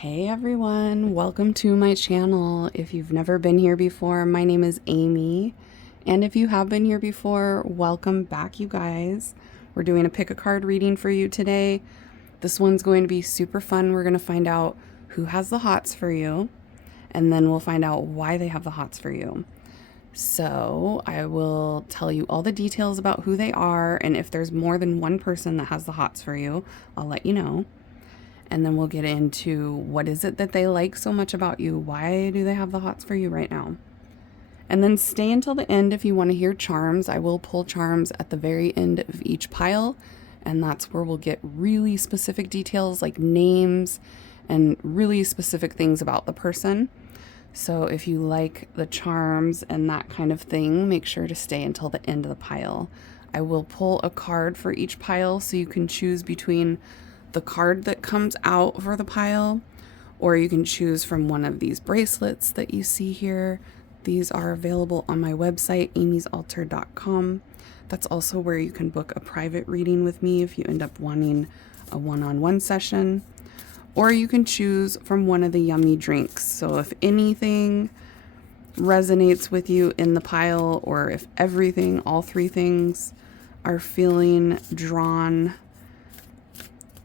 Hey everyone, welcome to my channel. If you've never been here before, my name is Amy. And if you have been here before, welcome back, you guys. We're doing a pick a card reading for you today. This one's going to be super fun. We're going to find out who has the hots for you, and then we'll find out why they have the hots for you. So I will tell you all the details about who they are, and if there's more than one person that has the hots for you, I'll let you know. And then we'll get into what is it that they like so much about you? Why do they have the hots for you right now? And then stay until the end if you want to hear charms. I will pull charms at the very end of each pile, and that's where we'll get really specific details like names and really specific things about the person. So if you like the charms and that kind of thing, make sure to stay until the end of the pile. I will pull a card for each pile so you can choose between the card that comes out for the pile, or you can choose from one of these bracelets that you see here. These are available on my website, amysalter.com. That's also where you can book a private reading with me if you end up wanting a one-on-one session. Or you can choose from one of the yummy drinks. So if anything resonates with you in the pile, or if everything, all three things are feeling drawn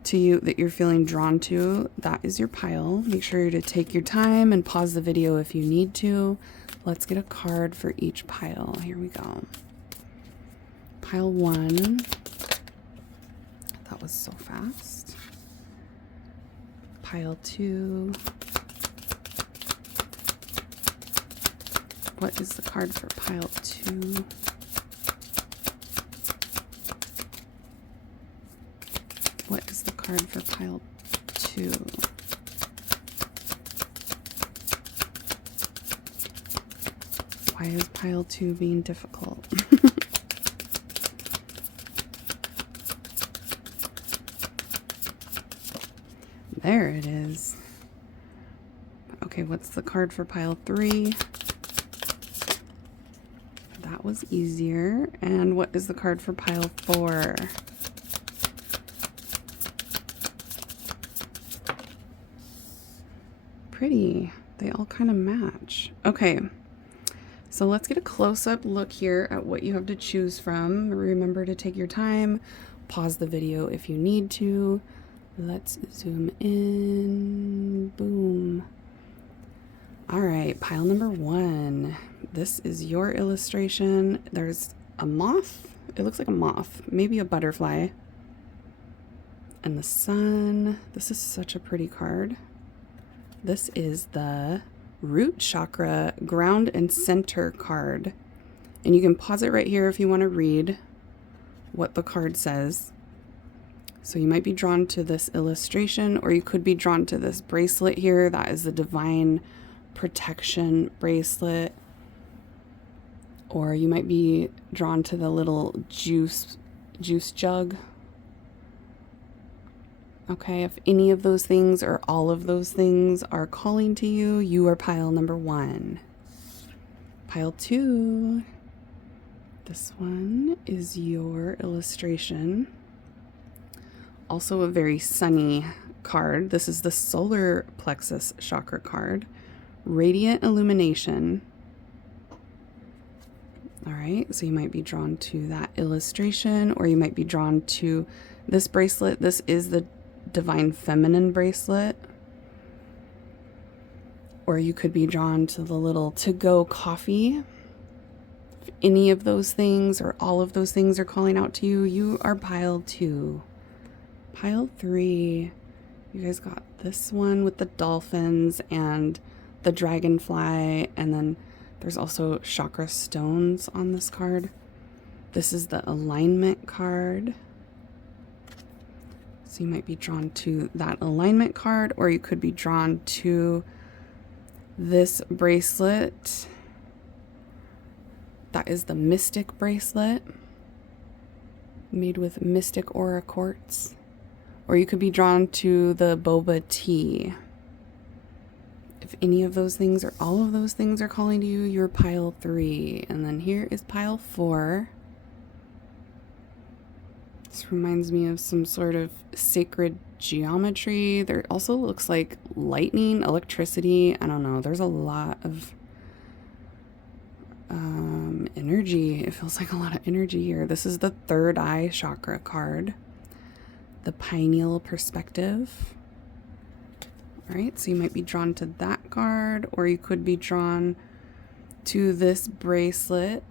to you, that you're feeling drawn to, that is your pile. Make sure to take your time and pause the video if you need to. Let's get a card for each pile. Here we go. Pile 1. That was so fast. Pile 2. What is the card for pile 2? What is the card for pile 2? Why is pile 2 being difficult? There it is. Okay, what's the card for pile 3? That was easier. And what is the card for pile 4? Pretty. They all kind of match. Okay, so let's get a close-up look here at what you have to choose from. Remember to take your time, pause the video if you need to. Let's zoom in. Boom. All right, pile number 1. This is your illustration. There's a moth. It looks like a moth, maybe a butterfly. And the sun. This is such a pretty card. This is the Root Chakra Ground and Center card. And you can pause it right here if you want to read what the card says. So you might be drawn to this illustration, or you could be drawn to this bracelet here. That is the Divine Protection bracelet. Or you might be drawn to the little juice jug. Okay, if any of those things or all of those things are calling to you, you are pile number 1. Pile 2. This one is your illustration. Also a very sunny card. This is the Solar Plexus Chakra card. Radiant Illumination. All right, so you might be drawn to that illustration, or you might be drawn to this bracelet. This is the Divine Feminine bracelet. Or you could be drawn to the little to-go coffee. If any of those things or all of those things are calling out to you, you are pile 2. Pile 3, you guys got this one with the dolphins and the dragonfly, and then there's also chakra stones on this card. This is the alignment card. So you might be drawn to that alignment card, or you could be drawn to this bracelet. That is the Mystic bracelet, made with Mystic Aura quartz. Or you could be drawn to the boba tea. If any of those things or all of those things are calling to you, you're pile 3. And then here is pile 4. This reminds me of some sort of sacred geometry. There also looks like lightning, electricity. I don't know. There's a lot of energy. It feels like a lot of energy here. This is the third eye chakra card, the pineal perspective. All right, so you might be drawn to that card, or you could be drawn to this bracelet.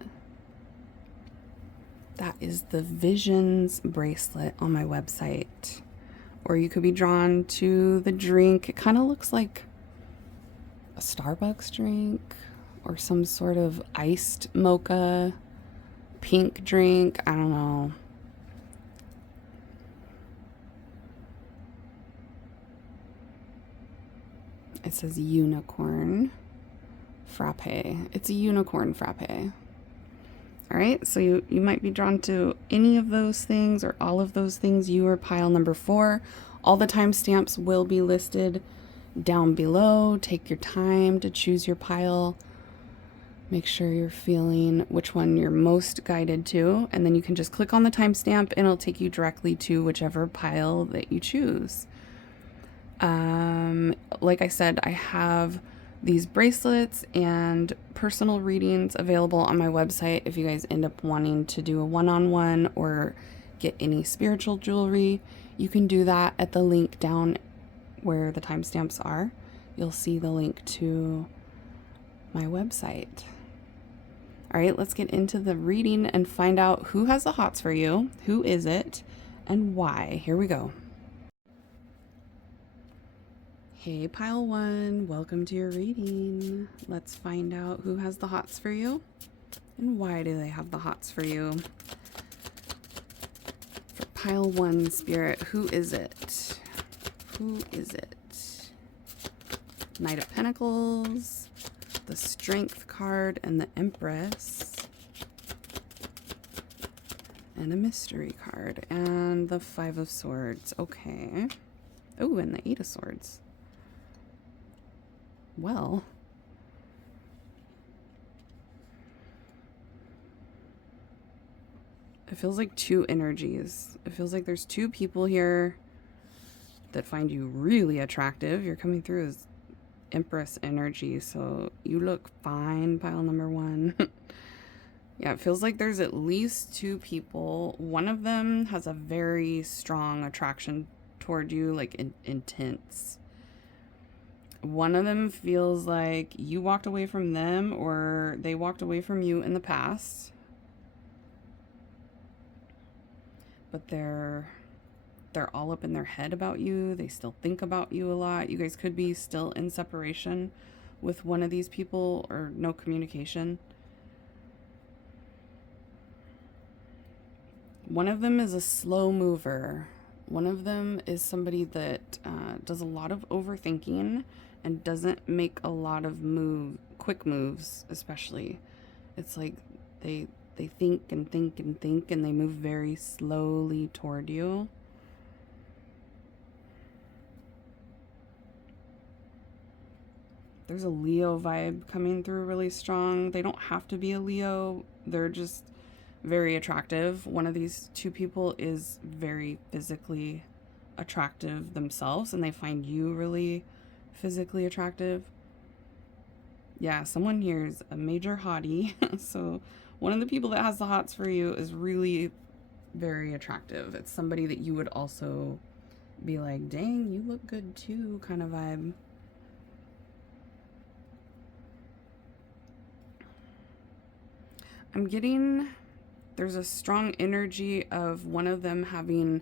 That is the Visions bracelet on my website. Or you could be drawn to the drink. It kind of looks like a Starbucks drink or some sort of iced mocha, pink drink. I don't know. It says unicorn frappe. It's a unicorn frappe. All right, so you might be drawn to any of those things or all of those things. You are pile number 4. All the timestamps will be listed down below. Take your time to choose your pile. Make sure you're feeling which one you're most guided to, and then you can just click on the timestamp and it'll take you directly to whichever pile that you choose. Like I said, I have these bracelets and personal readings available on my website if you guys end up wanting to do a one-on-one or get any spiritual jewelry. You can do that at the link down where the timestamps are. You'll see the link to my website. All right, let's get into the reading and find out who has the hots for you, who is it, and why. Here we go. Hey, pile 1, welcome to your reading. Let's find out who has the hots for you and why do they have the hots for you. For pile 1, Spirit, who is it? Who is it? Knight of Pentacles, the Strength card, and the Empress, and a mystery card, and the 5 of Swords. Okay. Oh, and the 8 of Swords. Well, it feels like 2 energies. It feels like there's 2 people here that find you really attractive. You're coming through as Empress energy, so you look fine, pile number 1. Yeah, it feels like there's at least 2 people. One of them has a very strong attraction toward you, like intense. One of them feels like you walked away from them or they walked away from you in the past. But they're all up in their head about you. They still think about you a lot. You guys could be still in separation with one of these people or no communication. One of them is a slow mover. One of them is somebody that does a lot of overthinking and doesn't make a lot of quick moves, especially. It's like they think and think and think and they move very slowly toward you. There's a Leo vibe coming through really strong. They don't have to be a Leo. They're just very attractive. One of these 2 people is very physically attractive themselves and they find you really physically attractive. Yeah, someone here is a major hottie. So one of the people that has the hots for you is really very attractive. It's somebody that you would also be like, dang, you look good too, kind of vibe. I'm getting, there's a strong energy of one of them having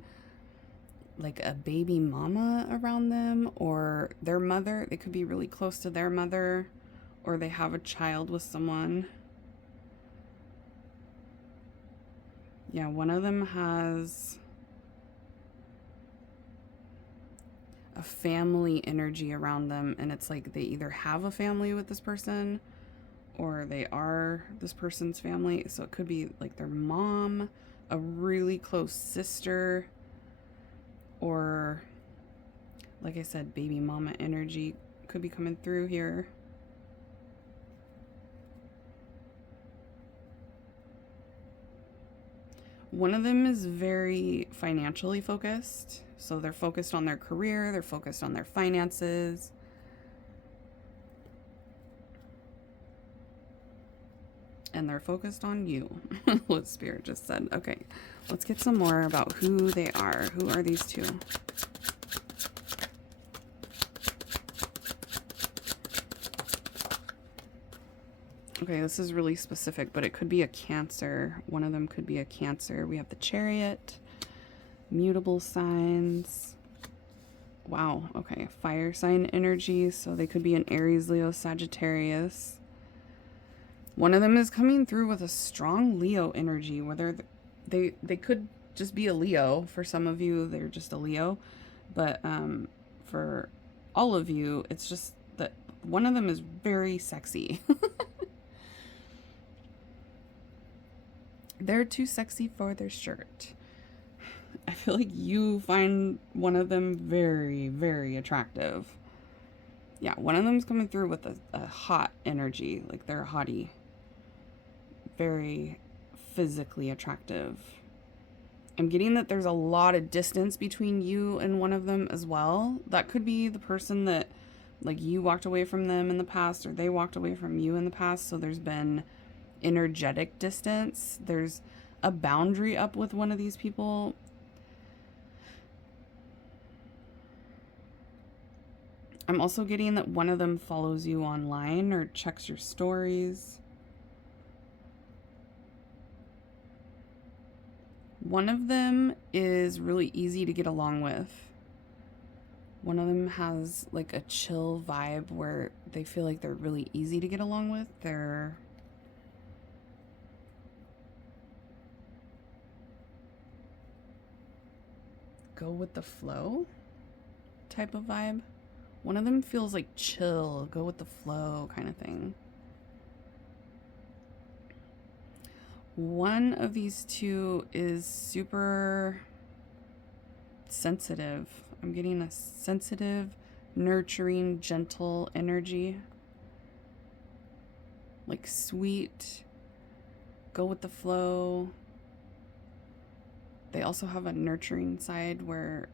like a baby mama around them or their mother. They could be really close to their mother or they have a child with someone. Yeah, one of them has a family energy around them and it's like they either have a family with this person or they are this person's family. So it could be like their mom, a really close sister, or like I said, baby mama energy could be coming through here. One of them is very financially focused. So they're focused on their career, they're focused on their finances. And they're focused on you, what Spirit just said. Okay, let's get some more about who they are. Who are these two? Okay, this is really specific, but it could be a Cancer. One of them could be a Cancer. We have the Chariot, mutable signs. Wow, okay, fire sign energy. So they could be an Aries, Leo, Sagittarius. One of them is coming through with a strong Leo energy, whether they could just be a Leo. For some of you, they're just a Leo. But for all of you, it's just that one of them is very sexy. They're too sexy for their shirt. I feel like you find one of them very, very attractive. Yeah, one of them's coming through with a hot energy, like they're a hottie. Very physically attractive. I'm getting that there's a lot of distance between you and one of them as well. That could be the person that, like, you walked away from them in the past, or they walked away from you in the past. So there's been energetic distance. There's a boundary up with one of these people. I'm also getting that one of them follows you online or checks your stories. One of them is really easy to get along with. One of them has like a chill vibe where they feel like they're really easy to get along with. They're go with the flow type of vibe. One of them feels like chill, go with the flow kind of thing. One of these two is super sensitive. I'm getting a sensitive, nurturing, gentle energy. Like sweet, go with the flow. They also have a nurturing side where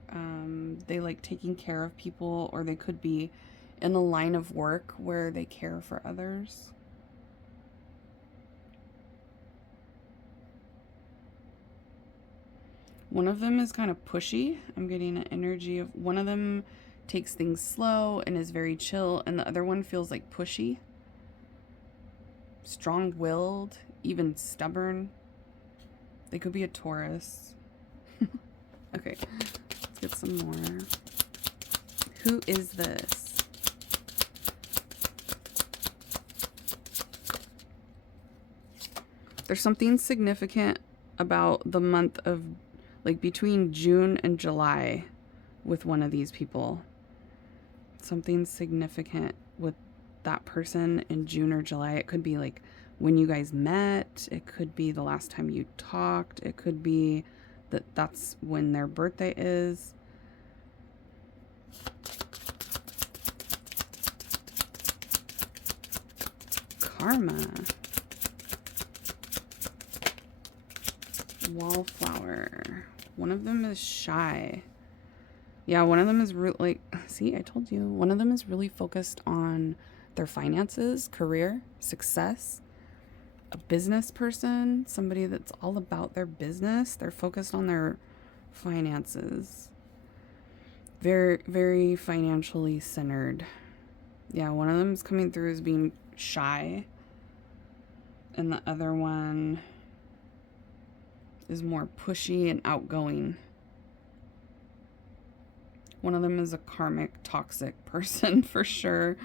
they like taking care of people, or they could be in a line of work where they care for others. One of them is kind of pushy. I'm getting an energy of one of them takes things slow and is very chill, and the other one feels like pushy, strong-willed, even stubborn. They could be a Taurus. Okay, let's get some more. Who is this? There's something significant about the month of, like, between June and July with one of these people. Something significant with that person in June or July. It could be like when you guys met. It could be the last time you talked. It could be that's when their birthday is. Karma. Wallflower. One of them is shy. Yeah, one of them is like, see, I told you. One of them is really focused on their finances, career, success. A business person, somebody that's all about their business. They're focused on their finances. Very, very financially centered. Yeah, one of them is coming through as being shy. And the other one is more pushy and outgoing. One of them is a karmic, toxic person for sure.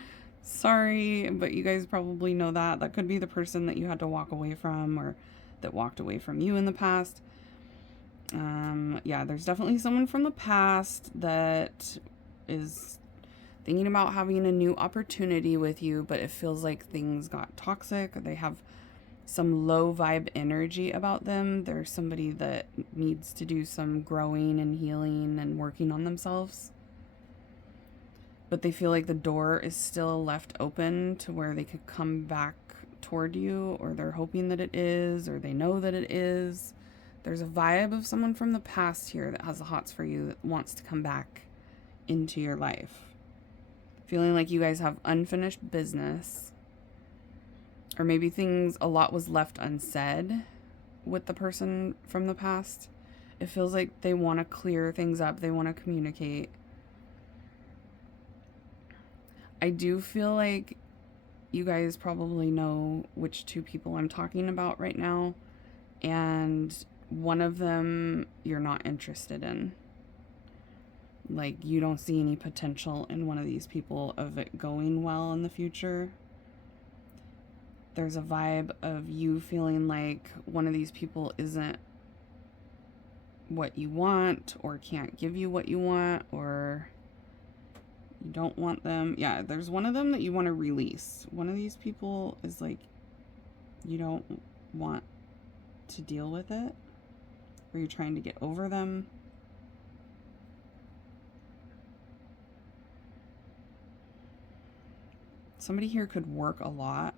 Sorry, but you guys probably know that. That could be the person that you had to walk away from, or that walked away from you in the past. Yeah, there's definitely someone from the past that is thinking about having a new opportunity with you, but it feels like things got toxic. They have some low vibe energy about them. They're somebody that needs to do some growing and healing and working on themselves. But they feel like the door is still left open to where they could come back toward you, or they're hoping that it is, or they know that it is. There's a vibe of someone from the past here that has the hots for you, that wants to come back into your life. Feeling like you guys have unfinished business. Or maybe a lot was left unsaid with the person from the past. It feels like they want to clear things up. They want to communicate. I do feel like you guys probably know which two people I'm talking about right now. And one of them you're not interested in. Like, you don't see any potential in one of these people of it going well in the future. There's a vibe of you feeling like one of these people isn't what you want, or can't give you what you want, or you don't want them. Yeah, there's one of them that you want to release. One of these people is like, you don't want to deal with it, or you're trying to get over them. Somebody here could work a lot,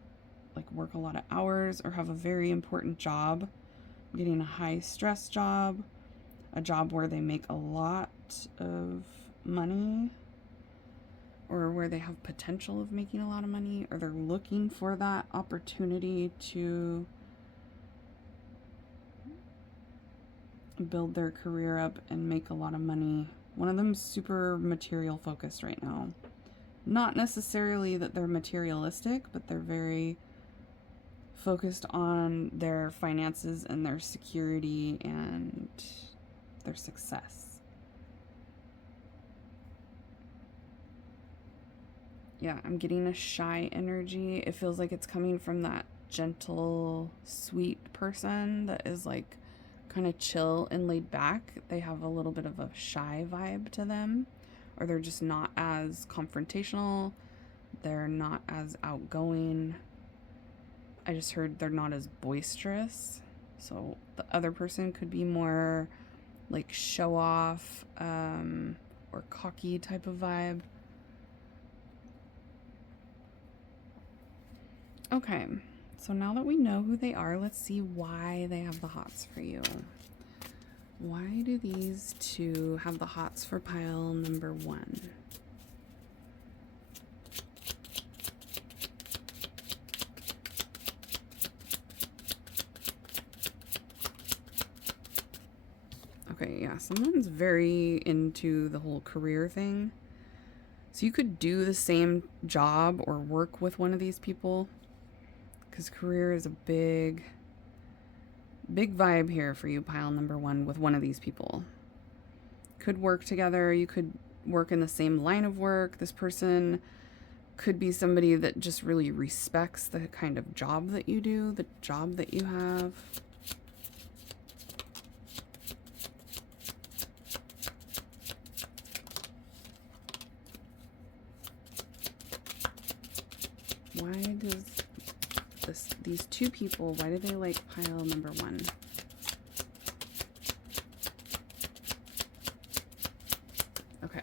like work a lot of hours, or have a very important job. I'm getting a high stress job, a job where they make a lot of money, or where they have potential of making a lot of money, or they're looking for that opportunity to build their career up and make a lot of money. One of them's super material focused right now. Not necessarily that they're materialistic, but they're very focused on their finances and their security and their success. Yeah, I'm getting a shy energy. It feels like it's coming from that gentle, sweet person that is like kind of chill and laid back. They have a little bit of a shy vibe to them, or they're just not as confrontational. They're not as outgoing. I just heard they're not as boisterous. So the other person could be more like show off, or cocky type of vibe. Okay, so now that we know who they are, let's see why they have the hots for you. Why do these two have the hots for pile number 1? Okay, yeah, someone's very into the whole career thing. So you could do the same job or work with one of these people, because career is a big vibe here for you, pile number 1, with one of these people. Could work together. You could work in the same line of work. This person could be somebody that just really respects the kind of job that you do, the job that you have. Why does these two people, why do they like pile number 1? Okay.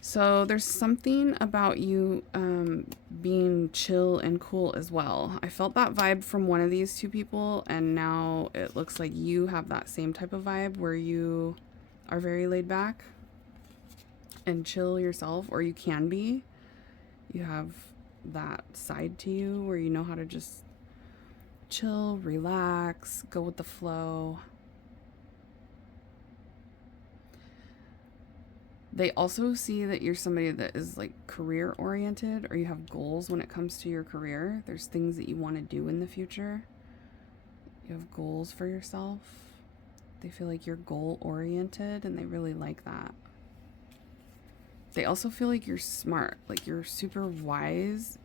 So there's something about you being chill and cool as well. I felt that vibe from one of these two people, and now it looks like you have that same type of vibe where you are very laid back and chill yourself, or you can be. You have that side to you where you know how to just chill, relax, go with the flow. They also see that you're somebody that is like career oriented, or you have goals when it comes to your career. There's things that you want to do in the future. You have goals for yourself. They feel like you're goal oriented, and they really like that. They also feel like you're smart, like you're super wise.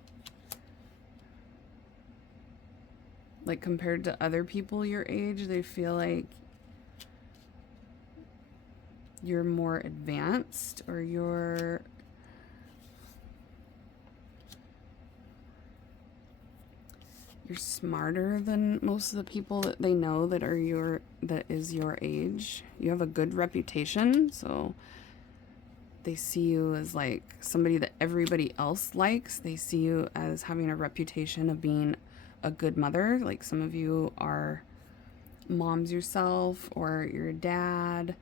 Like compared to other people your age, they feel like you're more advanced, or you're smarter than most of the people that they know that is your age. You have a good reputation, so they see you as like somebody that everybody else likes. They see you as having a reputation of being a good mother. Like some of you are moms yourself, or you're a dad,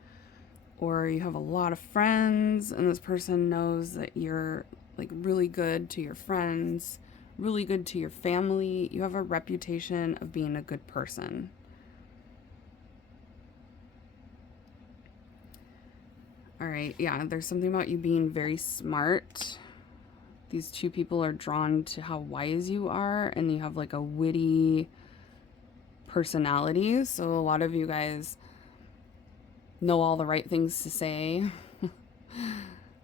or you have a lot of friends and this person knows that you're like really good to your friends, really good to your family. You have a reputation of being a good person. All right, yeah, there's something about you being very smart. These two people are drawn to how wise you are, and you have like a witty personality. So a lot of you guys know all the right things to say,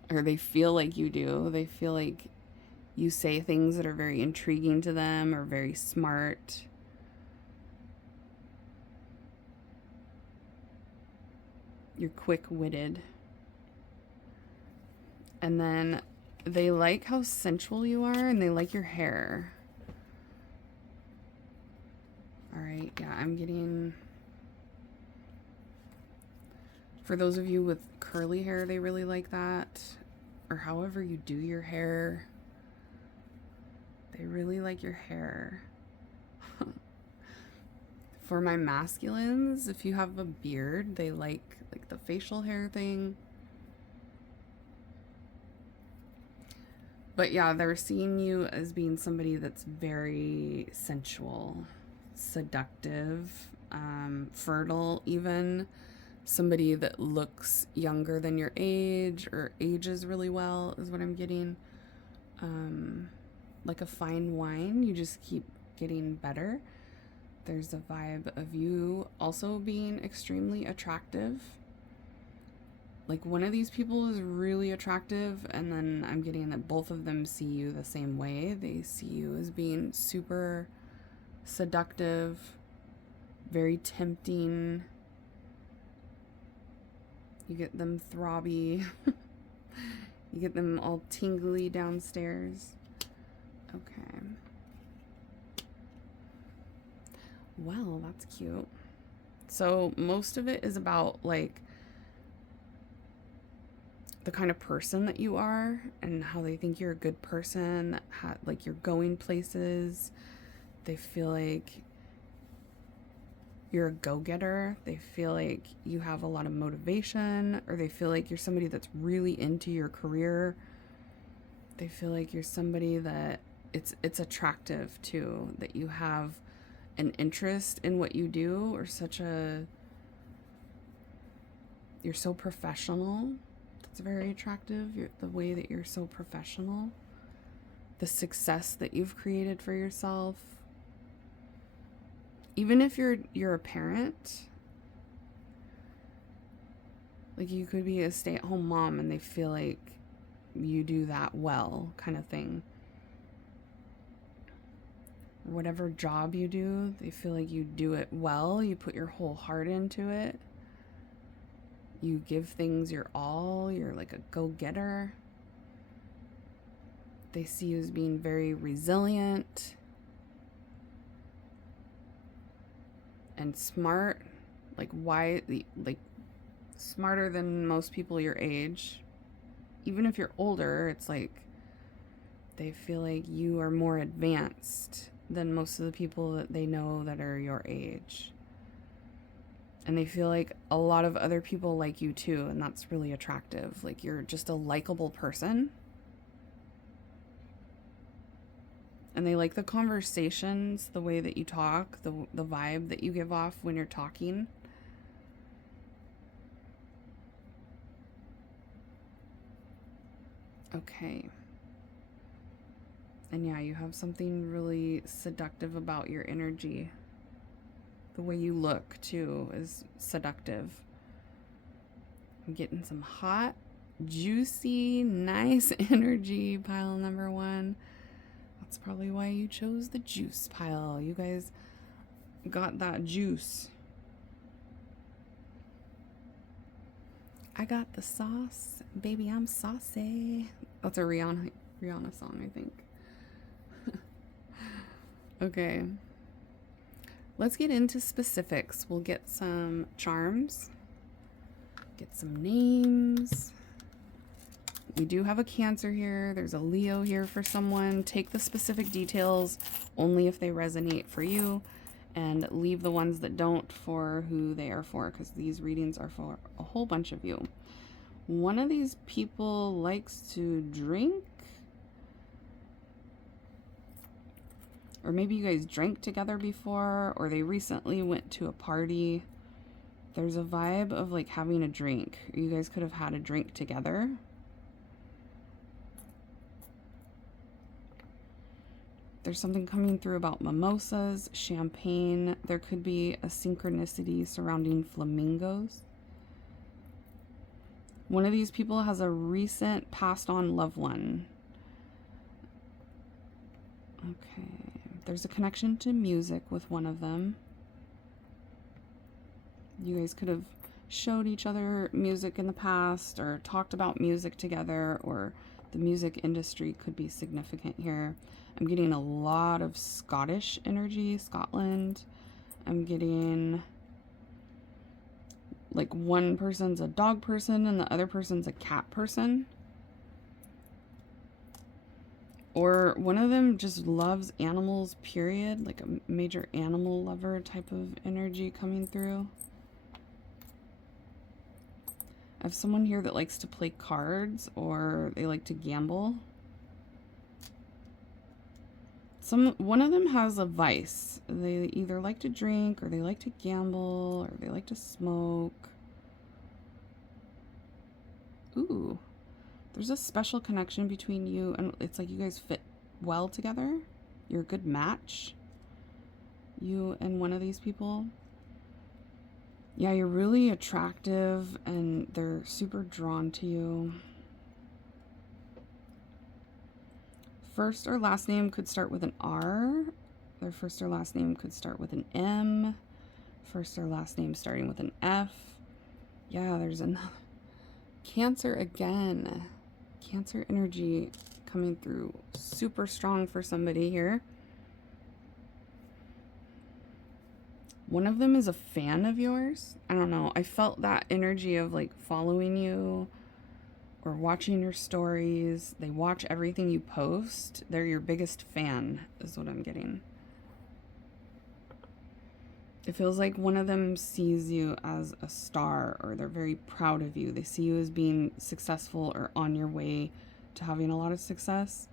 or they feel like you do. They feel like you say things that are very intriguing to them or very smart. You're quick-witted. And then they like how sensual you are, and they like your hair. All right, yeah, I'm getting... For those of you with curly hair, they really like that. Or however you do your hair. They really like your hair. For my masculines, if you have a beard, they like the facial hair thing. But yeah, they're seeing you as being somebody that's very sensual, seductive, fertile even. Somebody that looks younger than your age or ages really well is what I'm getting. Like a fine wine, you just keep getting better. There's a vibe of you also being extremely attractive. Like one of these people is really attractive, and then I'm getting that both of them see you the same way. They see you as being super seductive, very tempting. You get them throbby. You get them all tingly downstairs. Okay. Well, that's cute. So most of it is about like the kind of person that you are and how they think you're a good person, like you're going places. They feel like you're a go-getter. They feel like you have a lot of motivation, or they feel like you're somebody that's really into your career. They feel like you're somebody that it's attractive too, that you have an interest in what you do, or you're so professional. That's very attractive. The way that you're so professional, the success that you've created for yourself. Even if you're a parent, like you could be a stay-at-home mom and they feel like you do that well, kind of thing. Whatever job you do, they feel like you do it well. You put your whole heart into it. You give things your all. You're like a go-getter. They see you as being very resilient and smart, like smarter than most people your age. Even if you're older, it's like they feel like you are more advanced than most of the people that they know that are your age. And they feel like a lot of other people like you too, and that's really attractive. Like you're just a likable person. And they like the conversations, the way that you talk, the vibe that you give off when you're talking. Okay. And yeah, you have something really seductive about your energy. The way you look too is seductive. I'm getting some hot, juicy, nice energy, pile number 1. That's probably why you chose the juice pile. You guys got that juice. I got the sauce. Baby, I'm saucy. That's a Rihanna song, I think. Okay. Let's get into specifics. We'll get some charms. Get some names. We do have a Cancer here. There's a Leo here for someone. Take the specific details only if they resonate for you. and leave the ones that don't for who they are for, because these readings are for a whole bunch of you. One of these people likes to drink, or maybe you guys drank together before, or they recently went to a party. There's a vibe of like having a drink. You guys could have had a drink together. There's something coming through about mimosas, champagne. There could be a synchronicity surrounding flamingos. One of these people has a recent passed on loved one. Okay. There's a connection to music with one of them. You guys could have showed each other music in the past or talked about music together, or the music industry could be significant here. I'm getting a lot of Scottish energy, Scotland. I'm getting like one person's a dog person and the other person's a cat person. Or one of them just loves animals, period. Like a major animal lover type of energy coming through. I have someone here that likes to play cards, or they like to gamble. One of them has a vice. They either like to drink, or they like to gamble, or they like to smoke. Ooh, there's a special connection between you, and it's like you guys fit well together. You're a good match, you and one of these people. Yeah, you're really attractive, and they're super drawn to you. First or last name could start with an R. Their first or last name could start with an M. First or last name starting with an F. Yeah, there's another. Cancer again. Cancer energy coming through super strong for somebody here. One of them is a fan of yours. I don't know. I felt that energy of like following you or watching your stories. They watch everything you post. They're your biggest fan, is what I'm getting. It feels like one of them sees you as a star, or they're very proud of you. They see you as being successful or on your way to having a lot of success.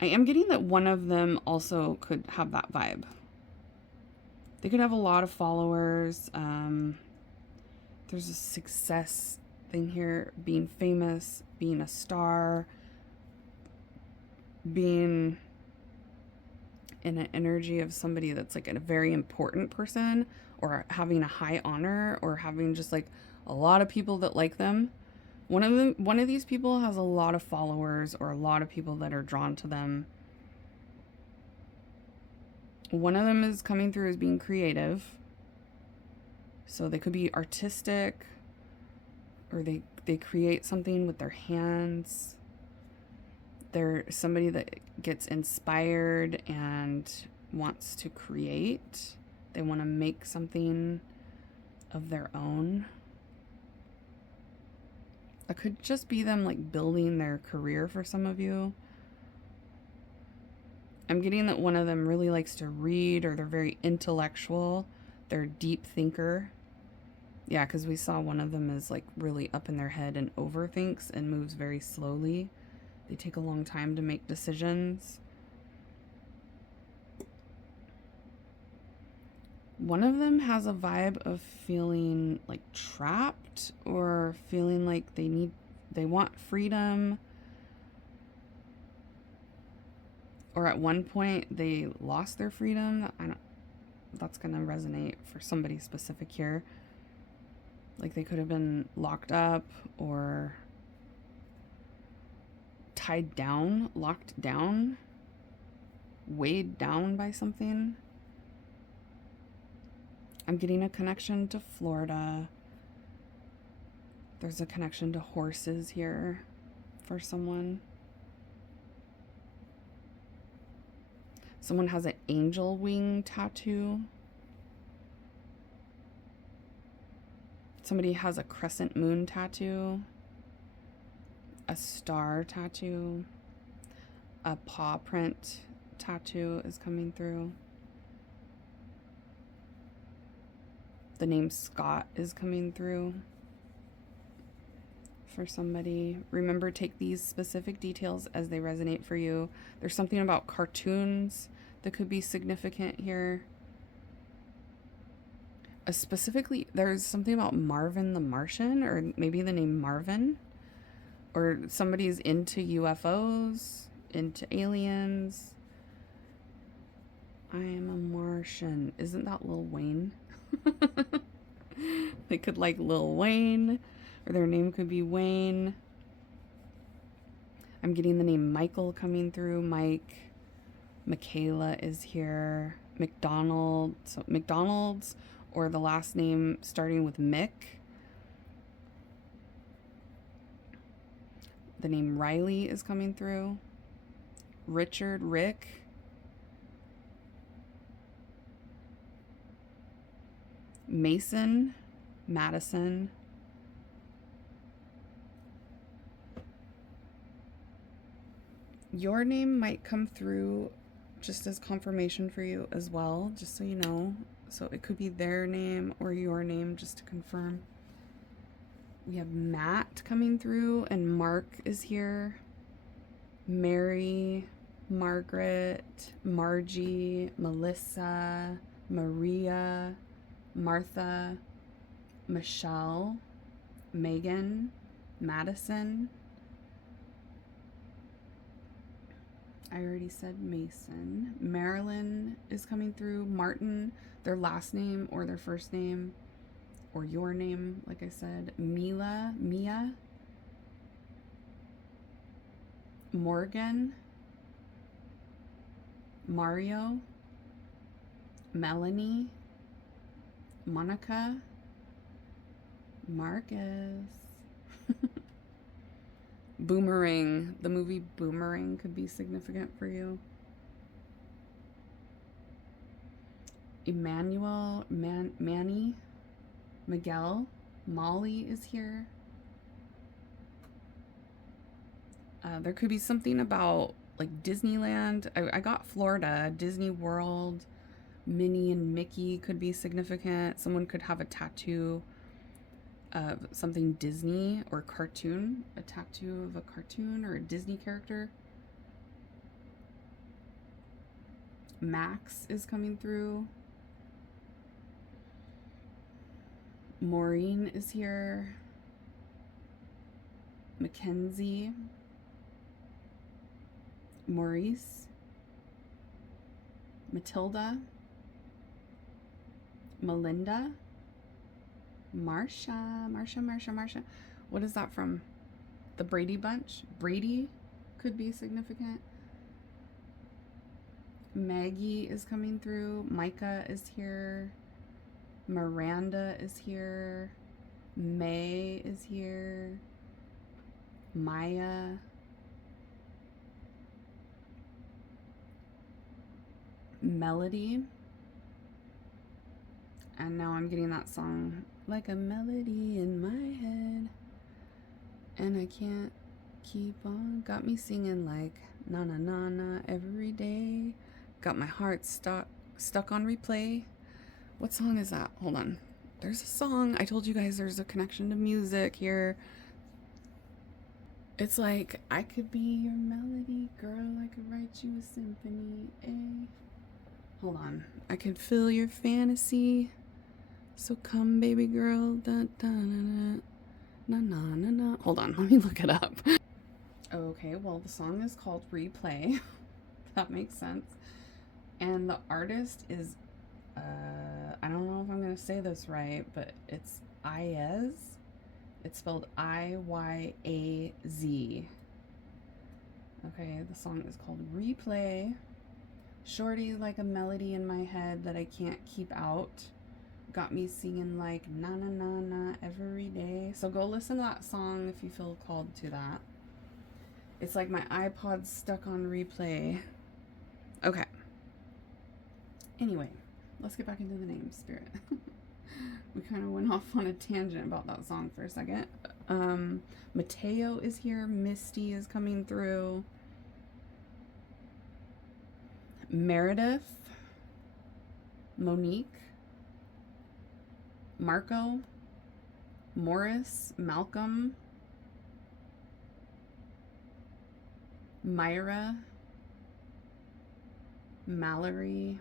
I am getting that one of them also could have that vibe. They could have a lot of followers. There's a success thing here, being famous, being a star, being in an energy of somebody that's like a very important person, or having a high honor, or having just like a lot of people that like them. One of these people has a lot of followers, or a lot of people that are drawn to them. One of them is coming through as being creative. So they could be artistic, or they create something with their hands. They're somebody that gets inspired and wants to create. They want to make something of their own. It could just be them like building their career for some of you. I'm getting that one of them really likes to read, or they're very intellectual. They're a deep thinker. Yeah, because we saw one of them is like really up in their head and overthinks and moves very slowly. They take a long time to make decisions. One of them has a vibe of feeling like trapped, or feeling like they want freedom. Or at one point they lost their freedom. That's going to resonate for somebody specific here. Like they could have been locked up, or tied down, locked down, weighed down by something. I'm getting a connection to Florida. There's a connection to horses here for someone. Someone has an angel wing tattoo. Somebody has a crescent moon tattoo. A star tattoo. A paw print tattoo is coming through. The name Scott is coming through for somebody. Remember, take these specific details as they resonate for you. There's something about cartoons that could be significant here. Specifically, there's something about Marvin the Martian, or maybe the name Marvin, or somebody's into UFOs, into aliens. I am a Martian. Isn't that Lil Wayne? They could like Lil Wayne, or their name could be Wayne. I'm getting the name Michael coming through. Mike. Michaela is here. McDonald. So McDonald's, or the last name starting with Mick. The name Riley is coming through. Richard, Rick. Mason, Madison. Your name might come through just as confirmation for you as well, just so you know. So it could be their name or your name, just to confirm. We have Matt coming through, and Mark is here. Mary, Margaret, Margie, Melissa, Maria, Martha, Michelle, Megan, Madison. I already said Mason. Marilyn is coming through. Martin, their last name or their first name, or your name, like I said. Mila, Mia. Morgan. Mario. Melanie. Monica. Marcus. Boomerang. The movie Boomerang could be significant for you. Emmanuel, Manny, Miguel, Molly is here. There could be something about like Disneyland. I got Florida, Disney World, Minnie and Mickey could be significant. Someone could have a tattoo of something Disney or cartoon, a tattoo of a cartoon or a Disney character. Max is coming through. Maureen is here. Mackenzie. Maurice. Matilda. Melinda. Marsha. What is that from? The Brady Bunch? Brady could be significant. Maggie is coming through. Micah is here. Miranda is here. May is here. Maya. Melody. And now I'm getting that song, like a melody in my head, and I can't keep on. Got me singing like na na na na every day. Got my heart stuck on replay. What song is that? Hold on. There's a song. I told you guys there's a connection to music here. It's like, I could be your melody, girl. I could write you a symphony. Hold on. I can fill your fantasy. So come, baby girl. Da, da, na, na, na, na, na. Hold on. Let me look it up. Okay, well, the song is called Replay. That makes sense. And the artist is, I don't know if I'm going to say this right, but it's Iyaz. It's spelled Iyaz. Okay, the song is called Replay. Shorty, like a melody in my head that I can't keep out. Got me singing like na na na na every day. So go listen to that song if you feel called to that. It's like my iPod's stuck on replay. Okay. Anyway, let's get back into the name, Spirit. We kind of went off on a tangent about that song for a second. Mateo is here. Misty is coming through. Meredith. Monique. Marco, Morris, Malcolm, Myra, Mallory,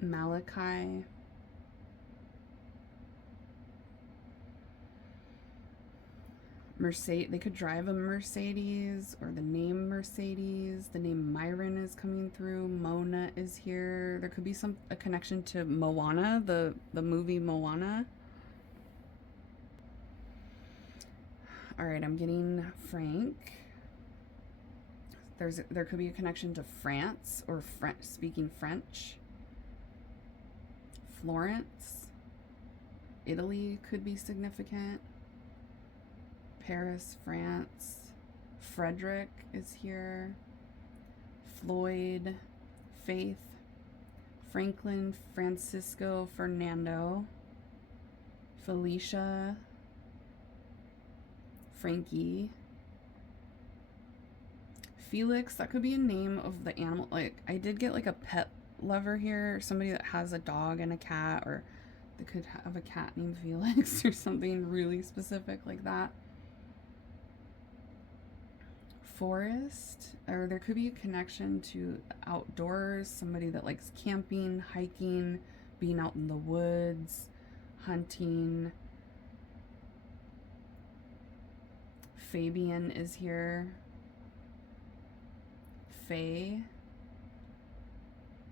Malachi, Mercedes. They could drive a Mercedes, or the name Mercedes. The name Myron is coming through. Mona is here. There could be a connection to Moana, the movie Moana. All right, I'm getting Frank. There could be a connection to France, or speaking French. Florence, Italy could be significant. Paris, France. Frederick is here. Floyd, Faith, Franklin, Francisco, Fernando, Felicia, Frankie, Felix. That could be a name of the animal. Like, I did get like a pet lover here, somebody that has a dog and a cat, or they could have a cat named Felix or something really specific like that. Forest, or there could be a connection to outdoors, somebody that likes camping, hiking, being out in the woods, hunting. Fabian is here. Faye.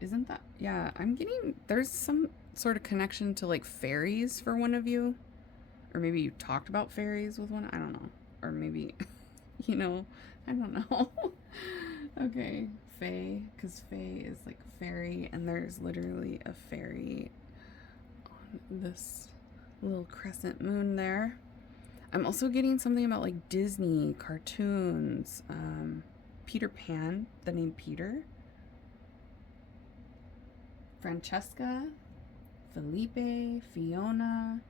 Isn't that? Yeah, I'm getting, there's some sort of connection to like fairies for one of you. Or maybe you talked about fairies with one, I don't know. Or maybe, you know, I don't know. Okay, Faye, because Faye is like fairy, and there's literally a fairy on this little crescent moon there. I'm also getting something about like Disney cartoons. Peter Pan, the name Peter. Francesca, Felipe, Fiona,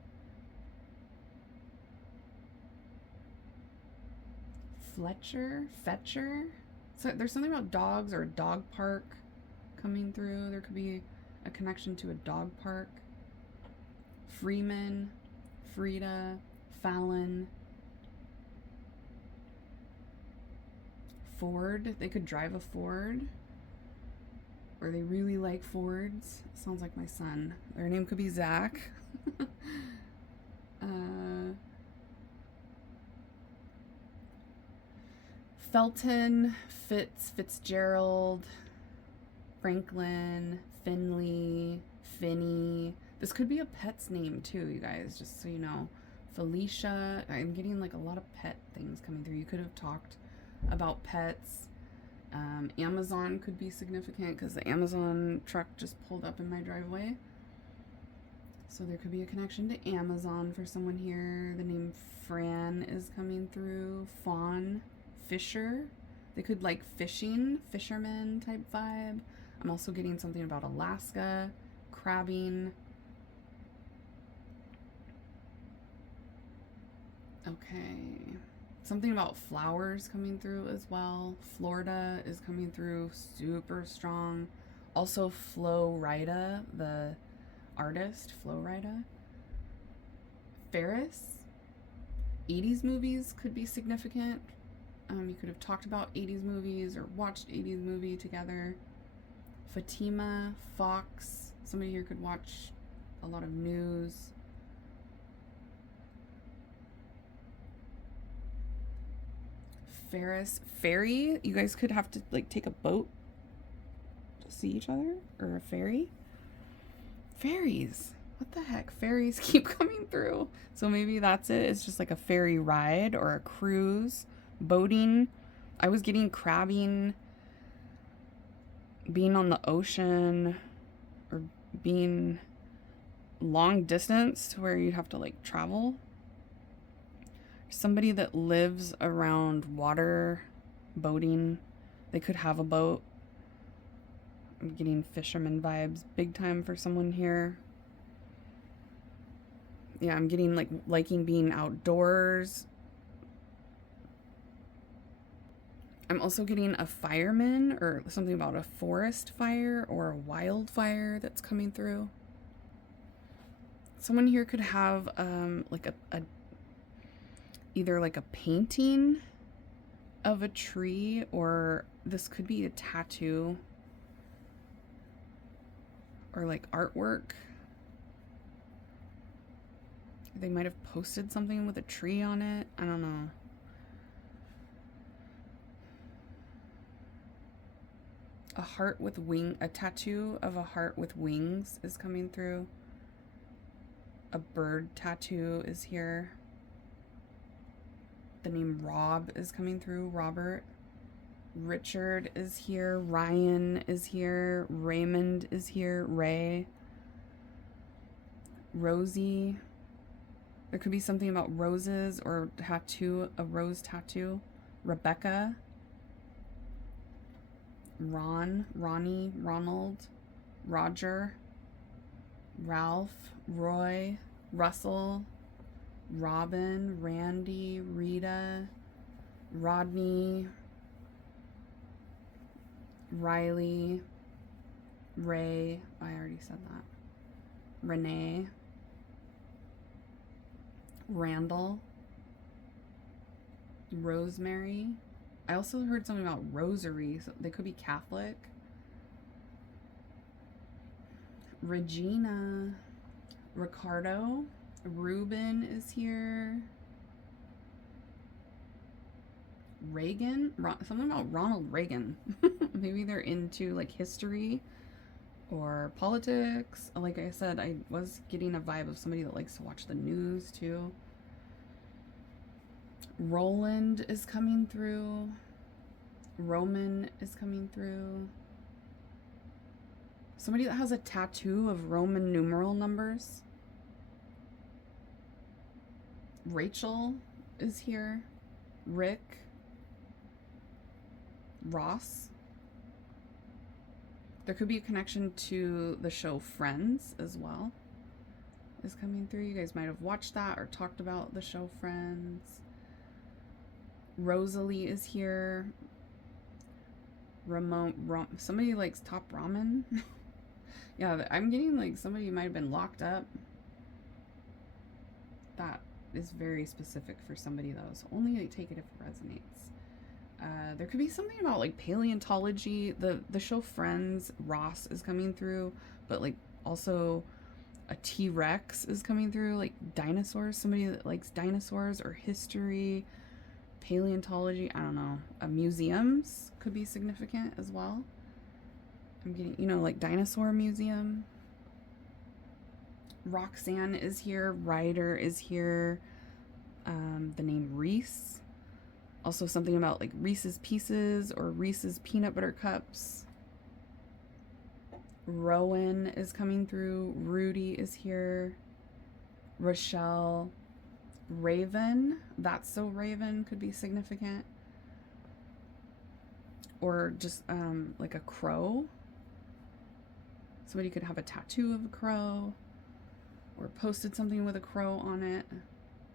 Fetcher. So there's something about dogs, or a dog park coming through. There could be a connection to a dog park. Freeman, Frida, Fallon, Ford. They could drive a Ford, or they really like Fords. Sounds like my son. Their name could be Zach. Felton, Fitzgerald, Franklin, Finley, Finney. This could be a pet's name too, you guys, just so you know. Felicia. I'm getting like a lot of pet things coming through. You could have talked about pets. Amazon could be significant because the Amazon truck just pulled up in my driveway. So there could be a connection to Amazon for someone here. The name Fran is coming through. Fawn, Fisher. They could like fishing, fisherman type vibe. I'm also getting something about Alaska, crabbing. Okay. Something about flowers coming through as well. Florida is coming through super strong. Also Flo Rida, the artist, Flo Rida. Ferris. 80s movies could be significant. You could have talked about 80s movies or watched 80s movie together. Fatima, Fox. Somebody here could watch a lot of news. Ferry. You guys could have to like take a boat to see each other, or a ferry. Fairies. What the heck? Fairies keep coming through. So maybe that's it. It's just like a ferry ride or a cruise, boating. I was getting crabbing, being on the ocean, or being long distance to where you have to like travel. Somebody that lives around water, boating. They could have a boat. I'm getting fisherman vibes big time for someone here. Yeah, I'm getting like liking being outdoors. I'm also getting a fireman, or something about a forest fire or a wildfire that's coming through. Someone here could have like a either like a painting of a tree, or this could be a tattoo or like artwork. They might have posted something with a tree on it. I don't know. A heart with a tattoo of a heart with wings is coming through. A bird tattoo is here. The name Rob is coming through, Robert. Richard is here. Ryan is here. Raymond is here. Ray. Rosie. There could be something about roses or tattoo, a rose tattoo. Rebecca. Ron, Ronnie, Ronald, Roger, Ralph, Roy, Russell, Robin, Randy, Rita, Rodney, Riley, Ray, I already said that, Renee, Randall, Rosemary. I also heard something about rosary, so they could be Catholic. Regina, Ricardo, Ruben is here. Reagan, something about Ronald Reagan. Maybe they're into like history or politics. Like I said, I was getting a vibe of somebody that likes to watch the news too. Roland is coming through. Roman is coming through. Somebody that has a tattoo of Roman numeral numbers. Rachel is here. Rick. Ross. There could be a connection to the show Friends as well. Is coming through. You guys might have watched that or talked about the show Friends. Rosalie is here. Somebody likes Top Ramen. Yeah, I'm getting like somebody might have been locked up. That is very specific for somebody though, so only like, take it if it resonates. There could be something about like paleontology. The show Friends, Ross is coming through, but like also a T-Rex is coming through, like dinosaurs. Somebody that likes dinosaurs or history. Paleontology, I don't know. Museums could be significant as well. I'm getting, you know, like dinosaur museum. Roxanne is here. Ryder is here. The name Reese. Also something about like Reese's Pieces or Reese's Peanut Butter Cups. Rowan is coming through. Rudy is here. Rochelle. Raven, That's So Raven could be significant. Or just like a crow. Somebody could have a tattoo of a crow or posted something with a crow on it.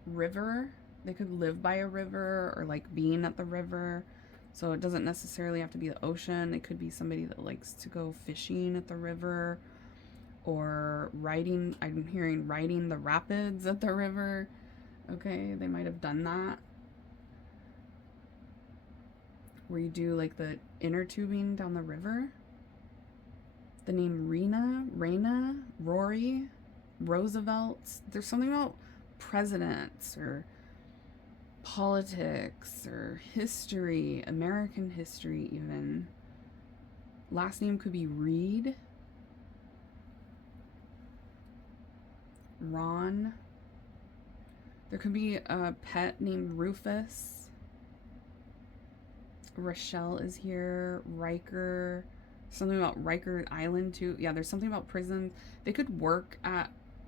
River, they could live by a river or like being at the river. So it doesn't necessarily have to be the ocean. It could be somebody that likes to go fishing at the river or riding. I'm hearing riding the rapids at the river. Okay, they might have done that. Where you do like the inner tubing down the river. The name Raina, Rory, Roosevelt. There's something about presidents or politics or history, American history even. Last name could be Reed. Ron. There could be a pet named Rufus. Rochelle is here. Riker. Something about Riker Island too. Yeah, there's something about prisons. They could work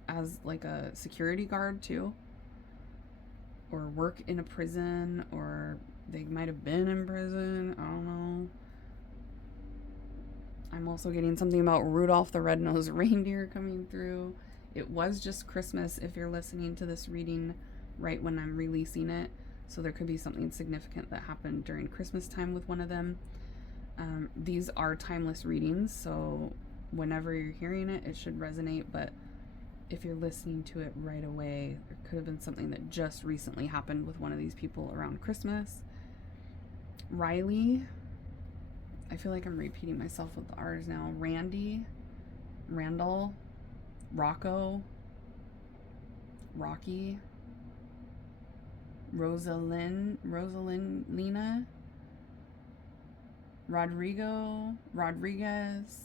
as like a security guard too. Or work in a prison, or they might have been in prison. I don't know. I'm also getting something about Rudolph the Red-Nosed Reindeer coming through. It was just Christmas if you're listening to this reading right when I'm releasing it. So there could be something significant that happened during Christmas time with one of them. These are timeless readings, so whenever you're hearing it, it should resonate, but if you're listening to it right away, there could have been something that just recently happened with one of these people around Christmas. Riley, I feel like I'm repeating myself with the R's now. Randy, Randall, Rocco, Rocky, Rosalina, Rodrigo, Rodriguez,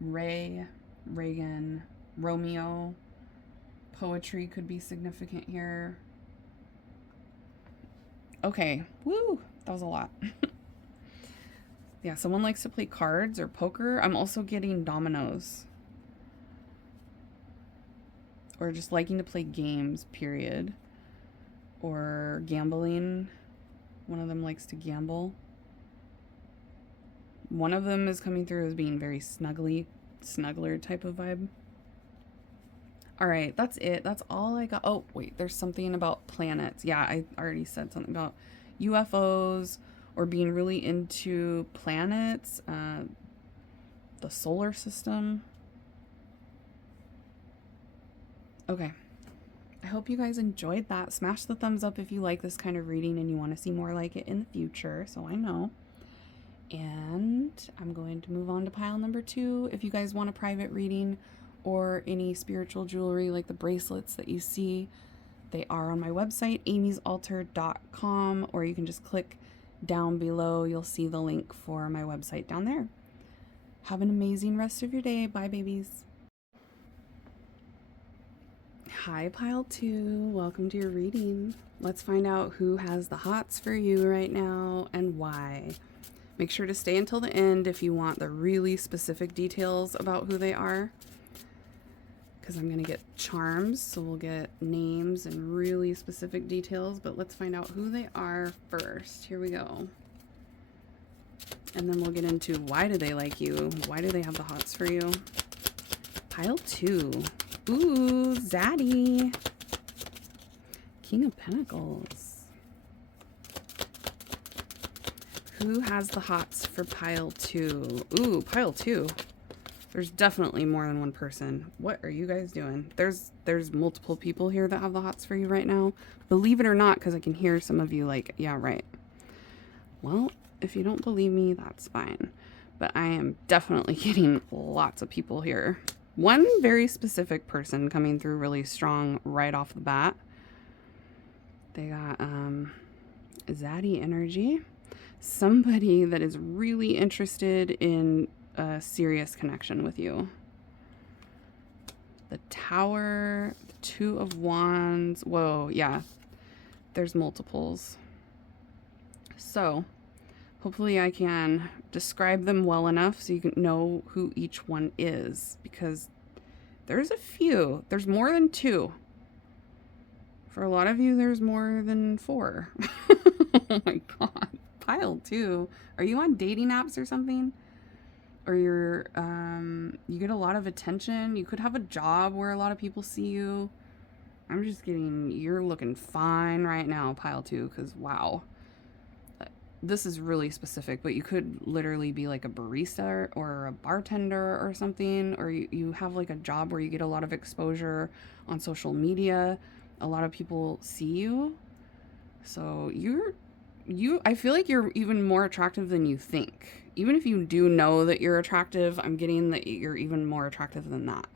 Ray, Reagan, Romeo. Poetry could be significant here. Okay, woo, that was a lot. Yeah, someone likes to play cards or poker. I'm also getting dominoes. Or just liking to play games, period. Or gambling. One of them likes to gamble. One of them is coming through as being very snuggler type of vibe. All right, that's it. That's all I got. Oh, wait, there's something about planets. Yeah, I already said something about UFOs or being really into planets, the solar system. Okay. I hope you guys enjoyed that. Smash the thumbs up if you like this kind of reading and you want to see more like it in the future, so I know. And I'm going to move on to pile number 2. If you guys want a private reading or any spiritual jewelry like the bracelets that you see, they are on my website, amysaltar.com, or you can just click down below. You'll see the link for my website down there. Have an amazing rest of your day. Bye, babies. Hi, pile 2. Welcome to your reading. Let's find out who has the hots for you right now and why. Make sure to stay until the end if you want the really specific details about who they are, because I'm going to get charms, so we'll get names and really specific details, but let's find out who they are first. Here we go. And then we'll get into why do they like you? Why do they have the hots for you? Pile 2. Ooh, Zaddy. King of Pentacles. Who has the hots for pile 2? Ooh, pile 2. There's definitely more than one person. What are you guys doing? There's multiple people here that have the hots for you right now. Believe it or not, because I can hear some of you like, yeah, right. Well, if you don't believe me, that's fine. But I am definitely getting lots of people here. One very specific person coming through really strong right off the bat. They got Zaddy energy. Somebody that is really interested in a serious connection with you. The Tower, the 2 of Wands. Whoa, yeah. There's multiples. So, hopefully I can describe them well enough so you can know who each one is, because there's a few. There's more than 2. For a lot of you, there's more than 4. Oh my god. Pile 2. Are you on dating apps or something? Or you get a lot of attention? You could have a job where a lot of people see you. I'm just getting, you're looking fine right now, pile 2, because wow. This is really specific, but you could literally be like a barista or a bartender or something, or you have like a job where you get a lot of exposure on social media. A lot of people see you. So I feel like you're even more attractive than you think. Even if you do know that you're attractive, I'm getting that you're even more attractive than that.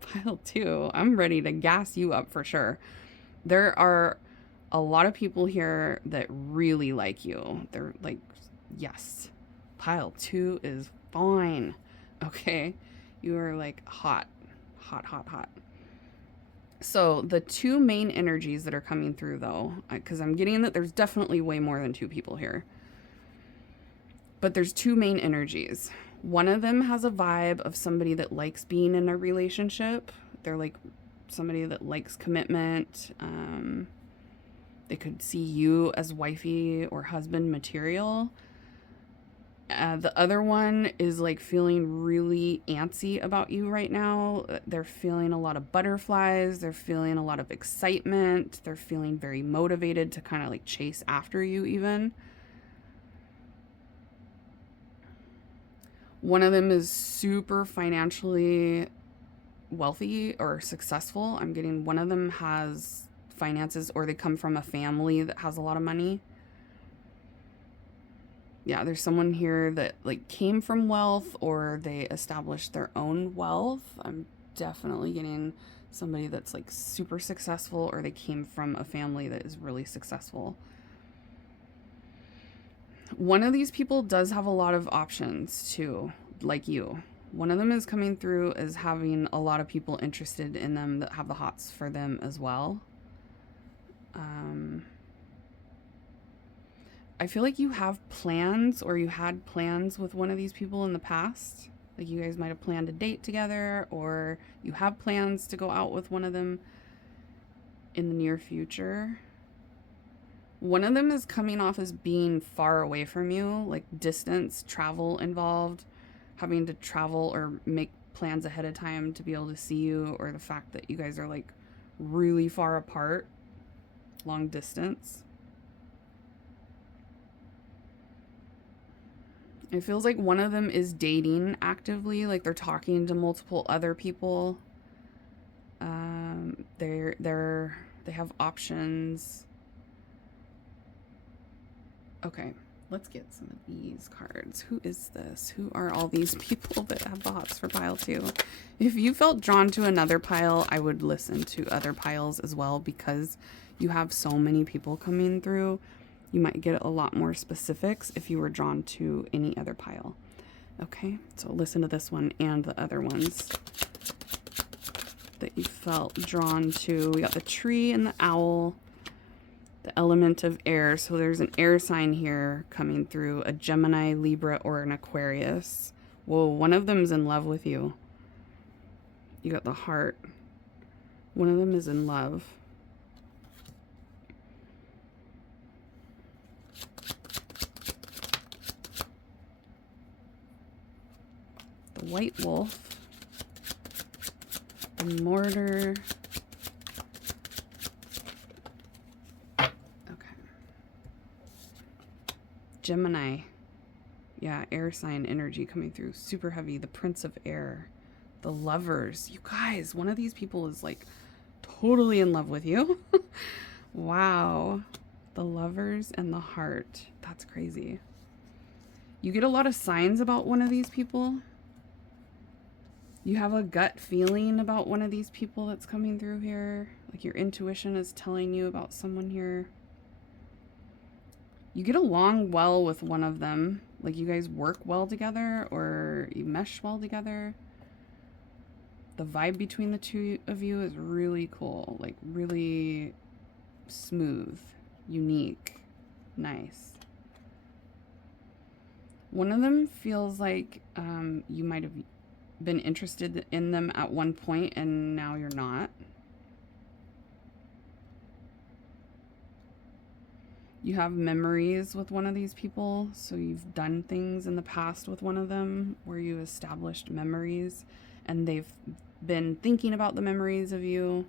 Pile 2, I'm ready to gas you up for sure. There are a lot of people here that really like you. They're like, yes, pile 2 is fine. Okay, you are like hot, hot, hot, hot. So the 2 main energies that are coming through though, because I'm getting that there's definitely way more than 2 people here, but there's 2 main energies. One of them has a vibe of somebody that likes being in a relationship. They're like somebody that likes commitment. They could see you as wifey or husband material. The other one is like feeling really antsy about you right now. They're feeling a lot of butterflies. They're feeling a lot of excitement. They're feeling very motivated to kind of like chase after you even. One of them is super financially wealthy or successful. I'm getting one of them has finances, or they come from a family that has a lot of money. Yeah, there's someone here that like came from wealth, or they established their own wealth. I'm definitely getting somebody that's like super successful, or they came from a family that is really successful. One of these people does have a lot of options too, like you. One of them is coming through as having a lot of people interested in them that have the hots for them as well. I feel like you have plans, or you had plans with one of these people in the past. Like you guys might have planned a date together, or you have plans to go out with one of them in the near future. One of them is coming off as being far away from you, like distance, travel involved, having to travel or make plans ahead of time to be able to see you, or the fact that you guys are like really far apart, long distance. It feels like one of them is dating actively, like they're talking to multiple other people. They have options. Okay, let's get some of these cards. Who is this? Who are all these people that have the hots for pile 2? If you felt drawn to another pile, I would listen to other piles as well, because you have so many people coming through. You might get a lot more specifics if you were drawn to any other pile. Okay, so listen to this one and the other ones that you felt drawn to. We got the tree and the owl, the element of air. So there's an air sign here coming through, a Gemini, Libra, or an Aquarius. Whoa, one of them's in love with you. You got the heart. One of them is in love. The white wolf. The mortar. Gemini. Yeah, air sign energy coming through. Super heavy. The Prince of Air. The Lovers. You guys, one of these people is like totally in love with you. Wow. The Lovers and the Heart. That's crazy. You get a lot of signs about one of these people. You have a gut feeling about one of these people that's coming through here. Like your intuition is telling you about someone here. You get along well with one of them. Like you guys work well together, or you mesh well together. The vibe between the two of you is really cool. Like really smooth, unique, nice. One of them feels like you might have been interested in them at one point and now you're not. You have memories with one of these people, so you've done things in the past with one of them where you established memories, and they've been thinking about the memories of you.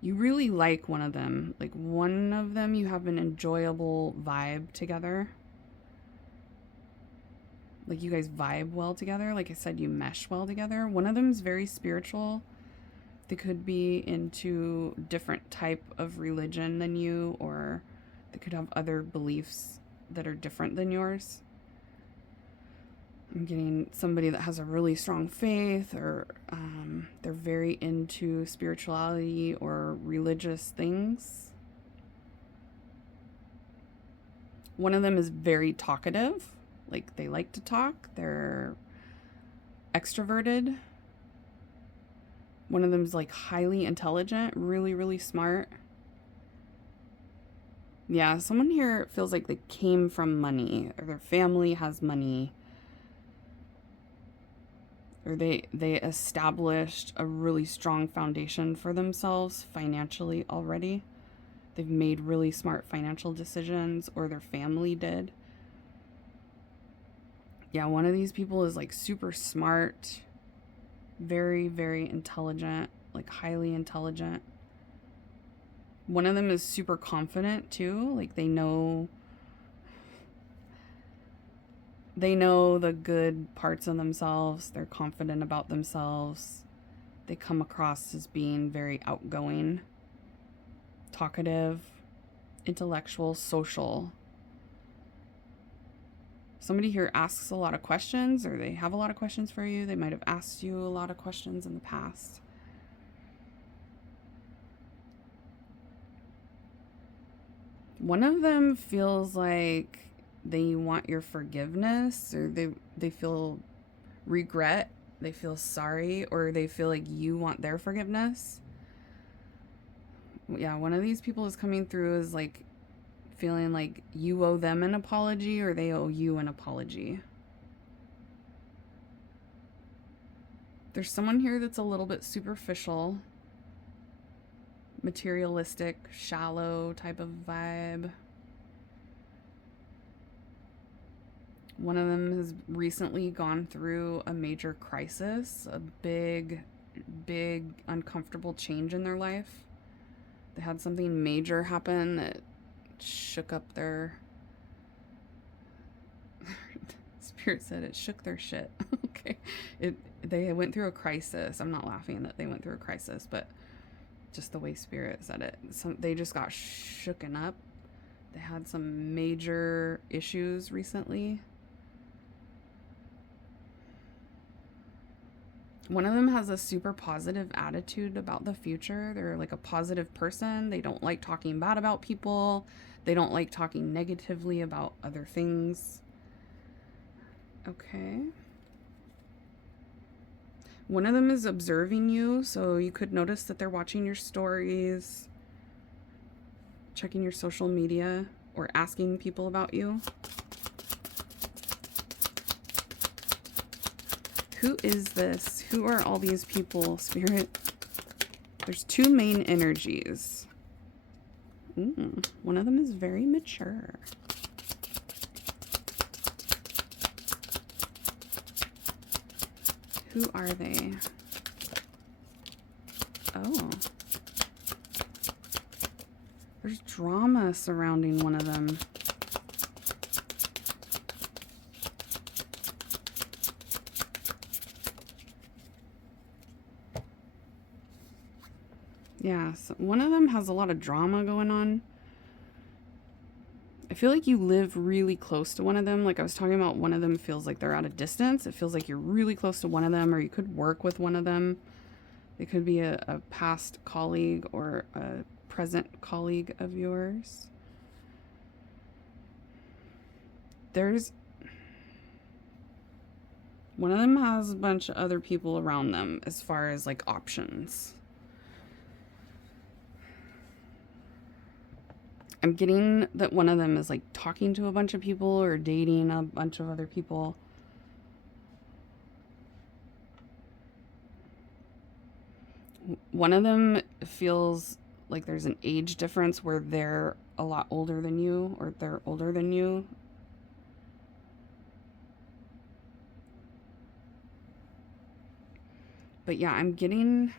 You really like one of them. Like one of them, you have an enjoyable vibe together. Like you guys vibe well together. Like I said, you mesh well together. One of them is very spiritual. They could be into different type of religion than you, or they could have other beliefs that are different than yours. I'm getting somebody that has a really strong faith, or they're very into spirituality or religious things. One of them is very talkative. Like they like to talk. They're extroverted. One of them is like highly intelligent, really, really smart. Yeah, someone here feels like they came from money, or their family has money, or they established a really strong foundation for themselves financially already. They've made really smart financial decisions, or their family did. Yeah, one of these people is like super smart, very, very intelligent, like highly intelligent. One of them is super confident too. Like they know They know the good parts of themselves. They're confident about themselves. They come across as being very outgoing, talkative, intellectual, social. Somebody here asks a lot of questions, or they have a lot of questions for you. They might have asked you a lot of questions in the past. One of them feels like they want your forgiveness, or they feel regret, they feel sorry, or they feel like you want their forgiveness. Yeah, one of these people is coming through as like feeling like you owe them an apology or they owe you an apology. There's someone here that's a little bit superficial, materialistic, shallow type of vibe. One of them has recently gone through a major crisis, a big, uncomfortable change in their life. They had something major happen that shook up their Spirit said it shook their shit. Okay. They went through a crisis. I'm not laughing that they went through a crisis, but just the way Spirit said it. They just got shooken up. They had some major issues recently. One of them has a super positive attitude about the future. They're like a positive person. They don't like talking bad about people. They don't like talking negatively about other things. Okay. One of them is observing you, so you could notice that they're watching your stories, checking your social media, or asking people about you. Who is this? Who are all these people, Spirit? There's two main energies. One of them is very mature. Who are they? Oh. There's drama surrounding one of them. Yeah, so one of them has a lot of drama going on. I feel like you live really close to one of them. Like I was talking about, one of them feels like they're at a distance. It feels like you're really close to one of them, or you could work with one of them. It could be a past colleague or a present colleague of yours. There's one of them has a bunch of other people around them as far as like options. I'm getting that one of them is like talking to a bunch of people or dating a bunch of other people. One of them feels like there's an age difference where they're a lot older than you, or they're older than you. But yeah, I'm getting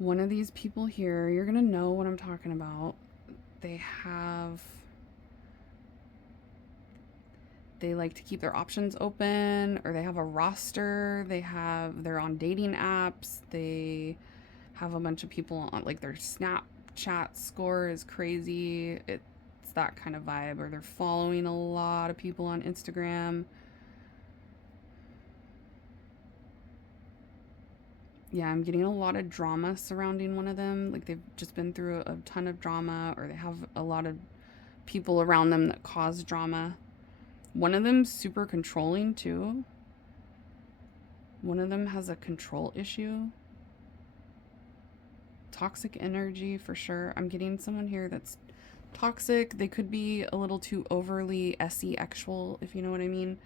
one of these people here. You're going to know what I'm talking about. They like to keep their options open, or they have a roster. They're on dating apps. They have a bunch of people on, like, their Snapchat score is crazy. It's that kind of vibe. Or they're following a lot of people on Instagram. Yeah, I'm getting a lot of drama surrounding one of them. Like they've just been through a ton of drama, or they have a lot of people around them that cause drama. One of them's super controlling too. One of them has a control issue. Toxic energy for sure. I'm getting someone here that's toxic. They could be a little too overly SE-actual, if you know what I mean.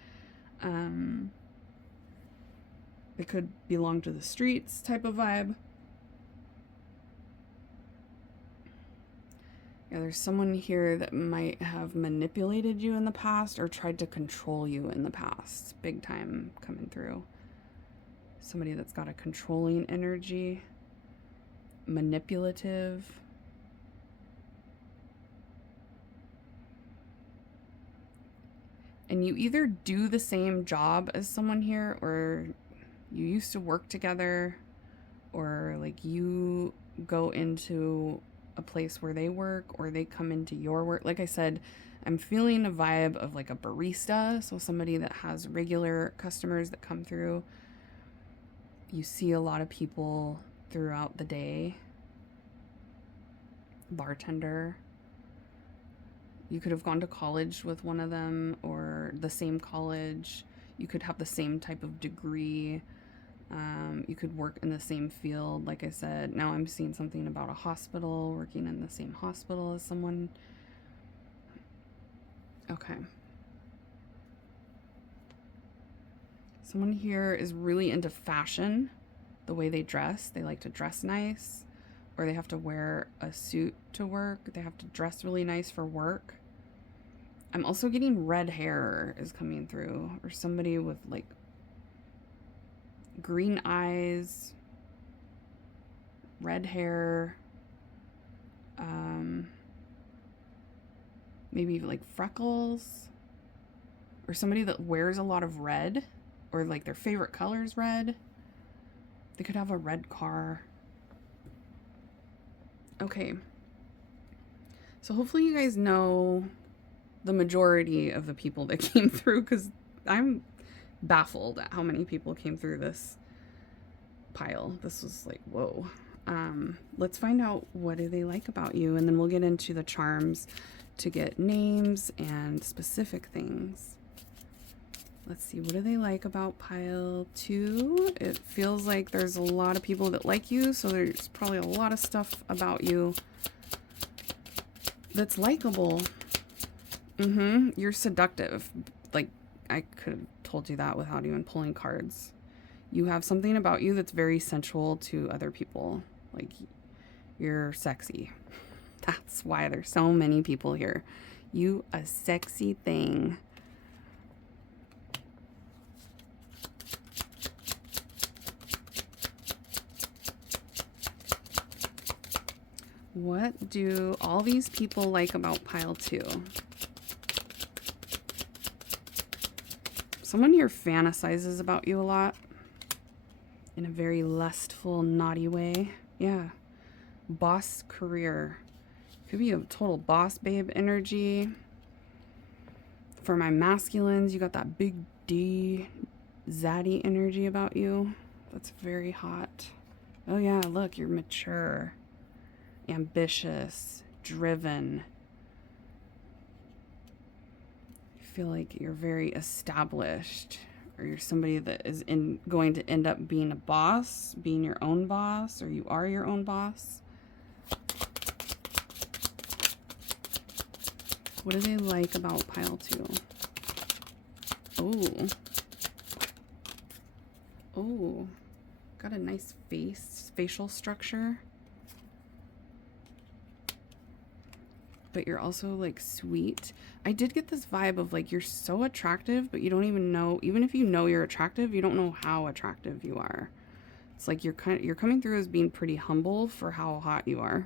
They could belong to the streets type of vibe. Yeah, there's someone here that might have manipulated you in the past or tried to control you in the past. Big time coming through. Somebody that's got a controlling energy. Manipulative. And you either do the same job as someone here, or you used to work together, or like you go into a place where they work, or they come into your work. Like I said, I'm feeling a vibe of like a barista, so somebody that has regular customers that come through. You see a lot of people throughout the day. Bartender. You could have gone to college with one of them, or the same college. You could have the same type of degree. You could work in the same field. Like I said, now I'm seeing something about a hospital, working in the same hospital as someone. Okay. Someone here is really into fashion, the way they dress. They like to dress nice, or they have to wear a suit to work. They have to dress really nice for work. I'm also getting red hair is coming through, or somebody with like green eyes, red hair, maybe like freckles, or somebody that wears a lot of red, or like their favorite color is red. They could have a red car. Okay. So hopefully you guys know the majority of the people that came through, because I'm baffled at how many people came through this pile. This was like, whoa. Let's find out what do they like about you, and then we'll get into the charms to get names and specific things. Let's see, what do they like about pile 2? It feels like there's a lot of people that like you, so there's probably a lot of stuff about you that's likable. You're seductive. Like, I could have told you that without even pulling cards. You have something about you that's very sensual to other people. Like, you're sexy. That's why there's so many people here. You a sexy thing. What do all these people like about pile 2? Someone here fantasizes about you a lot in a very lustful, naughty way. Yeah. Boss career. Could be a total boss babe energy. For my masculines, you got that big D zaddy energy about you. That's very hot. Oh yeah, look, you're mature, ambitious, driven. You feel like you're very established, or you're somebody that is going to end up being a boss, being your own boss, or you are your own boss. What do they like about pile 2? Oh. Oh. Got a nice facial structure. But you're also like sweet. I did get this vibe of like you're so attractive, but you don't even know, even if you know you're attractive, you don't know how attractive you are. It's like you're coming through as being pretty humble for how hot you are.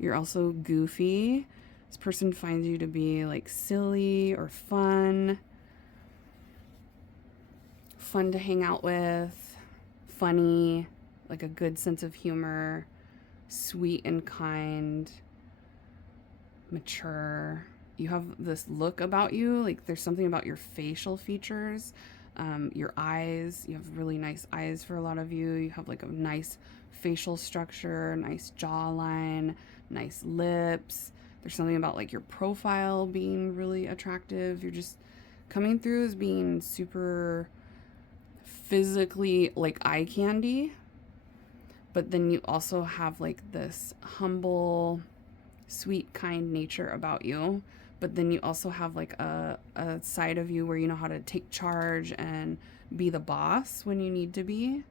You're also goofy. This person finds you to be like silly or fun to hang out with, funny, like a good sense of humor, sweet and kind, mature. You have this look about you, like there's something about your facial features, your eyes. You have really nice eyes for a lot of you. You have like a nice facial structure, nice jawline, nice lips. There's something about like your profile being really attractive. You're just coming through as being super physically like eye candy, but then you also have like this humble, sweet, kind nature about you. But then you also have like a side of you where you know how to take charge and be the boss when you need to be.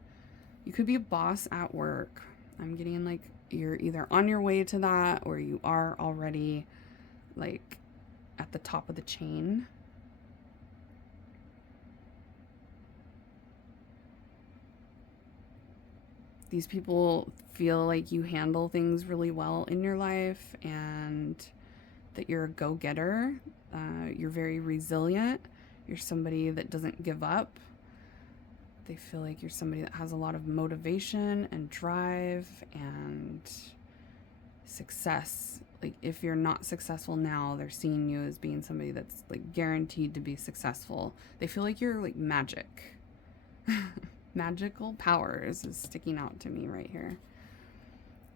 You could be a boss at work. I'm getting like you're either on your way to that, or you are already like at the top of the chain. These people feel like you handle things really well in your life, and that you're a go-getter. You're very resilient. you're somebody that doesn't give up. They feel like you're somebody that has a lot of motivation and drive and success. Like if you're not successful now, they're seeing you as being somebody that's like guaranteed to be successful. They feel like you're like magic. Magical powers is sticking out to me right here.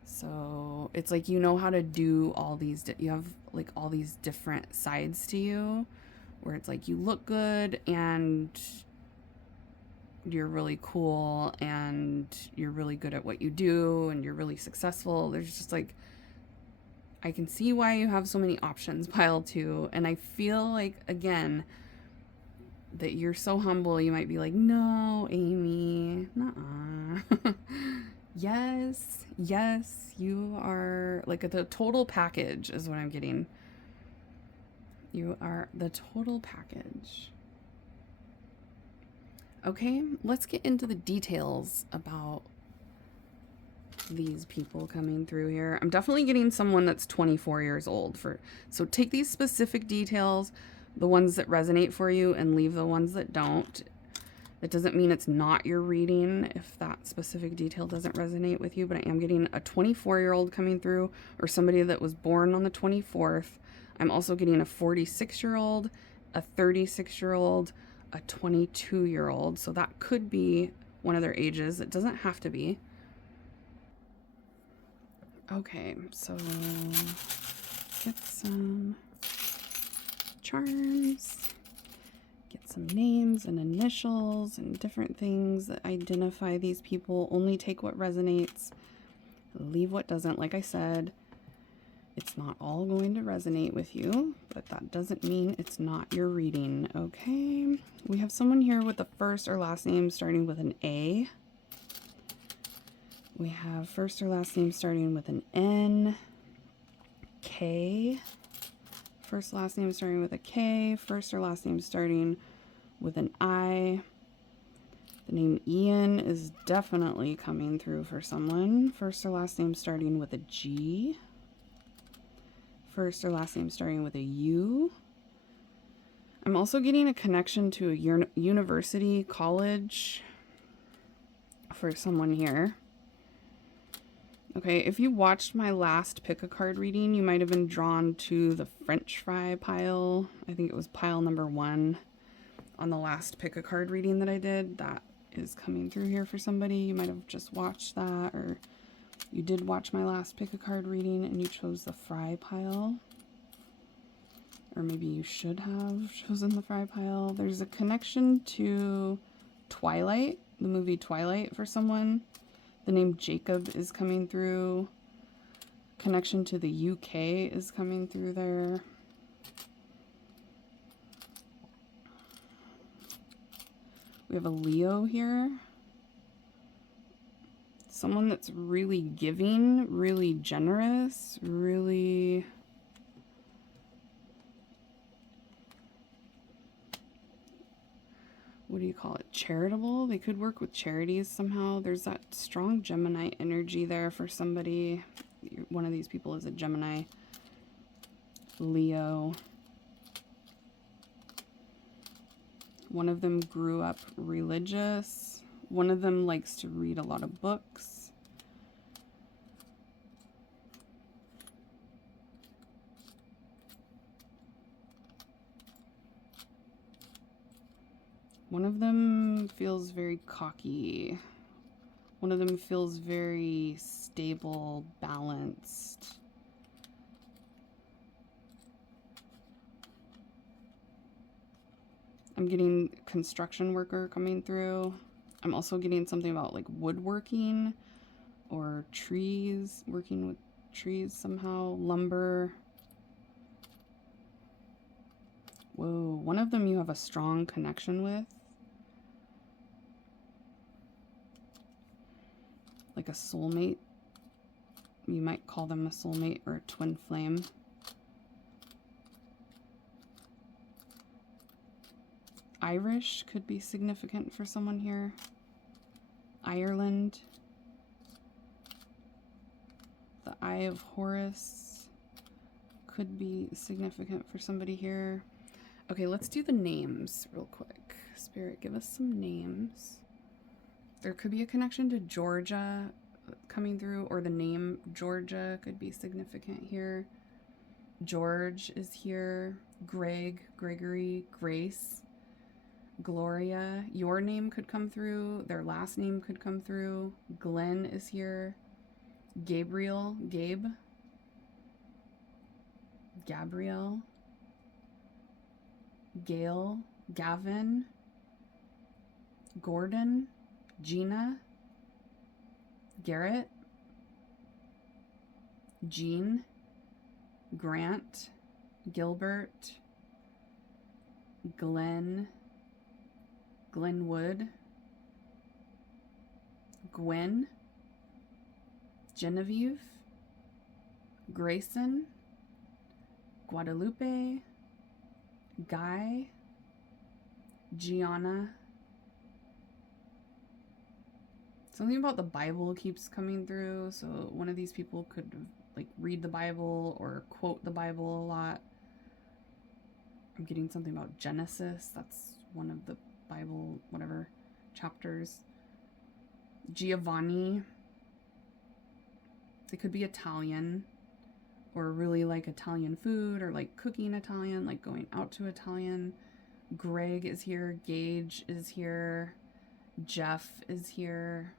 So it's like you know how to do all these, you have like all these different sides to you where it's like you look good and you're really cool and you're really good at what you do and you're really successful. There's just like, I can see why you have so many options, pile two. And I feel like, again, that you're so humble, you might be like, no, Amy, nuh-uh. Yes, you are like the total package is what I'm getting. You are the total package. Okay, let's get into the details about these people coming through here. I'm definitely getting someone that's 24 years old so take these specific details, the ones that resonate for you, and leave the ones that don't. It doesn't mean it's not your reading if that specific detail doesn't resonate with you, but I am getting a 24-year-old coming through or somebody that was born on the 24th. I'm also getting a 46-year-old, a 36-year-old, a 22-year-old. So that could be one of their ages. It doesn't have to be. Okay, so get some charms. Get some names and initials and different things that identify these people. Only take what resonates, leave what doesn't. Like I said, it's not all going to resonate with you, but that doesn't mean it's not your reading. Okay, we have someone here with the first or last name starting with an A. We have first or last name starting with an N, K. First last name starting with a K, first or last name starting with an I. The name Ian is definitely coming through for someone. First or last name starting with a G. First or last name starting with a U. I'm also getting a connection to a university, college for someone here. Okay, if you watched my last pick a card reading, you might have been drawn to the French fry pile. I think it was pile number 1 on the last pick a card reading that I did. That is coming through here for somebody. You might have just watched that, or you did watch my last pick a card reading and you chose the fry pile. Or maybe you should have chosen the fry pile. There's a connection to Twilight, the movie Twilight for someone. The name Jacob is coming through. Connection to the UK is coming through there. We have a Leo here. Someone that's really giving, really generous, really... what do you call it? Charitable? They could work with charities somehow. There's that strong Gemini energy there for somebody. One of these people is a Gemini. Leo. One of them grew up religious. One of them likes to read a lot of books. One of them feels very cocky. One of them feels very stable, balanced. I'm getting construction worker coming through. I'm also getting something about like woodworking or trees, working with trees somehow, lumber. Whoa, one of them you have a strong connection with. Like a soulmate. You might call them a soulmate or a twin flame. Irish could be significant for someone here. Ireland. The Eye of Horus could be significant for somebody here. Okay, let's do the names real quick. Spirit, give us some names. There could be a connection to Georgia coming through, or the name Georgia could be significant here. George is here. Greg, Gregory, Grace, Gloria. Your name could come through. Their last name could come through. Glenn is here. Gabriel, Gabe. Gabrielle. Gail, Gavin. Gordon, Gina. Garrett. Jean. Grant, Gilbert, Glenn, Glenwood, Gwen, Genevieve, Grayson, Guadalupe, Guy, Gianna. Something about the Bible keeps coming through, so one of these people could like read the Bible or quote the Bible a lot. I'm getting something about Genesis. That's one of the Bible, whatever, chapters. Giovanni. They could be Italian or really like Italian food or like cooking Italian, like going out to Italian. Greg is here. Gage is here. Jeff is here.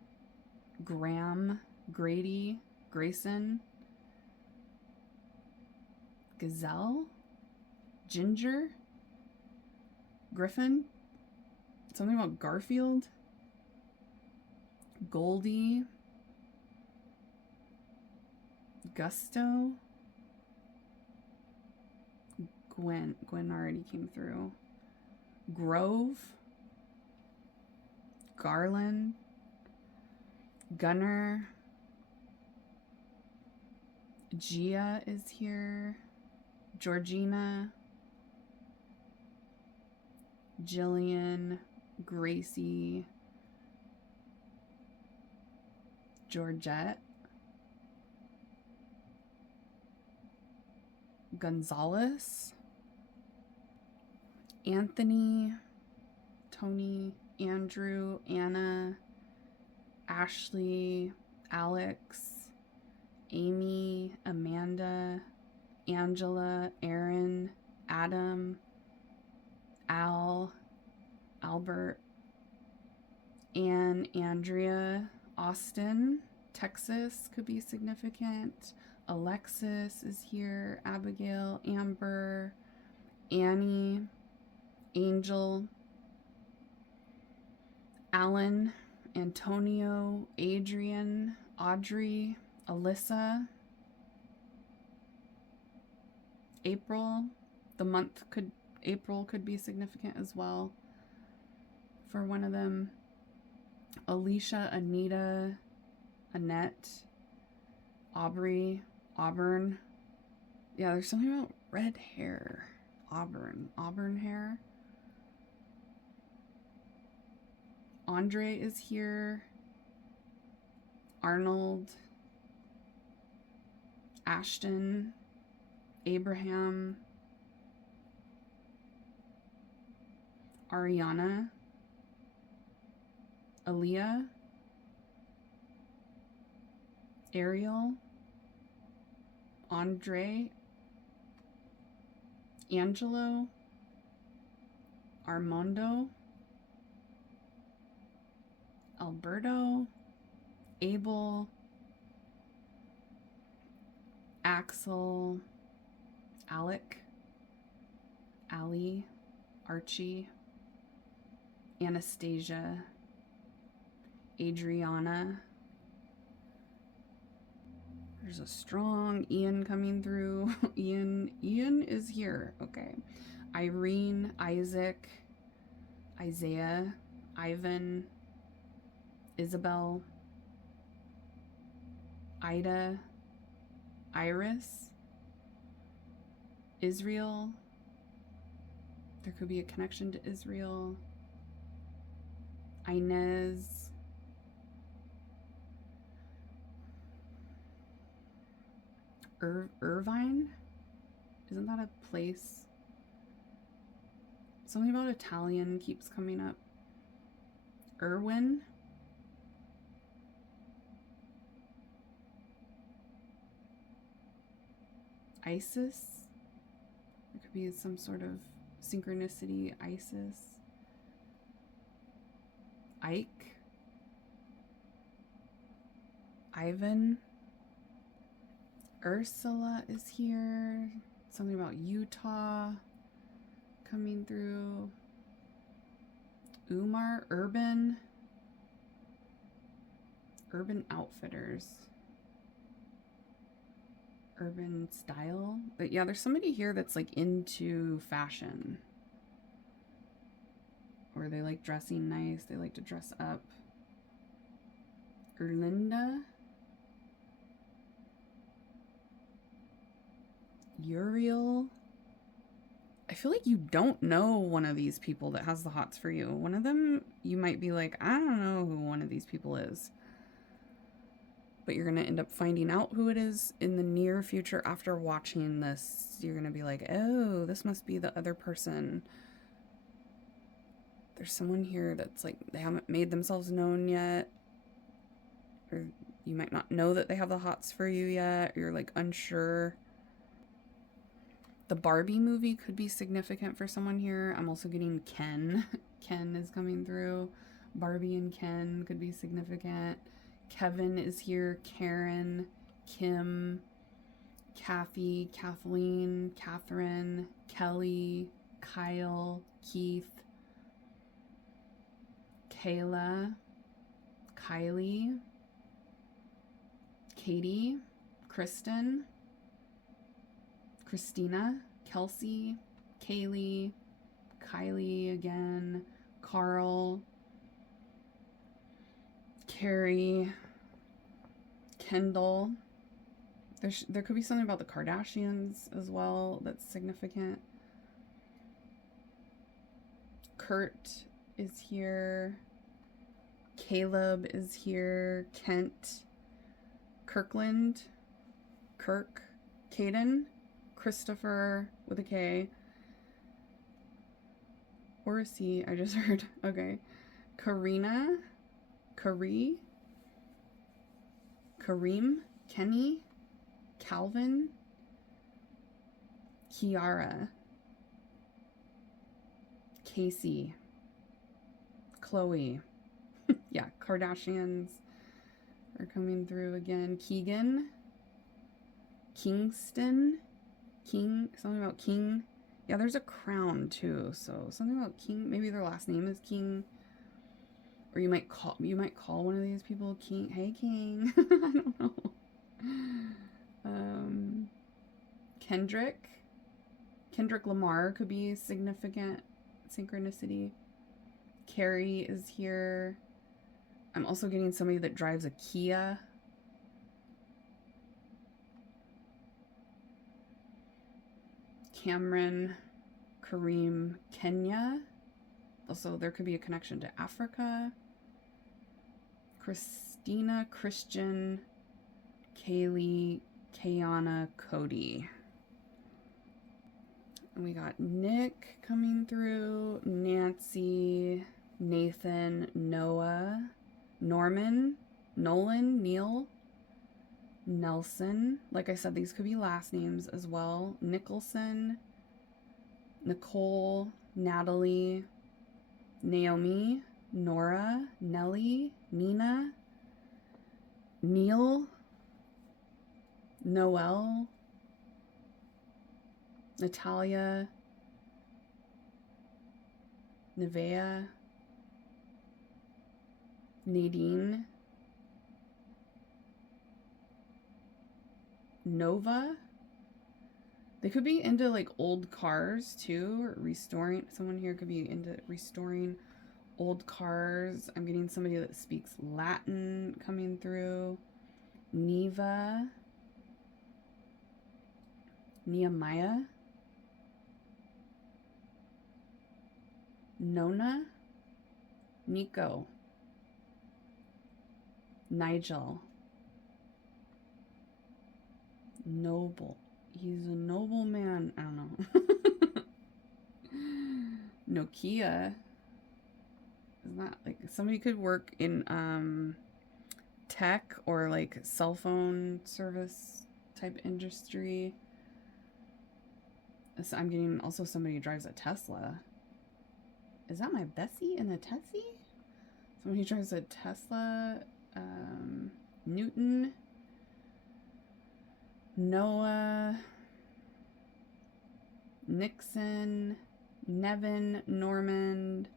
Graham, Grady, Grayson. Gazelle, Ginger, Griffin, something about Garfield, Goldie, Gusto, Gwen already came through, Grove, Garland, Gunner, Gia is here, Georgina, Jillian, Gracie, Georgette, Gonzalez, Anthony, Tony, Andrew, Anna, Ashley, Alex, Amy, Amanda, Angela, Aaron, Adam, Al, Albert, Anne, Andrea, Austin, Texas could be significant. Alexis is here. Abigail, Amber, Annie, Angel, Alan, Antonio, Adrian, Audrey, Alyssa, April. The month April could be significant as well for one of them. Alicia, Anita, Annette, Aubrey, Auburn. Yeah, there's something about red hair. Auburn hair. Andre is here. Arnold, Ashton, Abraham, Ariana, Aaliyah, Ariel, Andre, Angelo, Armando, Alberto, Abel, Axel, Alec, Ali, Archie, Anastasia, Adriana. There's a strong Ian coming through. Ian is here. Okay. Irene, Isaac, Isaiah, Ivan, Isabel, Ida, Iris, Israel. There could be a connection to Israel. Inez, Irvine? Isn't that a place? Something about Italian keeps coming up. Irwin. Isis. There could be some sort of synchronicity. Isis. Ike. Ivan. Ursula is here. Something about Utah coming through. Umar. Urban Outfitters. Urban style. But yeah, there's somebody here that's like into fashion. Or they like dressing nice. They like to dress up. Erlinda. Uriel. I feel like you don't know one of these people that has the hots for you. One of them, you might be like, I don't know who one of these people is. But you're going to end up finding out who it is in the near future after watching this. You're going to be like, oh, this must be the other person. There's someone here that's like, they haven't made themselves known yet. Or you might not know that they have the hots for you yet. You're like unsure. The Barbie movie could be significant for someone here. I'm also getting Ken. Ken is coming through. Barbie and Ken could be significant. Kevin is here. Karen, Kim, Kathy, Kathleen, Catherine, Kelly, Kyle, Keith, Kayla, Kylie, Katie, Kristen, Christina, Kelsey, Kaylee, Kylie again, Carl, Carrie, Kendall. There could be something about the Kardashians as well that's significant. Kurt is here. Caleb is here. Kent, Kirkland, Kirk, Caden, Christopher with a K. Or a C, I just heard. Okay. Karina, Kareem, Kenny, Calvin, Kiara, Casey, Chloe. Yeah, Kardashians are coming through again. Keegan, Kingston, King, something about King. Yeah, there's a crown too, so something about King. Maybe their last name is King. Or you might call one of these people King. Hey, King. I don't know. Kendrick Lamar could be significant synchronicity. Carrie is here. I'm also getting somebody that drives a Kia. Cameron, Kareem, Kenya. Also, there could be a connection to Africa. Christina, Christian, Kaylee, Kayana, Cody. And we got Nick coming through, Nancy, Nathan, Noah, Norman, Nolan, Neil, Nelson. Like I said, these could be last names as well. Nicholson, Nicole, Natalie, Naomi, Nora, Nellie, Nina, Neil, Noelle, Natalia, Nevea, Nadine, Nova. They could be into like old cars too, or restoring. Someone here could be into restoring old cars. I'm getting somebody that speaks Latin coming through. Neva, Nehemiah, Nona, Nico, Nigel, Noble. He's a noble man. I don't know. Nokia. Isn't that like somebody could work in tech or like cell phone service type industry? So I'm getting also somebody who drives a Tesla. Is that my Bessie in the Tessie? Somebody who drives a Tesla. Newton. Noah. Nixon. Nevin. Normand.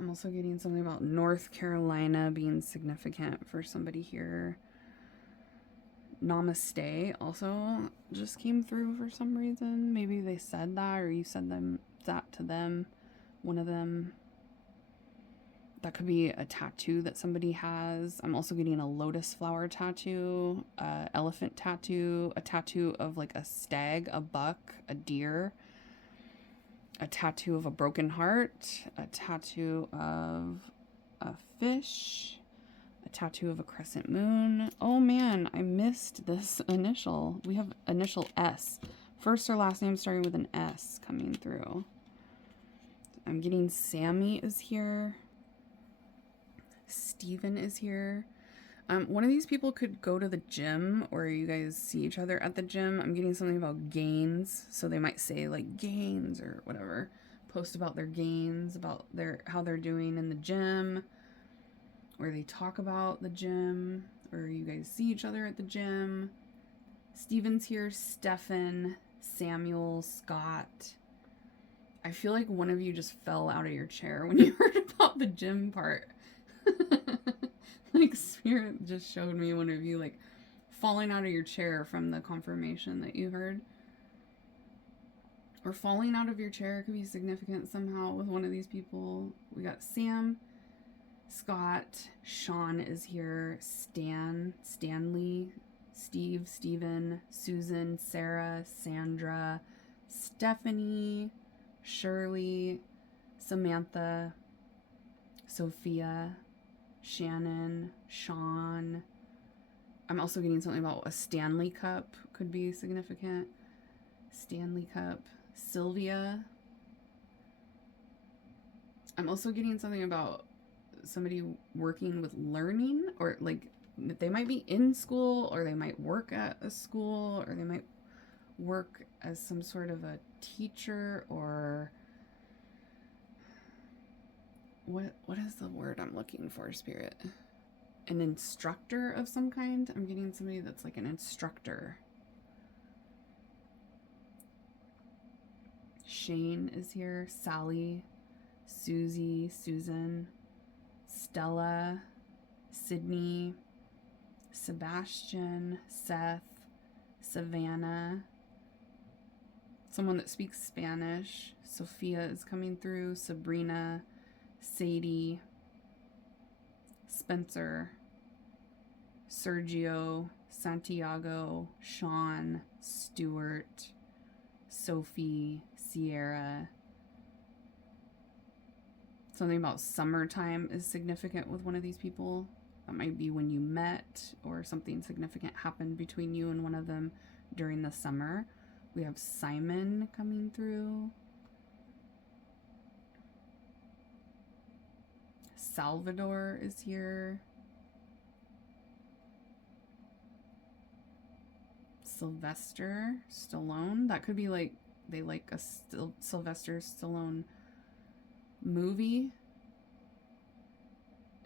I'm also getting something about North Carolina being significant for somebody here. Namaste also just came through for some reason. Maybe they said that or you said that to them. One of them. That could be a tattoo that somebody has. I'm also getting a lotus flower tattoo, elephant tattoo, a tattoo of like a stag, a buck, a deer, a tattoo of a broken heart, a tattoo of a fish, a tattoo of a crescent moon. Oh man, I missed this initial. We have initial S. First or last name starting with an S coming through. I'm getting Sammy is here. Steven is here. One of these people could go to the gym or you guys see each other at the gym. I'm getting something about gains. So they might say like gains or whatever. Post about their gains, about how they're doing in the gym. Or they talk about the gym. Or you guys see each other at the gym. Steven's here. Stefan, Samuel, Scott. I feel like one of you just fell out of your chair when you heard about the gym part. Like Spirit just showed me one of you like falling out of your chair from the confirmation that you heard. Or falling out of your chair could be significant somehow with one of these people. We got Sam, Scott, Sean is here, Stanley, Steve, Steven, Susan, Sarah, Sandra, Stephanie, Shirley, Samantha, Sophia, Shannon, Sean. I'm also getting something about a Stanley Cup could be significant. Stanley Cup. Sylvia. I'm also getting something about somebody working with learning or like they might be in school or they might work at a school or they might work as some sort of a teacher or what is the word I'm looking for, Spirit? An instructor of some kind. I'm getting somebody that's like an instructor. Shane is here. Sally, Susie, Susan, Stella, Sydney, Sebastian, Seth, Savannah, someone that speaks Spanish. Sophia is coming through. Sabrina, Sadie, Spencer, Sergio, Santiago, Sean, Stuart, Sophie, Sierra. Something about summertime is significant with one of these people. That might be when you met or something significant happened between you and one of them during the summer. We have Simon coming through. Salvador is here. Sylvester Stallone. That could be like they like a Sylvester Stallone movie.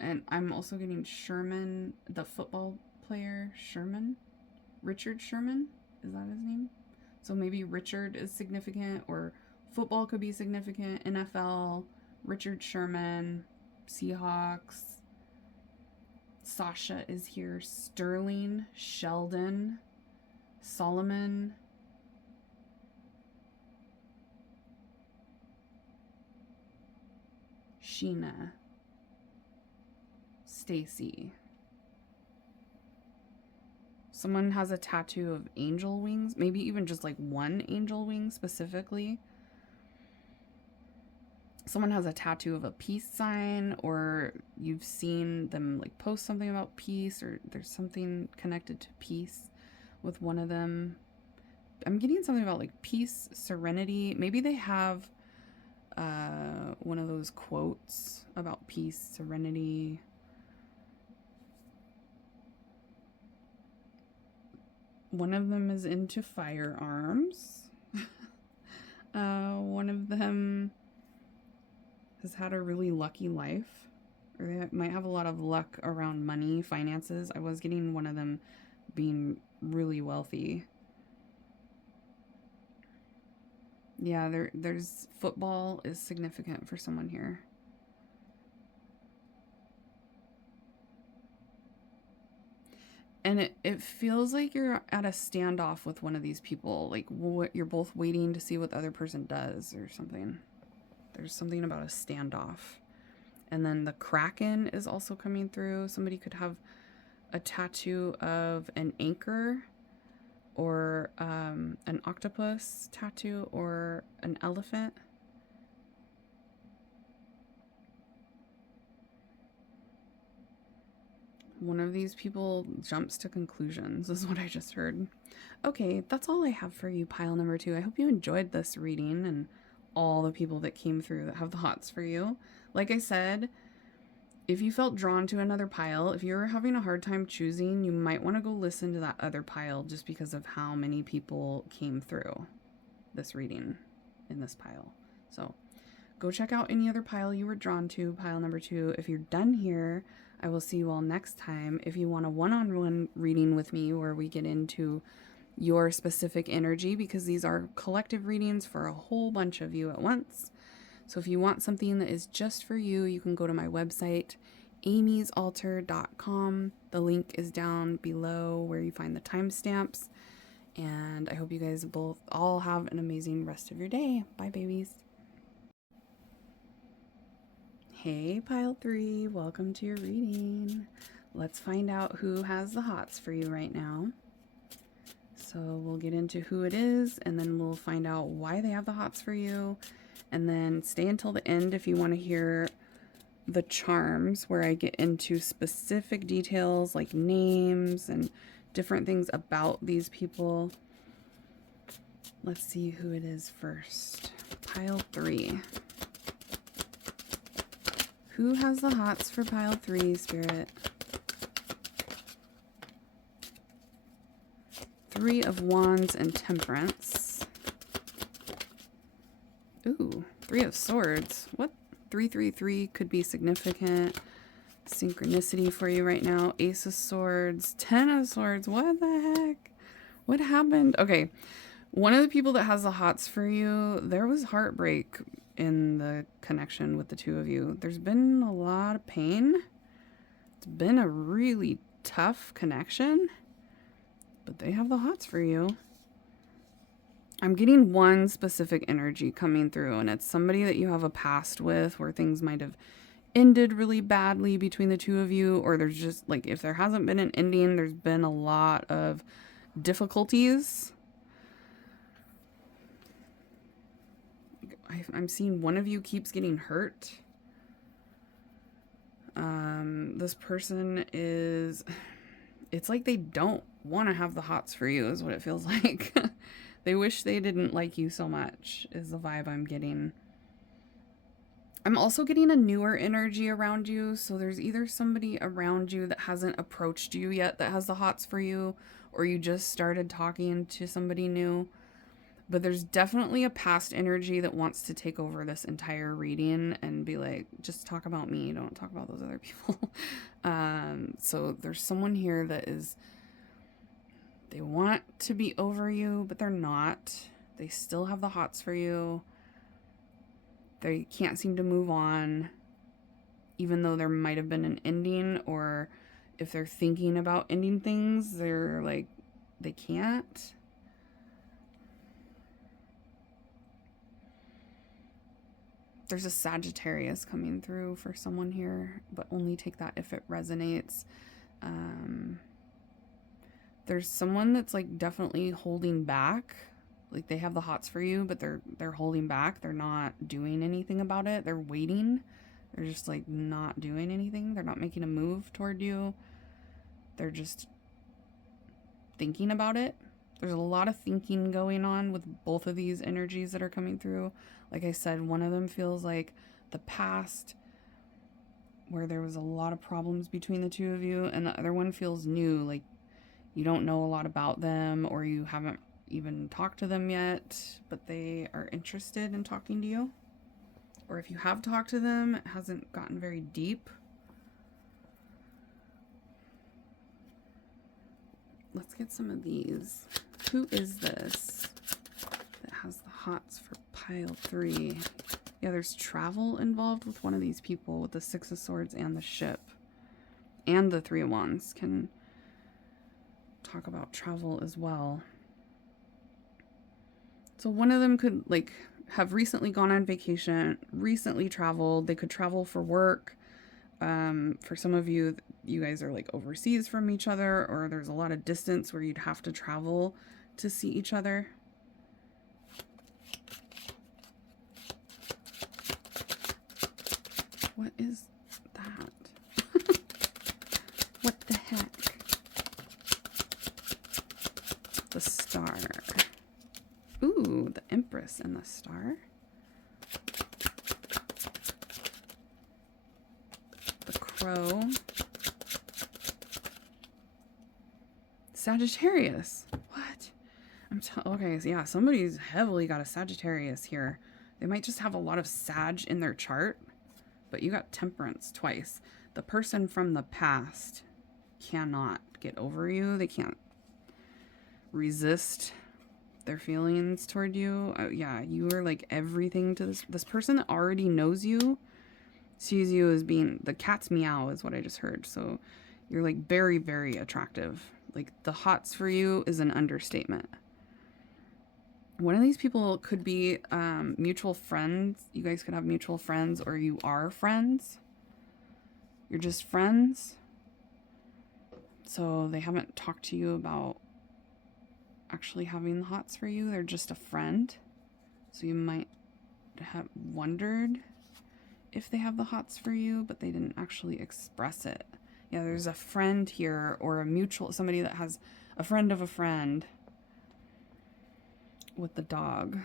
And I'm also getting Sherman, the football player Sherman. Richard Sherman. Is that his name? So maybe Richard is significant or football could be significant. NFL, Richard Sherman, Seahawks. Sasha is here. Sterling, Sheldon, Solomon, Sheena, Stacy. Someone has a tattoo of angel wings, maybe even just like one angel wing specifically. Someone has a tattoo of a peace sign, or you've seen them like post something about peace, or there's something connected to peace with one of them. I'm getting something about like peace, serenity. Maybe they have one of those quotes about peace, serenity. One of them is into firearms. One of them has had a really lucky life, or they might have a lot of luck around money, finances. I was getting one of them being really wealthy. Yeah, there's football is significant for someone here. And it feels like you're at a standoff with one of these people. Like you're both waiting to see what the other person does or something. There's something about a standoff. And then the Kraken is also coming through. Somebody could have a tattoo of an anchor or an octopus tattoo or an elephant. One of these people jumps to conclusions, is what I just heard. Okay, that's all I have for you, pile number 2. I hope you enjoyed this reading and all the people that came through that have the HOTS for you. Like I said, if you felt drawn to another pile, if you're having a hard time choosing, you might want to go listen to that other pile just because of how many people came through this reading in this pile. So go check out any other pile you were drawn to, pile number 2. If you're done here, I will see you all next time. If you want a one-on-one reading with me where we get into your specific energy, because these are collective readings for a whole bunch of you at once. So if you want something that is just for you, you can go to my website, amysaltar.com. The link is down below where you find the timestamps. And I hope you guys both all have an amazing rest of your day. Bye, babies. Hey, pile 3, welcome to your reading. Let's find out who has the HOTS for you right now. So we'll get into who it is, and then we'll find out why they have the HOTS for you. And then stay until the end if you want to hear the charms, where I get into specific details like names and different things about these people. Let's see who it is first. Pile 3. Who has the HOTS for pile 3, Spirit? 3 of Wands and Temperance. Ooh, 3 of Swords. What? 333 could be significant. Synchronicity for you right now. Ace of Swords. 10 of Swords. What the heck? What happened? Okay. One of the people that has the HOTS for you, there was heartbreak in the connection with the two of you. There's been a lot of pain. It's been a really tough connection, but they have the HOTS for you. I'm getting one specific energy coming through, and it's somebody that you have a past with where things might have ended really badly between the two of you, or there's just like, if there hasn't been an ending, there's been a lot of difficulties. I'm seeing one of you keeps getting hurt. This person is, it's like they don't want to have the HOTS for you is what it feels like. They wish they didn't like you so much is the vibe I'm getting. I'm also getting a newer energy around you. So there's either somebody around you that hasn't approached you yet that has the HOTS for you, or you just started talking to somebody new. But there's definitely a past energy that wants to take over this entire reading and be like, just talk about me. Don't talk about those other people. So there's someone here that is, they want to be over you, but they're not. They still have the HOTS for you. They can't seem to move on, even though there might have been an ending, or if they're thinking about ending things, they're like, they can't. There's a Sagittarius coming through for someone here, but only take that if it resonates. There's someone that's like definitely holding back. Like they have the HOTS for you, but they're holding back. They're not doing anything about it. They're waiting. They're just like not doing anything. They're not making a move toward you. They're just thinking about it. There's a lot of thinking going on with both of these energies that are coming through. Like I said, one of them feels like the past, where there was a lot of problems between the two of you, and the other one feels new, like you don't know a lot about them, or you haven't even talked to them yet, but they are interested in talking to you. Or if you have talked to them, it hasn't gotten very deep. Let's get some of these. Who is this that has the HOTS for pile 3? Yeah, there's travel involved with one of these people with the 6 of Swords and the ship. And the 3 of Wands can talk about travel as well. So one of them could like have recently gone on vacation, recently traveled. They could travel for work. For some of you, you guys are like overseas from each other, or there's a lot of distance where you'd have to travel to see each other. What is that? What the heck? The Star. Ooh, the Empress and the Star. The Crow. Sagittarius. What? Okay, so yeah, somebody's heavily got a Sagittarius here. They might just have a lot of Sag in their chart, but you got Temperance twice. The person from the past cannot get over you. They can't resist their feelings toward you. Yeah, you are like everything to this person that already knows you, sees you as being the cat's meow is what I just heard. So you're like very, very attractive. Like the HOTS for you is an understatement. One of these people could be mutual friends. You guys could have mutual friends, or you are friends. You're just friends. So they haven't talked to you about actually having the HOTS for you. They're just a friend. So you might have wondered if they have the HOTS for you, but they didn't actually express it. Yeah, there's a friend here, or a mutual, somebody that has a friend of a friend with the dog.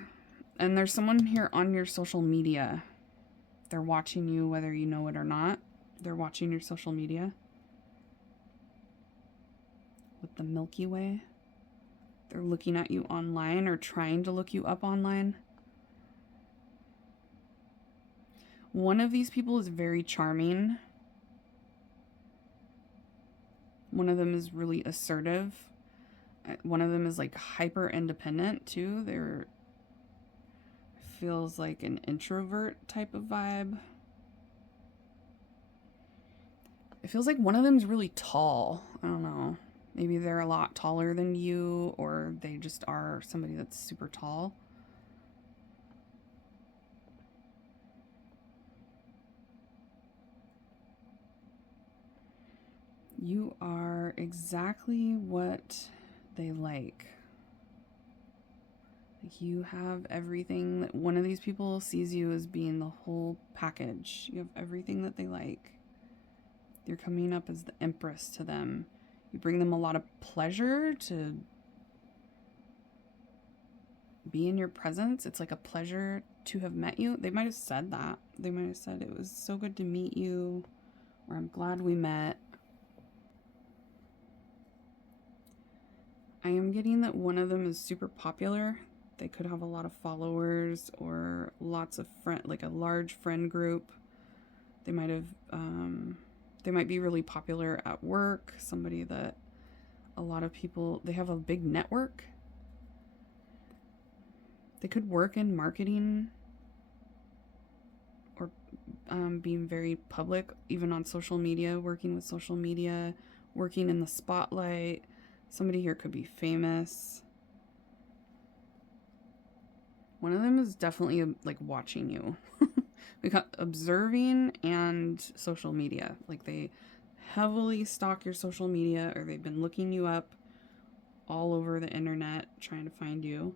And there's someone here on your social media. They're watching you whether you know it or not. They're watching your social media with the Milky Way. They're looking at you online or trying to look you up online. One of these people is very charming. One of them is really assertive. One of them is like hyper independent too. They're feels like an introvert type of vibe. It feels like one of them's really tall. I don't know. Maybe they're a lot taller than you, or they just are somebody that's super tall. You are exactly what they like. Like you have everything that one of these people sees you as being the whole package. You have everything that they like. You're coming up as the Empress to them. You bring them a lot of pleasure to be in your presence. It's like a pleasure to have met you. They might have said that. They might have said it was so good to meet you, or I'm glad we met. I am getting that one of them is super popular. They could have a lot of followers or lots of like a large friend group. They might have, they might be really popular at work. Somebody that a lot of people, they have a big network. They could work in marketing or being very public, even on social media, working with social media, working in the spotlight. Somebody here could be famous. One of them is definitely like watching you. We got observing and social media. Like they heavily stalk your social media, or they've been looking you up all over the internet trying to find you.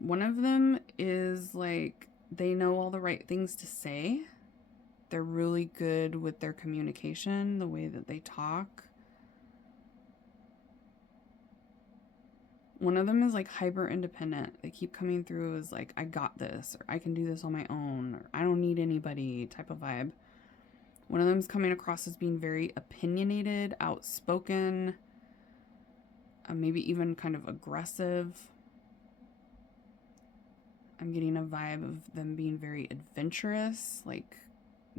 One of them is like, they know all the right things to say. They're really good with their communication, the way that they talk. One of them is like hyper independent. They keep coming through as like, I got this, or I can do this on my own, or I don't need anybody type of vibe. One of them is coming across as being very opinionated, outspoken, maybe even kind of aggressive. I'm getting a vibe of them being very adventurous, like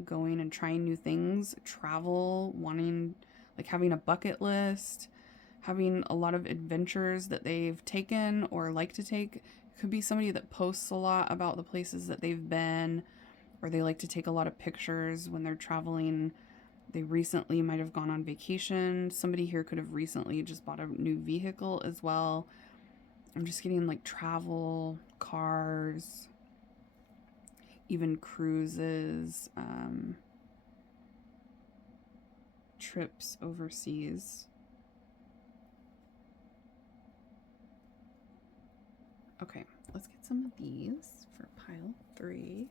going and trying new things, travel, wanting, like having a bucket list, having a lot of adventures that they've taken or like to take. It could be somebody that posts a lot about the places that they've been, or they like to take a lot of pictures when they're traveling. They recently might have gone on vacation. Somebody here could have recently just bought a new vehicle as well. I'm just getting like travel, cars, even cruises, trips overseas. Okay, let's get some of these for pile 3.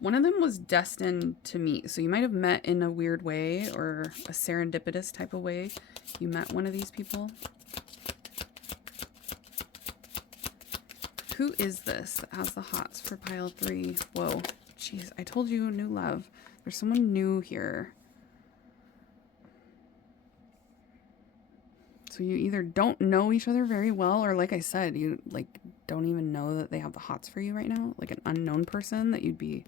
One of them was destined to meet. So you might have met in a weird way or a serendipitous type of way. You met one of these people. Who is this that has the hots for pile 3? Whoa, jeez, I told you, new love. There's someone new here. So you either don't know each other very well, or like I said, you like don't even know that they have the hots for you right now. Like an unknown person that you'd be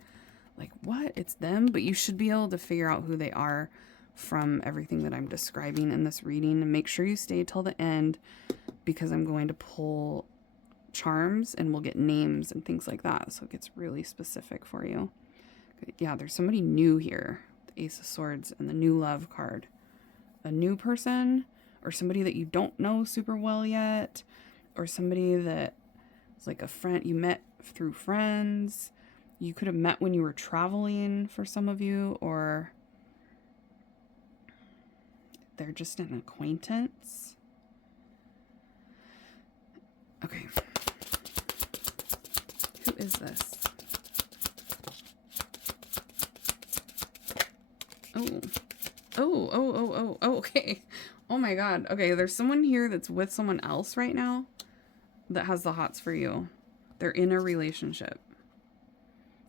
like, what? It's them? But you should be able to figure out who they are from everything that I'm describing in this reading. And make sure you stay till the end, because I'm going to pull charms and we'll get names and things like that. So it gets really specific for you. Yeah, there's somebody new here. The Ace of Swords and the new love card. A new person, or somebody that you don't know super well yet, or somebody that is like a friend you met through friends. You could have met when you were traveling for some of you, or they're just an acquaintance. Okay. Who is this? Oh, okay. Oh my God. Okay, there's someone here that's with someone else right now that has the hots for you. They're in a relationship.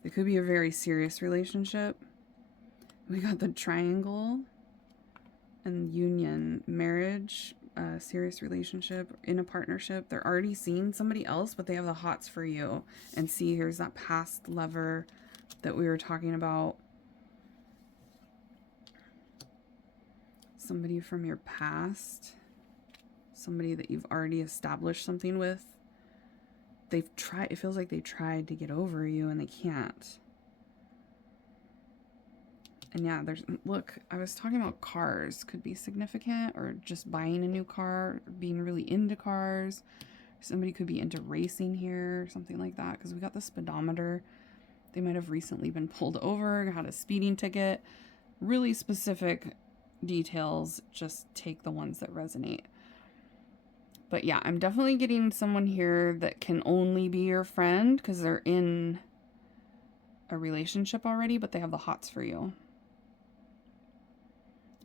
It could be a very serious relationship. We got the triangle and union, marriage, serious relationship, in a partnership. They're already seeing somebody else, but they have the hots for you. And see, here's that past lover that we were talking about. Somebody from your past. Somebody that you've already established something with. They've tried, it feels like they tried to get over you and they can't. And yeah, there's, look, I was talking about cars could be significant, or just buying a new car, being really into cars. Somebody could be into racing here, something like that, because we got the speedometer. They might have recently been pulled over, had a speeding ticket. Really specific details, just take the ones that resonate. But yeah, I'm definitely getting someone here that can only be your friend because they're in a relationship already, but they have the hots for you.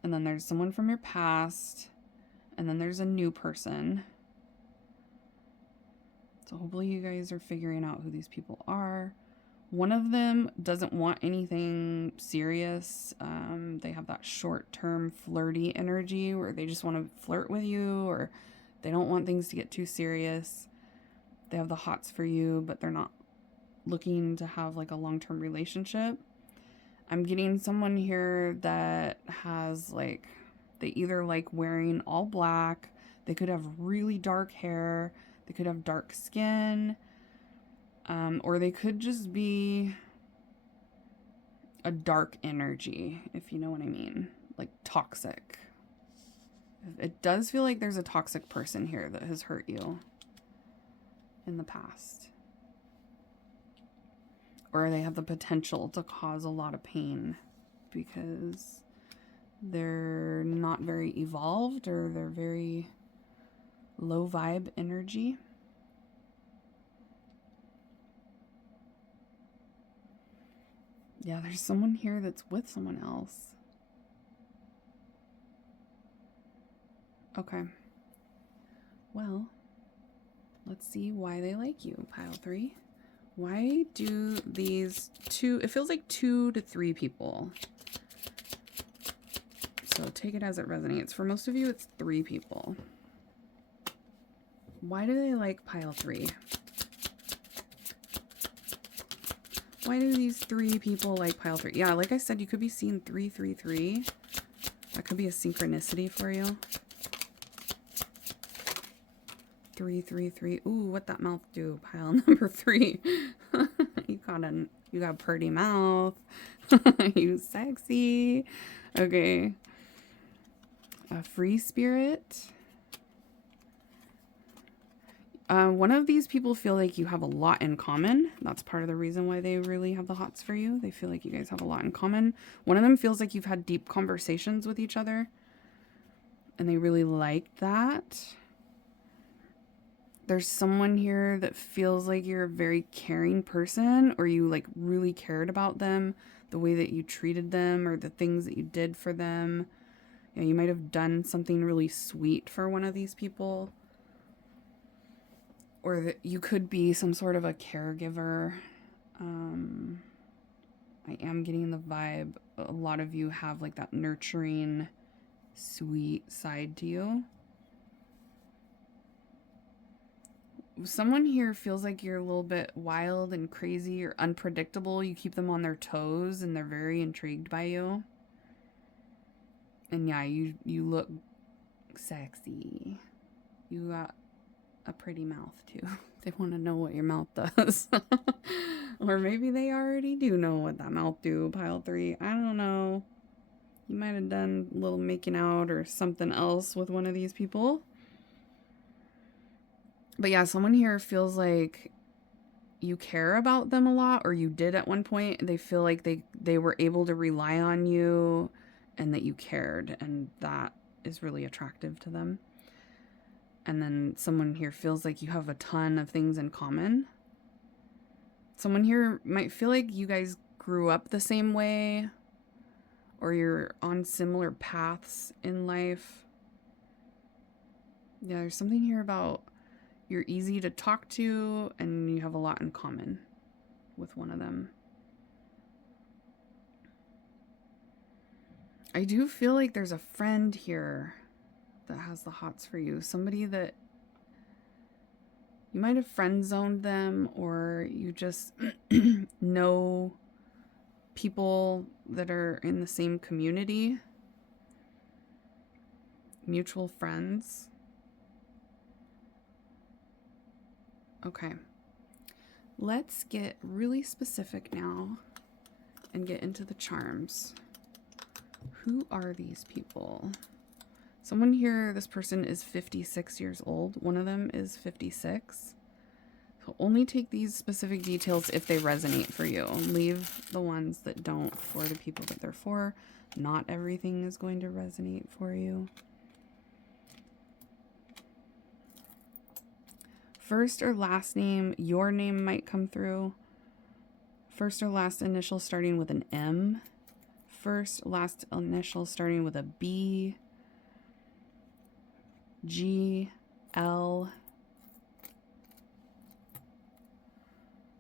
And then there's someone from your past, and then there's a new person. So hopefully you guys are figuring out who these people are. One of them doesn't want anything serious. They have that short-term flirty energy where they just want to flirt with you, or they don't want things to get too serious. They have the hots for you, but they're not looking to have like a long-term relationship. I'm getting someone here that has like, they either like wearing all black, they could have really dark hair, they could have dark skin, or they could just be a dark energy, if you know what I mean, like toxic. It does feel like there's a toxic person here that has hurt you in the past. Or they have the potential to cause a lot of pain because they're not very evolved, or they're very low vibe energy. Yeah, there's someone here that's with someone else. Okay. Well, let's see why they like you, pile 3. Why do these two, it feels like 2 to 3 people. So take it as it resonates. For most of you, it's 3 people. Why do they like pile 3? Why do these 3 people like pile 3? Yeah, like I said, you could be seeing 333. That could be a synchronicity for you. 333. Ooh, what that mouth do? Pile number 3. You got a pretty mouth. You sexy. Okay. A free spirit. One of these people feel like you have a lot in common. That's part of the reason why they really have the hots for you. They feel like you guys have a lot in common. One of them feels like you've had deep conversations with each other, and they really like that. There's someone here that feels like you're a very caring person, or you like really cared about them, the way that you treated them or the things that you did for them. Yeah, you might have done something really sweet for one of these people. Or that you could be some sort of a caregiver. I am getting the vibe a lot of you have like that nurturing, sweet side to you. Someone here feels like you're a little bit wild and crazy or unpredictable. You keep them on their toes and they're very intrigued by you. And yeah, you look sexy. You got a pretty mouth too. They want to know what your mouth does. Or maybe they already do know what that mouth do, pile 3. I don't know. You might have done a little making out or something else with one of these people. But yeah, someone here feels like you care about them a lot, or you did at one point. They feel like they were able to rely on you and that you cared, and that is really attractive to them. And then someone here feels like you have a ton of things in common. Someone here might feel like you guys grew up the same way, or you're on similar paths in life. Yeah, there's something here about you're easy to talk to and you have a lot in common with one of them. I do feel like there's a friend here that has the hots for you. Somebody that you might have friend zoned them, or you just know people that are in the same community. Mutual friends. Okay. Let's get really specific now and get into the charms. Who are these people? Someone here, this person is 56 years old. One of them is 56. So only take these specific details if they resonate for you. Leave the ones that don't for the people that they're for. Not everything is going to resonate for you. First or last name, your name might come through. First or last initial starting with an M. First, last initial starting with a B. G, L.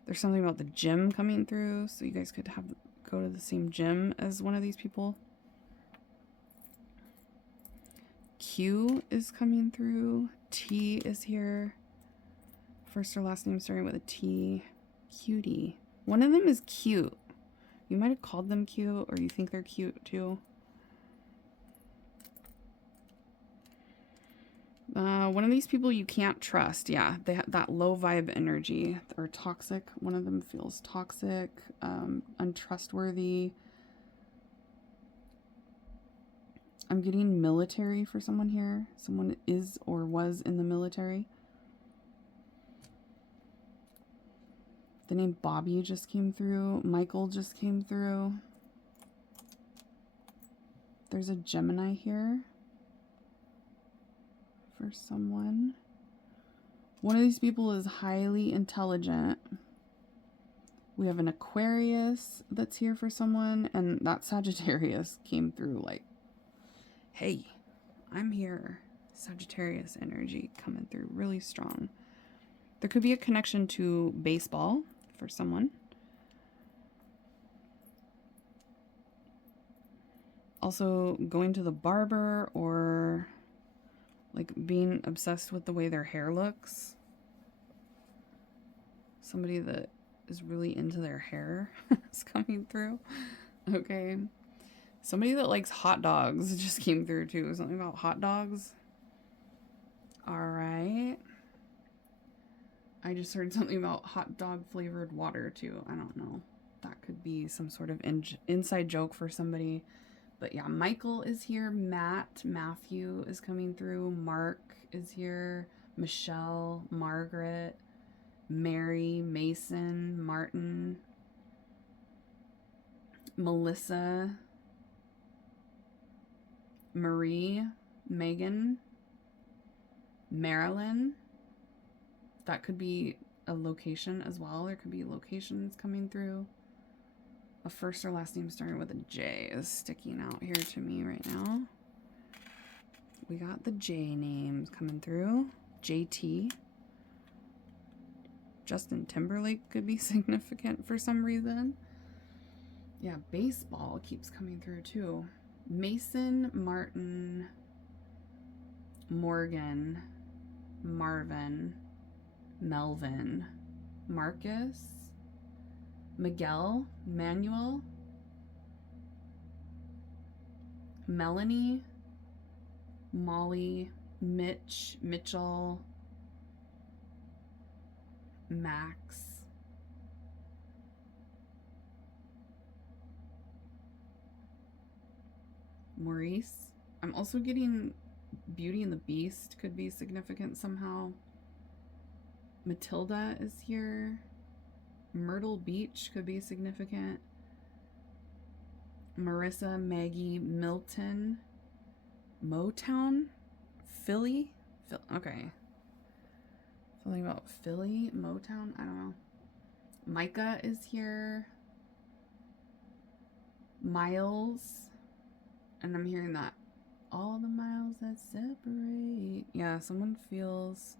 There's something about the gym coming through, so you guys could go to the same gym as one of these people. Q is coming through. T is here. First or last name starting with a T. Cutie. One of them is cute. You might have called them cute, or you think they're cute too. One of these people you can't trust. Yeah, they have that low vibe energy, or toxic. One of them feels toxic, untrustworthy. I'm getting military for someone here. Someone is or was in the military. The name Bobby just came through. Michael just came through. There's a Gemini here for someone. One of these people is highly intelligent. We have an Aquarius that's here for someone, and that Sagittarius came through like, hey, I'm here. Sagittarius energy coming through really strong. There could be a connection to baseball for someone. Also going to the barber or like being obsessed with the way their hair looks. Somebody that is really into their hair is coming through. Okay. Somebody that likes hot dogs just came through too. Something about hot dogs. All right. I just heard something about hot dog flavored water too. I don't know. That could be some sort of inside joke for somebody. But yeah, Michael is here. Matthew is coming through. Mark is here. Michelle, Margaret, Mary, Mason, Martin, Melissa, Marie, Megan, Marilyn. That could be a location as well. There could be locations coming through. A first or last name starting with a J is sticking out here to me right now. We got the J names coming through. JT. Justin Timberlake could be significant for some reason. Yeah, baseball keeps coming through too. Mason, Martin, Morgan, Marvin, Melvin, Marcus, Miguel, Manuel, Melanie, Molly, Mitch, Mitchell, Max, Maurice. I'm also getting Beauty and the Beast could be significant somehow. Matilda is here. Myrtle Beach could be significant. Marissa, Maggie, Milton, Motown, Philly. Okay. Something about Philly, Motown. I don't know. Micah is here. Miles. And I'm hearing that. All the miles that separate. Yeah, someone feels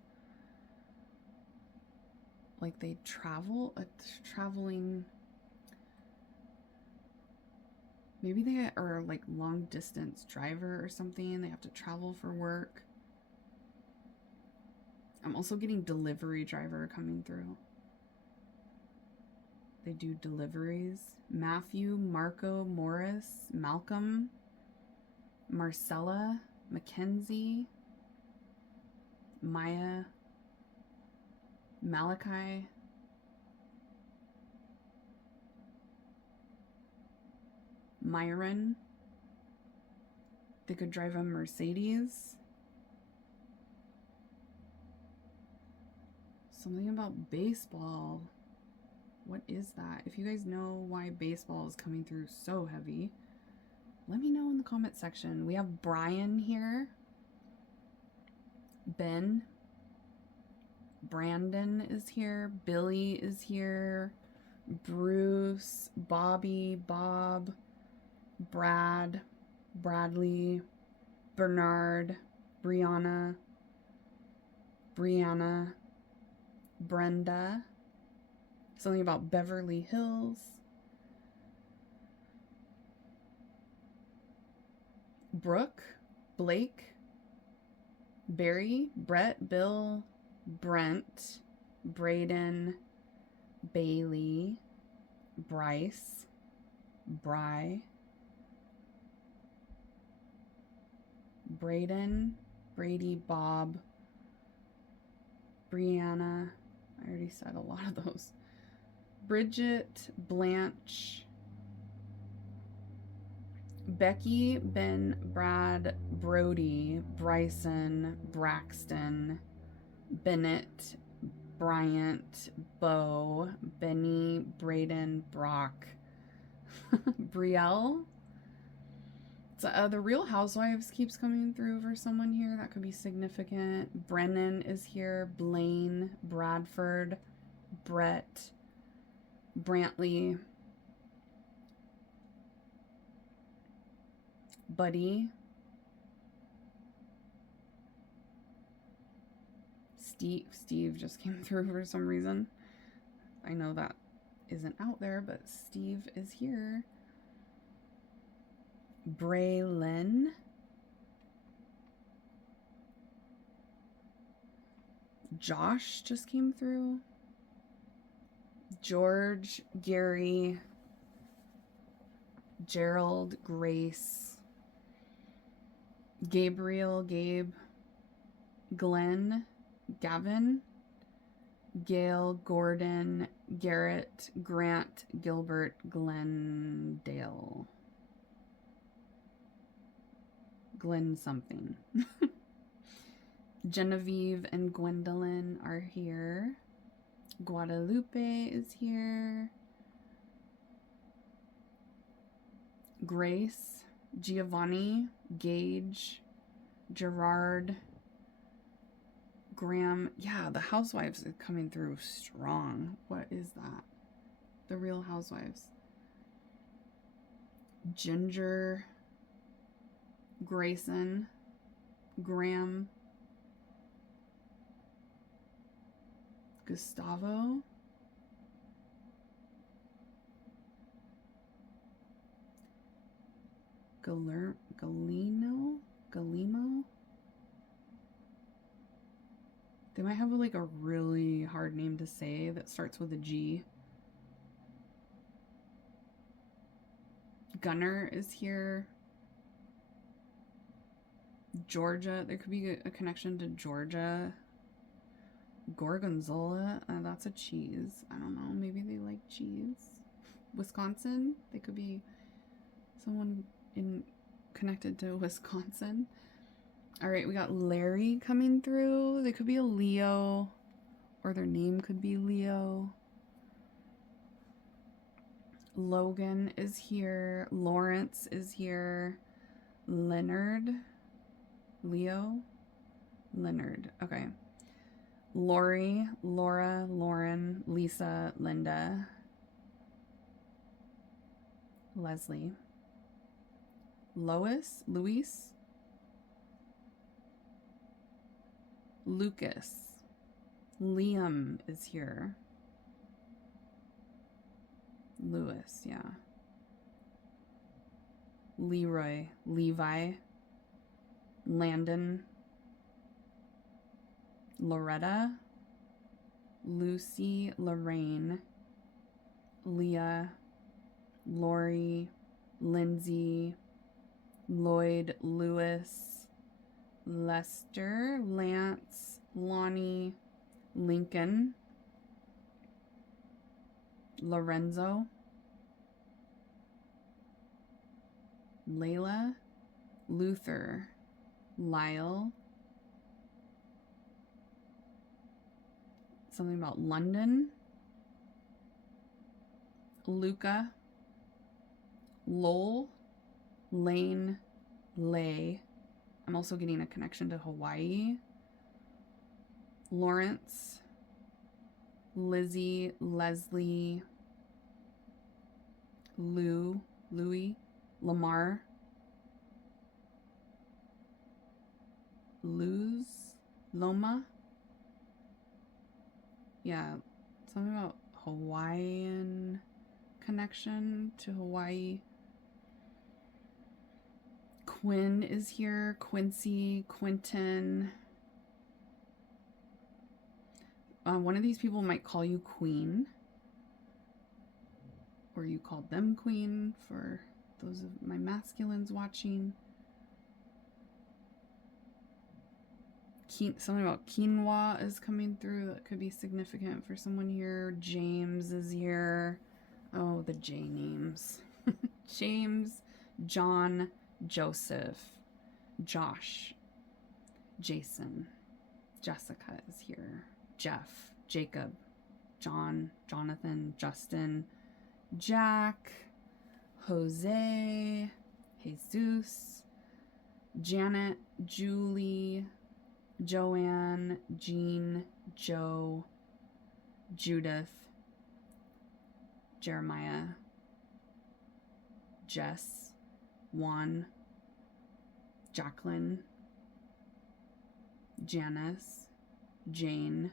like they travel. Traveling. Maybe they are like long distance driver or something. They have to travel for work. I'm also getting delivery driver coming through. They do deliveries. Matthew, Marco, Morris, Malcolm, Marcella, Mackenzie, Maya, Malachi, Myron. They could drive a Mercedes. Something about baseball. What is that? If you guys know why baseball is coming through so heavy, let me know in the comment section. We have Brian here. Ben. Brandon is here. Billy is here. Bruce. Bobby. Bob. Brad. Bradley. Bernard. Brianna. Brenda. Something about Beverly Hills. Brooke. Blake. Barry. Brett. Bill. Brent. Braden. Bailey. Bryce. Bry. Braden. Brady. Bob. Brianna. I already said a lot of those. Bridget, Blanche, Becky, Ben, Brad, Brody, Bryson, Braxton, Bennett, Bryant, Bo, Benny, Braden, Brock, Brielle. So, the Real Housewives keeps coming through for someone here. That could be significant. Brennan is here. Blaine, Bradford, Brett, Brantley, Buddy, Steve just came through for some reason. I know that isn't out there, but Steve is here. Braylon, Josh just came through. George, Gary, Gerald, Grace, Gabriel, Gabe, Glenn, Gavin, Gail, Gordon, Garrett, Grant, Gilbert, Glendale. Glenn something. Genevieve and Gwendolyn are here. Guadalupe is here. Grace, Giovanni, Gage, Gerard, Graham. Yeah, the Housewives is coming through strong. What is that? The Real Housewives. Ginger, Grayson, Graham, Gustavo, Galimo. They might have like a really hard name to say that starts with a G. Gunner is here. Georgia, there could be a connection to Georgia. Gorgonzola, that's a cheese. I don't know, maybe they like cheese. Wisconsin, they could be someone connected to Wisconsin. All right, we got Larry coming through. They could be a Leo, or their name could be Leo. Logan is here. Lawrence is here. Leonard. Leo. Leonard. Okay. Lori, Laura, Lauren, Lisa, Linda. Leslie. Lois, Luis. Lucas. Liam is here. Lewis, yeah. Leroy, Levi, Landon, Loretta, Lucy, Lorraine, Leah, Lori, Lindsay, Lloyd, Lewis, Lester, Lance, Lonnie, Lincoln, Lorenzo, Layla, Luther, Lyle, something about London, Luca, Lowell, Lane, Lay. I'm also getting a connection to Hawaii. Lawrence, Lizzie, Leslie, Louie, Lamar, Loma. Yeah, something about Hawaiian connection to Hawaii. Quinn is here. Quincy, Quentin. One of these people might call you Queen. Or you called them Queen, for those of my masculines watching. Something about quinoa is coming through. That could be significant for someone here. James is here. Oh, the J names. James, John, Joseph, Josh, Jason, Jessica is here. Jeff, Jacob, John, Jonathan, Justin, Jack, Jose, Jesus, Janet, Julie, Joanne, Jean, Joe, Judith, Jeremiah, Jess, Juan, Jacqueline, Janice, Jane.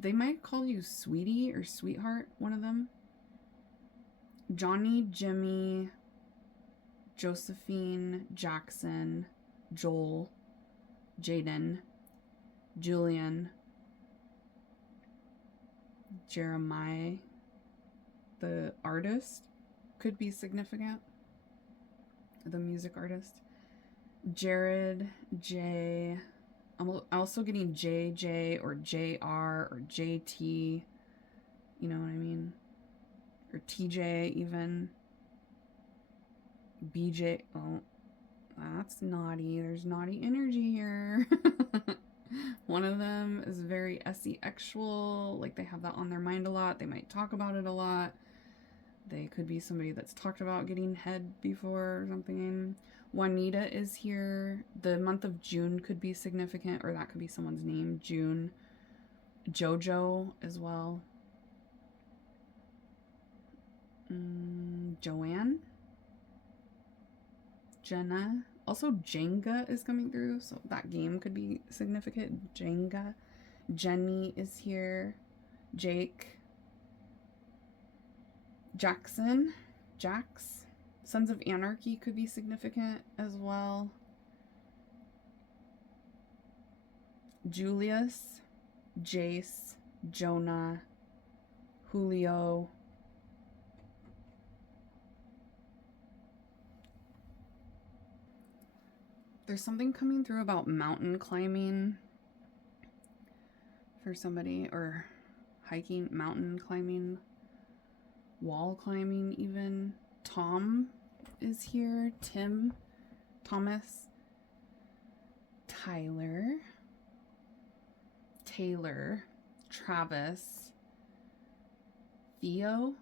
They might call you sweetie or sweetheart, one of them. Johnny, Jimmy, Josephine, Jackson, Joel, Jaden, Julian, Jeremiah, the artist could be significant, the music artist. Jared, Jay. I'm also getting JJ or JR or JT. You know what I mean? Or TJ even. BJ. Oh, that's naughty. There's naughty energy here. One of them is very SE-actual. Like they have that on their mind a lot. They might talk about it a lot. They could be somebody that's talked about getting head before or something. Juanita is here. The month of June could be significant, or that could be someone's name. June. Jojo as well. Joanne. Jenna. Also, Jenga is coming through, so that game could be significant. Jenga. Jenny is here. Jake. Jackson. Jax. Sons of Anarchy could be significant as well. Julius. Jace. Jonah. Julio. There's something coming through about mountain climbing for somebody, or hiking, mountain climbing, wall climbing even. Tom is here. Tim, Thomas, Tyler, Taylor, Travis, Theo,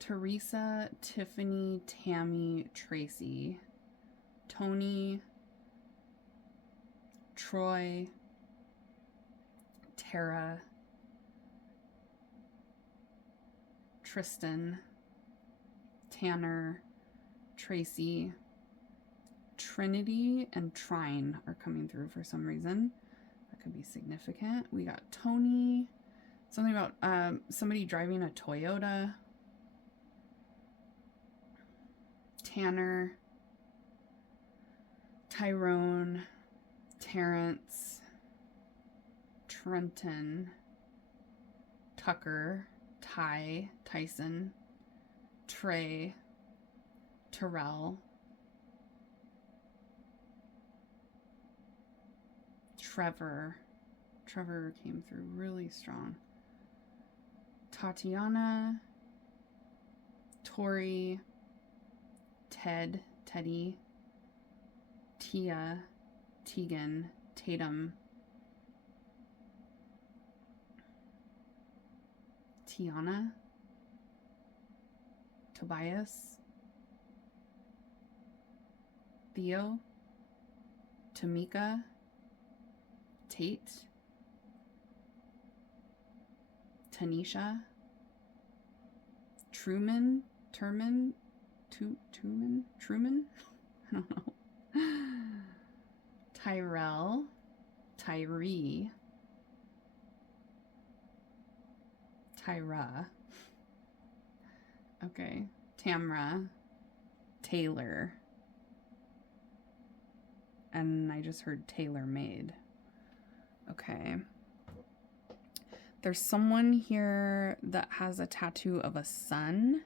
Teresa, Tiffany, Tammy, Tracy, Tony, Troy, Tara, Tristan, Tanner, Tracy, Trinity, and Trine are coming through for some reason. That could be significant. We got Tony, something about somebody driving a Toyota. Tanner, Tyrone, Terrence, Trenton, Tucker, Ty, Tyson, Trey, Terrell, Trevor. Trevor came through really strong. Tatiana, Tori, Ted, Teddy, Tia, Tegan, Tatum, Tiana, Tobias, Theo, Tamika, Tate, Tanisha, Truman, Truman? I don't know. Tyrell, Tyree, Tyra, okay, Tamra, Taylor, and I just heard Tailor Made. Okay. There's someone here that has a tattoo of a sun.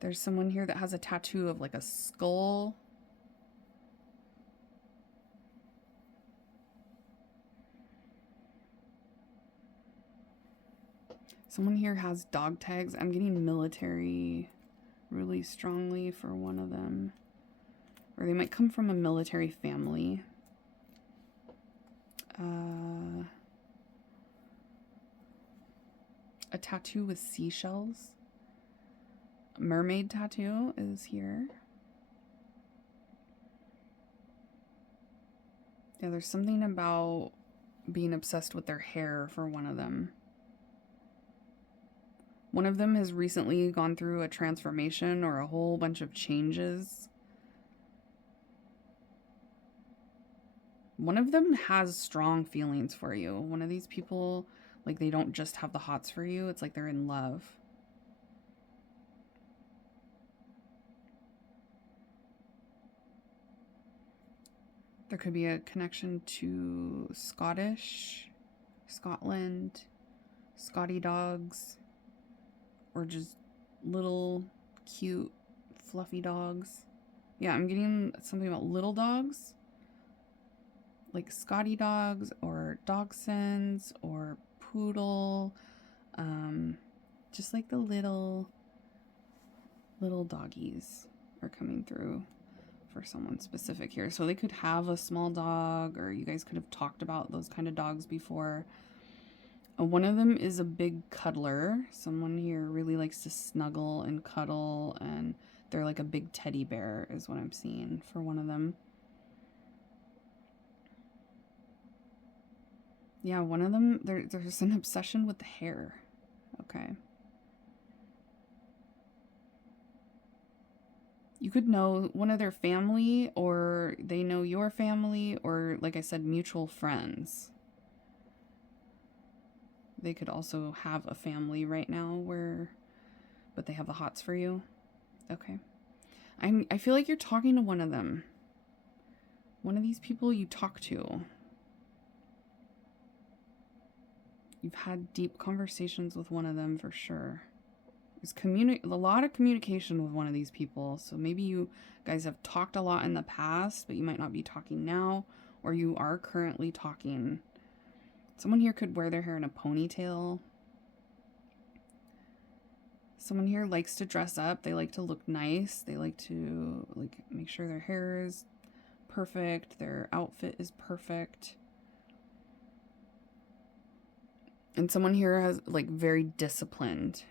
There's someone here that has a tattoo of like a skull. Someone here has dog tags. I'm getting military really strongly for one of them. Or they might come from a military family. A tattoo with seashells. A mermaid tattoo is here. Yeah, there's something about being obsessed with their hair for one of them. One of them has recently gone through a transformation or a whole bunch of changes. One of them has strong feelings for you. One of these people, like, they don't just have the hots for you. It's like they're in love. There could be a connection to Scotland, Scotty dogs, or just little cute fluffy dogs. Yeah, I'm getting something about little dogs, like Scotty dogs or dachshunds or poodle, just like the little doggies are coming through for someone specific here. So they could have a small dog, or you guys could have talked about those kind of dogs before. One of them is a big cuddler. Someone here really likes to snuggle and cuddle, and they're like a big teddy bear is what I'm seeing for one of them. Yeah, one of them, there's an obsession with the hair. Okay. You could know one of their family, or they know your family, or like I said, mutual friends. They could also have a family right now but they have the hots for you. Okay. I feel like you're talking to one of them. One of these people you talk to. You've had deep conversations with one of them for sure. There's a lot of communication with one of these people. So maybe you guys have talked a lot in the past, but you might not be talking now, or you are currently talking. Someone here could wear their hair in a ponytail. Someone here likes to dress up. They like to look nice. They like to make sure their hair is perfect. Their outfit is perfect. And someone here has very disciplined.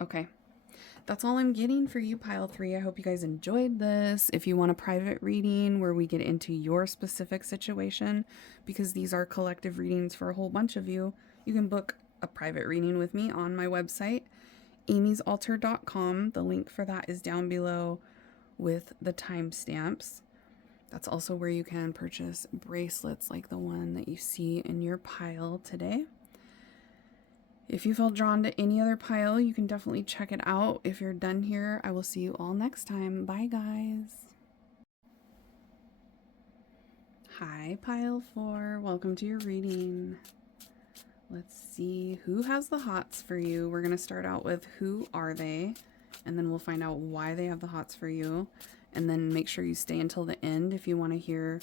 Okay. That's all I'm getting for you, pile 3. I hope you guys enjoyed this. If you want a private reading where we get into your specific situation, because these are collective readings for a whole bunch of you, you can book a private reading with me on my website, amysaltar.com. The link for that is down below with the timestamps. That's also where you can purchase bracelets like the one that you see in your pile today. If you felt drawn to any other pile, you can definitely check it out. If you're done here, I will see you all next time. Bye, guys. Hi, pile 4. Welcome to your reading. Let's see who has the hots for you. We're going to start out with who are they, and then we'll find out why they have the hots for you. And then make sure you stay until the end if you want to hear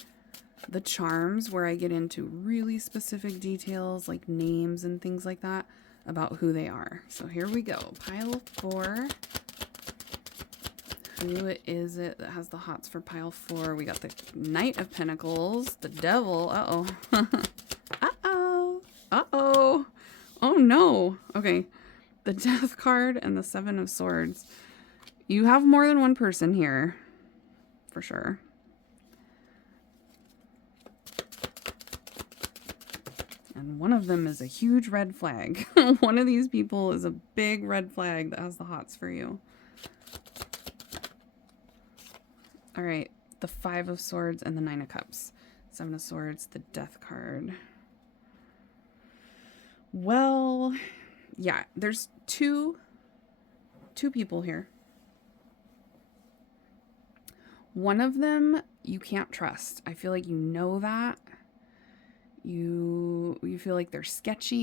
the charms, where I get into really specific details like names and things like that about who they are. So here we go. Pile 4. Who is it that has the hots for pile 4? We got the Knight of Pentacles, the Devil. Uh-oh. Uh-oh. Uh-oh. Oh, no. Okay. The Death card and the 7 of Swords. You have more than one person here, for sure. And one of them is a huge red flag. One of these people is a big red flag that has the hots for you. All right, the 5 of Swords and the 9 of Cups. 7 of Swords, the Death card. Well, yeah, there's two people here. One of them you can't trust. I feel like you know that. You feel like they're sketchy.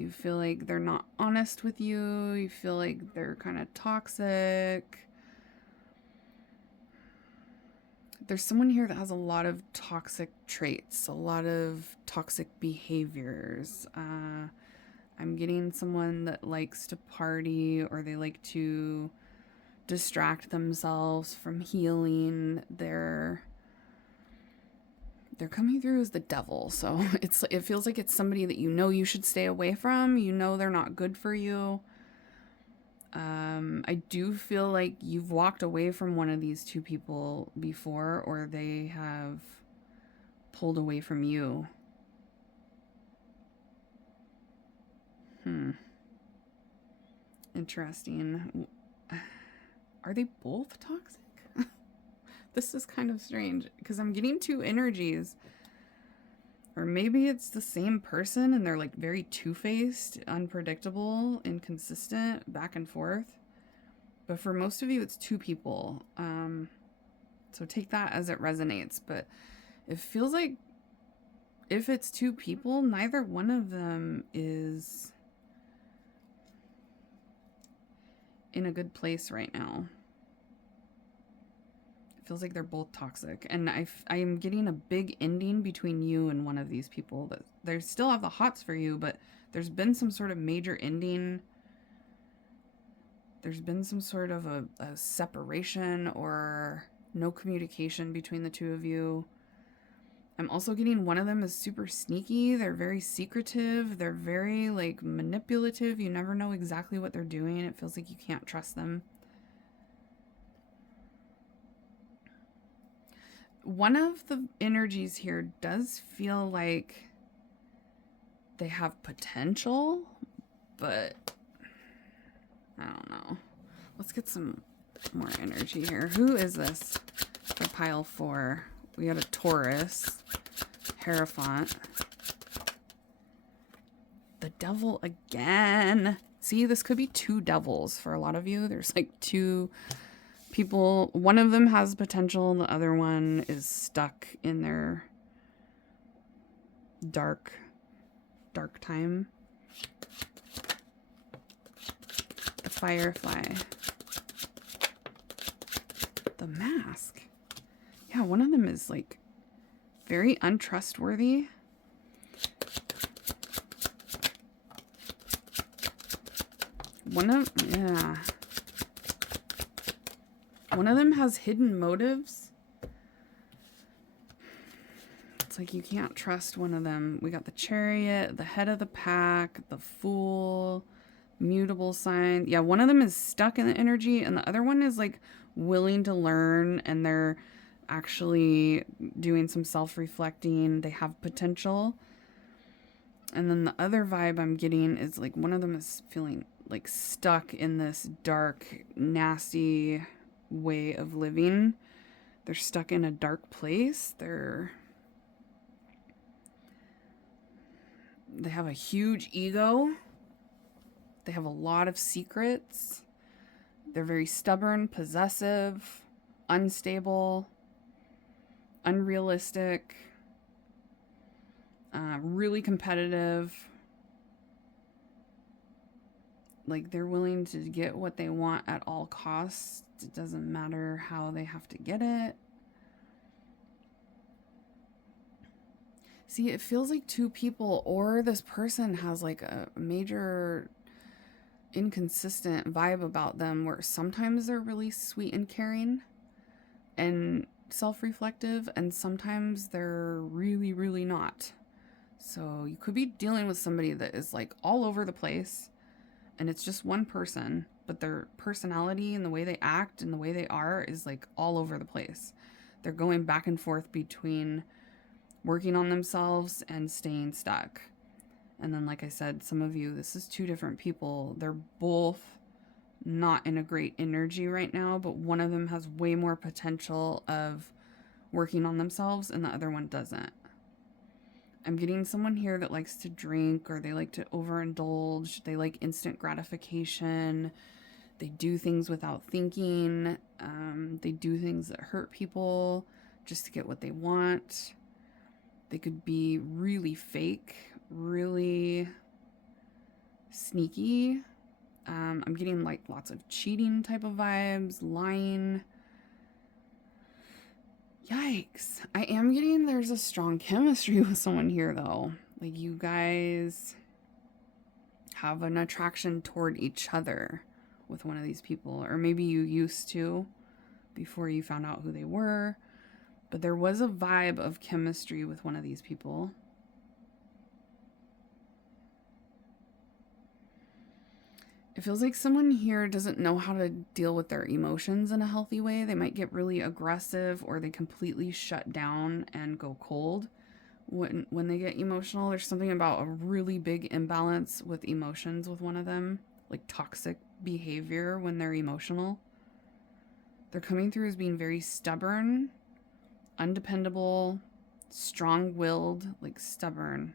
You feel like they're not honest with you. You feel like they're kind of toxic. There's someone here that has a lot of toxic traits, a lot of toxic behaviors. I'm getting someone that likes to party, or they like to distract themselves from healing. They're coming through as the Devil, so it feels like it's somebody that you should stay away from. They're not good for you. I do feel like you've walked away from one of these two people before, or they have pulled away from you. Interesting. Are they both toxic? This is kind of strange because I'm getting two energies. Or maybe it's the same person and they're like very two-faced, unpredictable, inconsistent, back and forth. But for most of you, it's two people. So take that as it resonates. But it feels like if it's two people, neither one of them is in a good place right now. It feels like they're both toxic. And I am getting a big ending between you and one of these people. That they still have the hots for you, but there's been some sort of major ending. There's been some sort of a separation or no communication between the two of you. I'm also getting one of them is super sneaky. They're very secretive. They're very like manipulative. You never know exactly what they're doing. It feels like you can't trust them. One of the energies here does feel like they have potential, but I don't know. Let's get some more energy here. Who is this for pile 4? We got a Taurus, Hierophant, the Devil again. See, this could be two devils for a lot of you. There's like two people. One of them has potential. The other one is stuck in their dark time. The Firefly. The Mask. Yeah, one of them is like very untrustworthy. One of them has hidden motives. It's like you can't trust one of them. We got the Chariot, the Head of the Pack, the Fool, Mutable Sign. Yeah, one of them is stuck in the energy and the other one is like willing to learn and they're actually doing some self-reflecting. They have potential. And then the other vibe I'm getting is like one of them is feeling like stuck in this dark, nasty way of living. They're stuck in a dark place. They have a huge ego. They have a lot of secrets. They're very stubborn, possessive, unstable, unrealistic, really competitive. Like they're willing to get what they want at all costs. It doesn't matter how they have to get it. See, it feels like two people or this person has like a major inconsistent vibe about them where sometimes they're really sweet and caring and self-reflective and sometimes they're really, really not. So you could be dealing with somebody that is like all over the place and it's just one person, but their personality and the way they act and the way they are is like all over the place. They're going back and forth between working on themselves and staying stuck. And then, like I said, some of you, this is two different people. They're both not in a great energy right now, but one of them has way more potential of working on themselves and the other one doesn't. I'm getting someone here that likes to drink or they like to overindulge. They like instant gratification. They do things without thinking. They do things that hurt people just to get what they want. They could be really fake, really sneaky. I'm getting like lots of cheating type of vibes, lying. Yikes. I am getting there's a strong chemistry with someone here though. Like you guys have an attraction toward each other with one of these people. Or maybe you used to before you found out who they were. But there was a vibe of chemistry with one of these people. It feels like someone here doesn't know how to deal with their emotions in a healthy way. They might get really aggressive or they completely shut down and go cold when they get emotional, there's something about a really big imbalance with emotions with one of them, like toxic behavior when they're emotional. They're coming through as being very stubborn, undependable, strong-willed, like stubborn,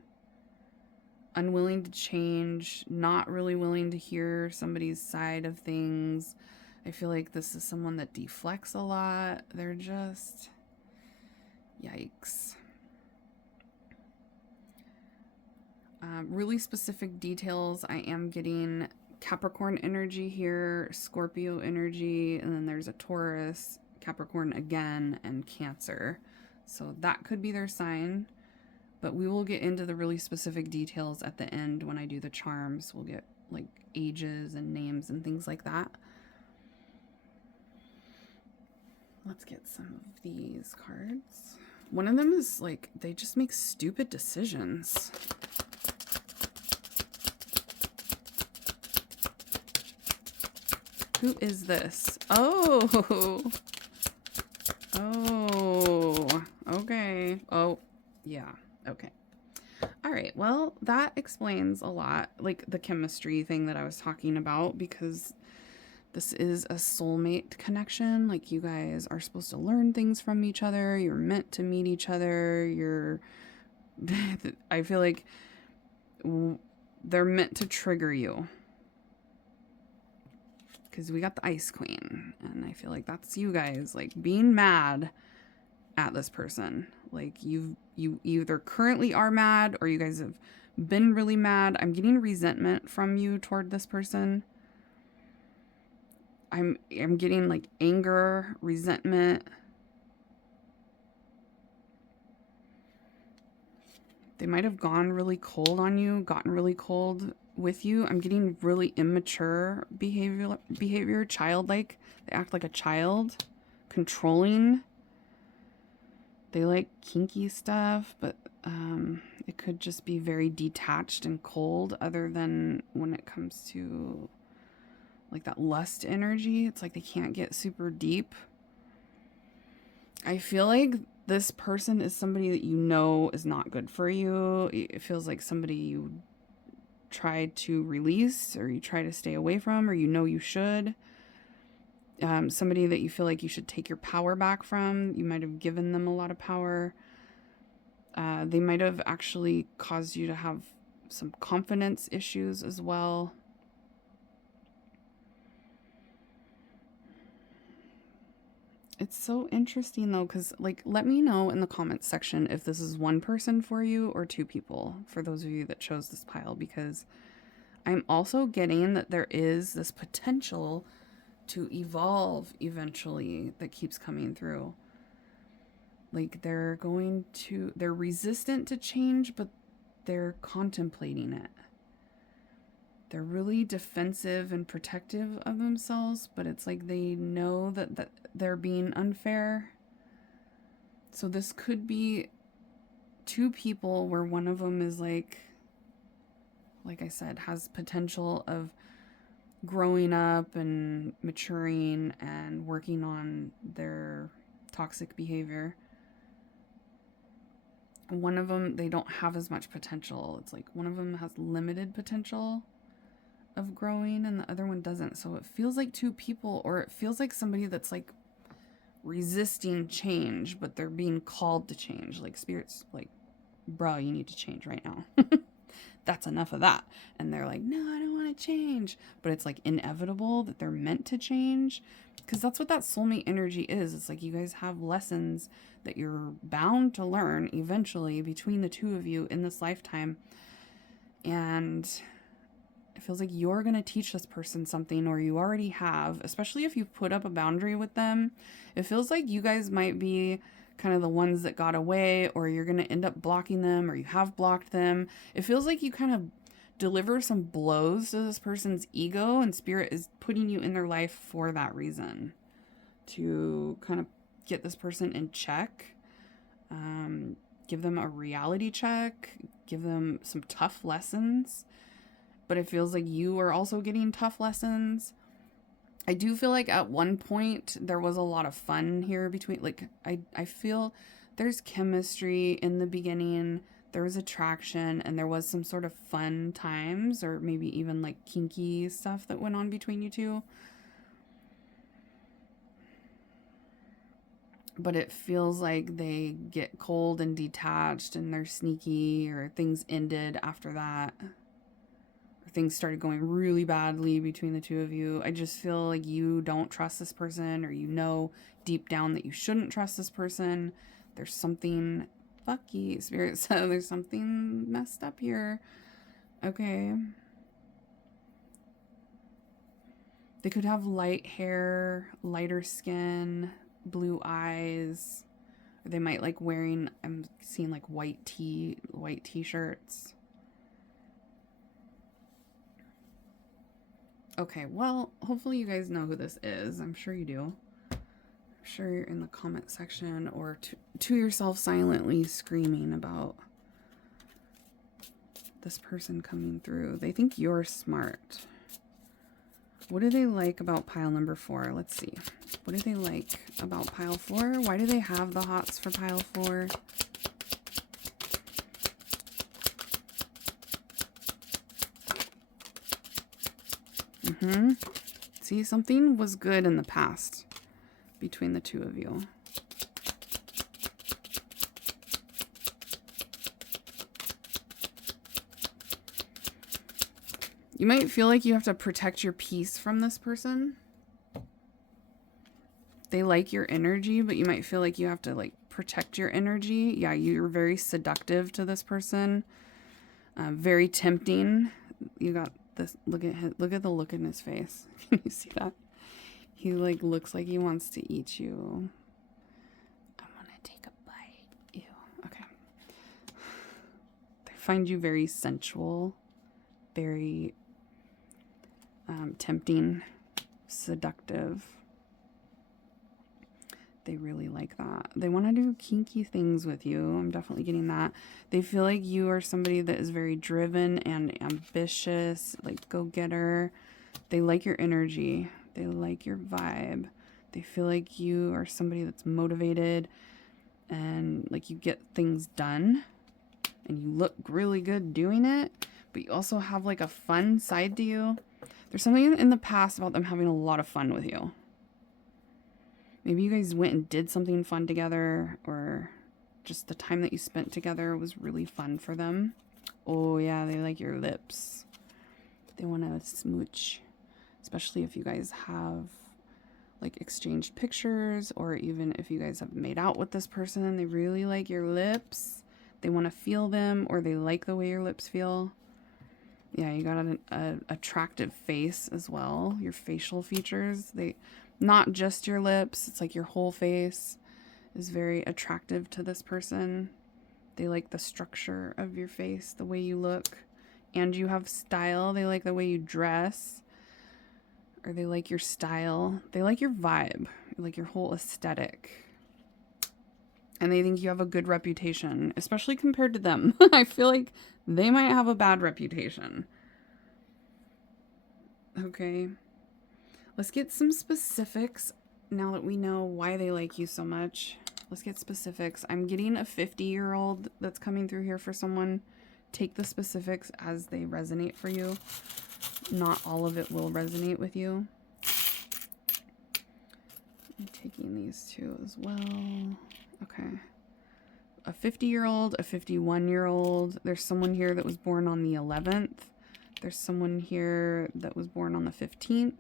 unwilling to change, not really willing to hear somebody's side of things. I feel like this is someone that deflects a lot. They're just, yikes. Really specific details. I am getting Capricorn energy here, Scorpio energy, and then there's a Taurus, Capricorn again, and Cancer. So that could be their sign, but we will get into the really specific details at the end when I do the charms. We'll get like ages and names and things like that. Let's get some of these cards. One of them is like, they just make stupid decisions. Who is this? Oh, okay. Oh, yeah. Okay. All right. Well, that explains a lot, like the chemistry thing that I was talking about, because this is a soulmate connection. Like, you guys are supposed to learn things from each other. You're meant to meet each other. I feel like they're meant to trigger you. Because we got the Ice Queen, and I feel like that's you guys, like, being mad at this person. Like, you either currently are mad, or you guys have been really mad. I'm getting resentment from you toward this person. I'm getting like anger, resentment. They might have gone really cold on you, gotten really cold with you. I'm getting really immature behavior, childlike. They act like a child, controlling. They like kinky stuff, but it could just be very detached and cold, other than when it comes to like that lust energy. It's like they can't get super deep. I feel like this person is somebody that you know is not good for you. It feels like somebody you try to release, or you try to stay away from, or you know you should. Somebody that you feel like you should take your power back from. You might have given them a lot of power. They might have actually caused you to have some confidence issues as well. It's so interesting though, because like, let me know in the comments section if this is one person for you or two people, for those of you that chose this pile, because I'm also getting that there is this potential to evolve eventually that keeps coming through. Like, they're resistant to change, but they're contemplating it. They're really defensive and protective of themselves, but it's like they know that they're being unfair. So this could be two people where one of them is like I said, has potential of growing up and maturing and working on their toxic behavior. One of them, they don't have as much potential. It's like one of them has limited potential of growing and the other one doesn't. So it feels like two people, or it feels like somebody that's like resisting change, but they're being called to change. Like, spirit's like, bro, you need to change right now. That's enough of that. And they're like, no, I don't want to change. But it's like inevitable that they're meant to change, because that's what that soulmate energy is. It's like you guys have lessons that you're bound to learn eventually between the two of you in this lifetime. And it feels like you're going to teach this person something, or you already have, especially if you've put up a boundary with them. It feels like you guys might be kind of the ones that got away, or you're going to end up blocking them, or you have blocked them. It feels like you kind of deliver some blows to this person's ego, and spirit is putting you in their life for that reason, to kind of get this person in check, give them a reality check, give them some tough lessons. But it feels like you are also getting tough lessons. I do feel like at one point there was a lot of fun here between, like, I feel there's chemistry in the beginning. There was attraction and there was some sort of fun times or maybe even like kinky stuff that went on between you two. But it feels like they get cold and detached and they're sneaky, or things ended after that. Or things started going really badly between the two of you. I just feel like you don't trust this person, or you know deep down that you shouldn't trust this person. There's something fucky. Spirit said there's something messed up here. Okay. They could have light hair, lighter skin, blue eyes. Or they might like wearing, I'm seeing like white t-shirts. Okay, well, hopefully you guys know who this is. I'm sure you do. I'm sure you're in the comment section or to yourself silently screaming about this person coming through. They think you're smart. What do they like about pile number 4? Let's see. What do they like about pile 4? Why do they have the HOTS for pile 4? See, something was good in the past between the two of you. You might feel like you have to protect your peace from this person. They like your energy, but you might feel like you have to like protect your energy. Yeah, you're very seductive to this person. Very tempting. You got this. Look at the look in his face. Can you see that? He like looks like he wants to eat you. I want to take a bite. Ew. Okay. They find you very sensual, very tempting, seductive. They really like that. They want to do kinky things with you. I'm definitely getting that. They feel like you are somebody that is very driven and ambitious, like go-getter. They like your energy. They like your vibe. They feel like you are somebody that's motivated and like you get things done and you look really good doing it, but you also have like a fun side to you. There's something in the past about them having a lot of fun with you. Maybe you guys went and did something fun together, or just the time that you spent together was really fun for them. Oh yeah, they like your lips. They want to smooch, especially if you guys have like exchanged pictures, or even if you guys have made out with this person. They really like your lips. They want to feel them, or they like the way your lips feel. Yeah, you got an attractive face as well. Your facial features, not just your lips, it's like your whole face is very attractive to this person. They like the structure of your face, the way you look, and you have style. They like the way you dress, or they like your style. They like your vibe, like your whole aesthetic. And they think you have a good reputation, especially compared to them. I feel like they might have a bad reputation. Okay. Let's get some specifics now that we know why they like you so much. Let's get specifics. I'm getting a 50-year-old that's coming through here for someone. Take the specifics as they resonate for you. Not all of it will resonate with you. I'm taking these two as well. Okay. A 50-year-old, a 51-year-old. There's someone here that was born on the 11th. There's someone here that was born on the 15th.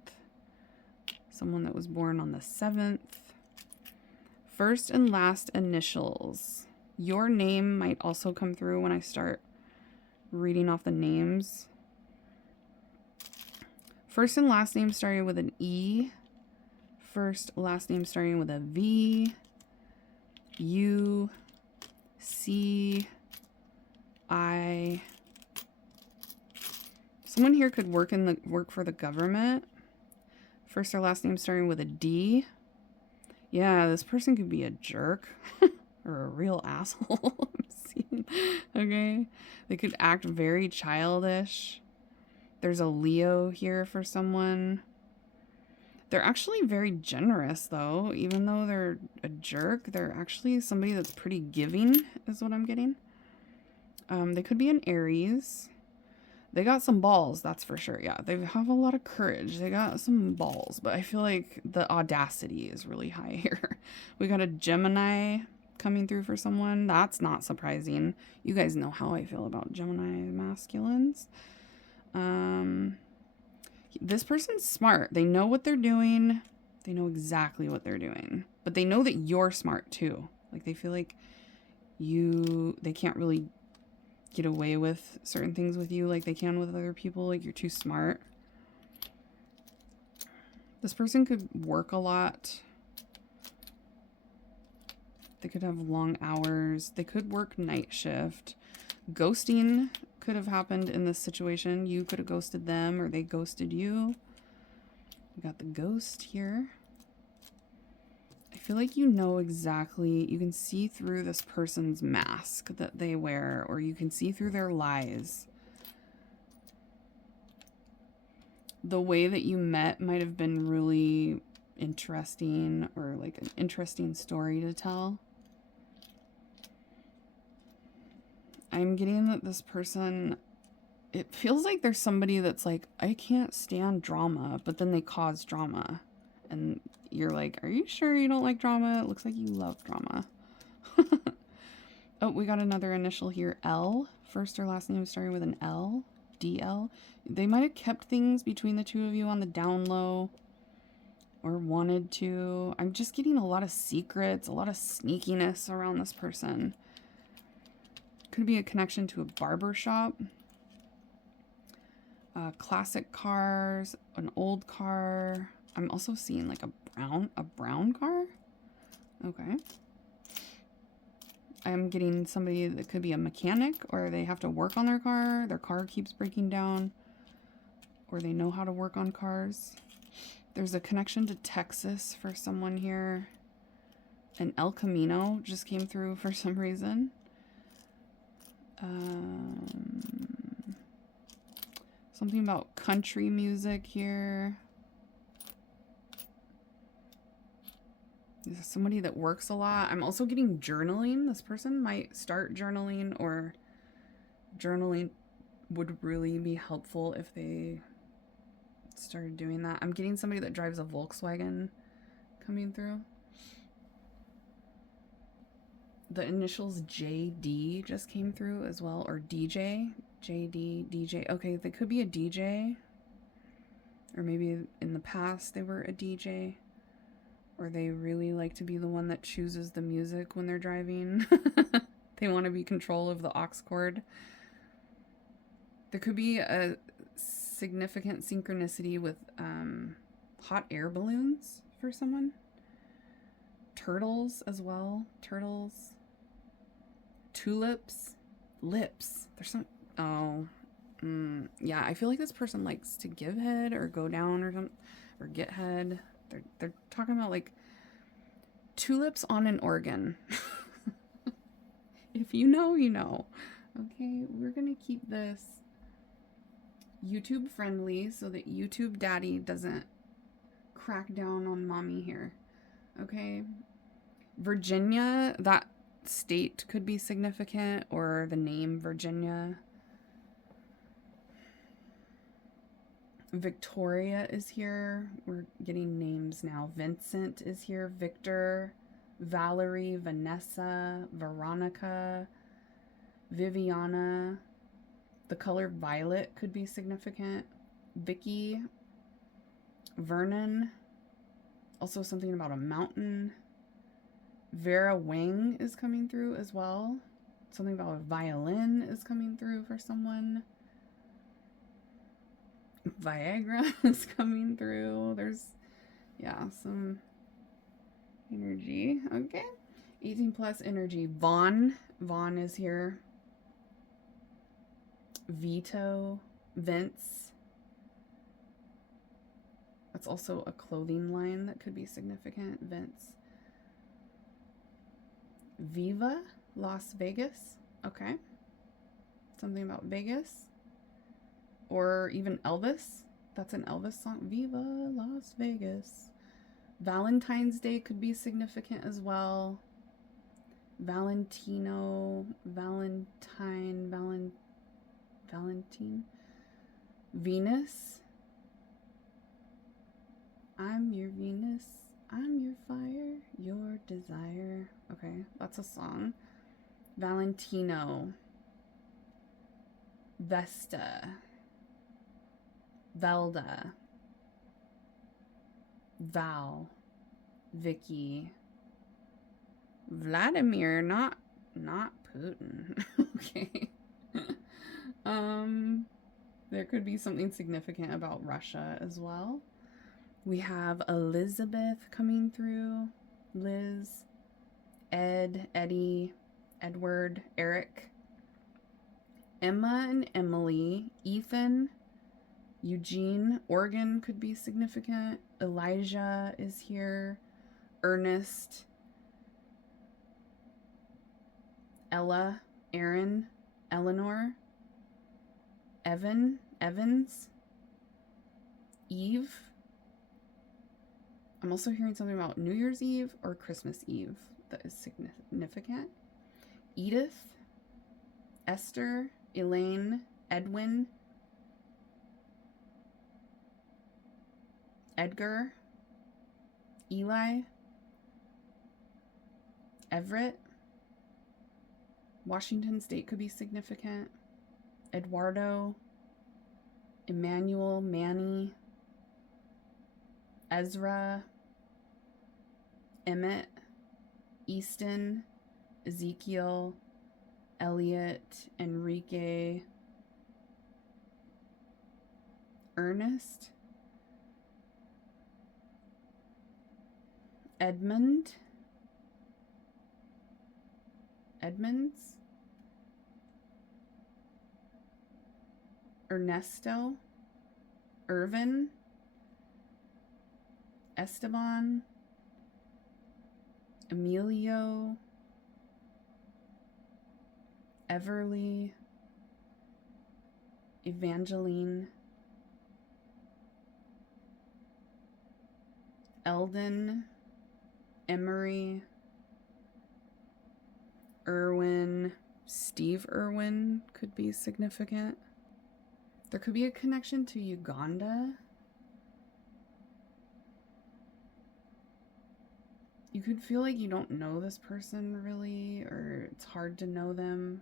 Someone that was born on the 7th. First and last initials. Your name might also come through when I start reading off the names. First and last name starting with an E. First, last name starting with a V. U. C. I. Someone here could work for the government. First or last name starting with a D. Yeah, this person could be a jerk or a real asshole. I'm seeing. Okay. They could act very childish. There's a Leo here for someone. They're actually very generous, though. Even though they're a jerk, they're actually somebody that's pretty giving, is what I'm getting. They could be an Aries. They got some balls, that's for sure. Yeah, they have a lot of courage. They got some balls, but I feel like the audacity is really high here. We got a Gemini coming through for someone. That's not surprising. You guys know how I feel about Gemini masculines. This person's smart. They know what they're doing. They know exactly what they're doing. But they know that you're smart too. Like they feel like they can't really get away with certain things with you like they can with other people. Like you're too smart. This person could work a lot. They could have long hours. They could work night shift. Ghosting could have happened in this situation. You could have ghosted them or they ghosted you. We got the ghost here. I feel like you know exactly, you can see through this person's mask that they wear, or you can see through their lies. The way that you met might have been really interesting, or like an interesting story to tell. I'm getting that this person, it feels like there's somebody that's like, I can't stand drama, but then they cause drama. And you're like, are you sure you don't like drama? It looks like you love drama. Oh, we got another initial here, L. First or last name starting with an L. DL. They might have kept things between the two of you on the down low. Or wanted to. I'm just getting a lot of secrets, a lot of sneakiness around this person. Could be a connection to a barber shop. Classic cars, an old car. I'm also seeing like a brown car. Okay. I'm getting somebody that could be a mechanic, or they have to work on their car keeps breaking down, or they know how to work on cars. There's a connection to Texas for someone here. And El Camino just came through for some reason. Something about country music here. This is somebody that works a lot. I'm also getting journaling. This person might start journaling, or journaling would really be helpful if they started doing that. I'm getting somebody that drives a Volkswagen coming through. The initials JD just came through as well, or DJ. JD, DJ. Okay, they could be a DJ. Or maybe in the past they were a DJ. Or they really like to be the one that chooses the music when they're driving. They want to be control of the aux cord. There could be a significant synchronicity with hot air balloons for someone. Turtles as well. Turtles. Tulips. Lips. There's some... Oh. Yeah, I feel like this person likes to give head or go down or something. Or get head. They're talking about like tulips on an organ. If you know, you know. Okay, we're gonna keep this YouTube friendly so that YouTube daddy doesn't crack down on mommy here. Okay. Virginia, that state could be significant, or the name Virginia. Victoria is here. We're getting names now. Vincent is here. Victor, Valerie, Vanessa, Veronica, Viviana. The color violet could be significant. Vicky, Vernon. Also something about a mountain. Vera Wing is coming through as well. Something about a violin is coming through for someone. Viagra is coming through. There's, yeah, some energy. Okay. 18 plus energy. Vaughn is here. Vito. Vince. That's also a clothing line that could be significant. Vince. Viva. Las Vegas. Okay. Something about Vegas. Or even Elvis. That's an Elvis song. Viva Las Vegas. Valentine's Day could be significant as well. Valentino, Valentine, Valentine. Venus. I'm your Venus. I'm your fire, your desire. Okay, that's a song. Valentino. Vesta. Velda. Val. Vicky. Vladimir, not Putin. Okay. There could be something significant about Russia as well. We have Elizabeth coming through. Liz. Ed, Eddie, Edward, Eric. Emma and Emily. Ethan. Eugene. Oregon could be significant. Elijah is here. Ernest. Ella. Aaron. Eleanor. Evans. Eve. I'm also hearing something about New Year's Eve or Christmas Eve that is significant. Edith. Esther. Elaine. Edwin. Edgar. Eli. Everett. Washington State could be significant. Eduardo. Emmanuel. Manny. Ezra. Emmett. Easton. Ezekiel. Elliot. Enrique. Ernest. Edmunds. Ernesto. Irvin. Esteban. Emilio. Everly. Evangeline. Eldon. Emery. Irwin. Steve Irwin could be significant. There could be a connection to Uganda. You could feel like you don't know this person really, or it's hard to know them.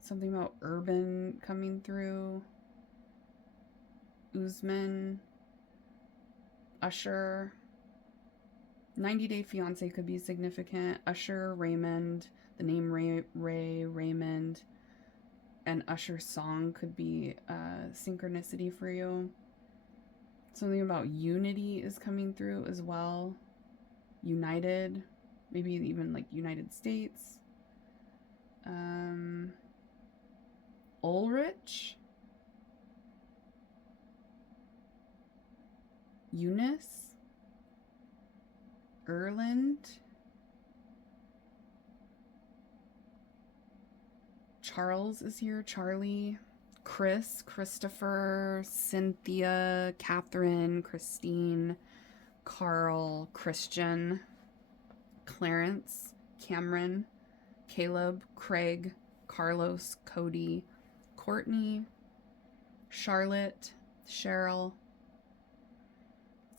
Something about Urban coming through. Usman. Usher. 90 Day Fiance could be significant. Usher, Raymond. The name Ray, Raymond. And Usher's song could be synchronicity for you. Something about unity is coming through as well. United, maybe even like United States. Ulrich. Eunice. Erland. Charles is here. Charlie. Chris. Christopher. Cynthia. Catherine. Christine. Carl. Christian. Clarence. Cameron. Caleb. Craig. Carlos. Cody. Courtney. Charlotte. Cheryl.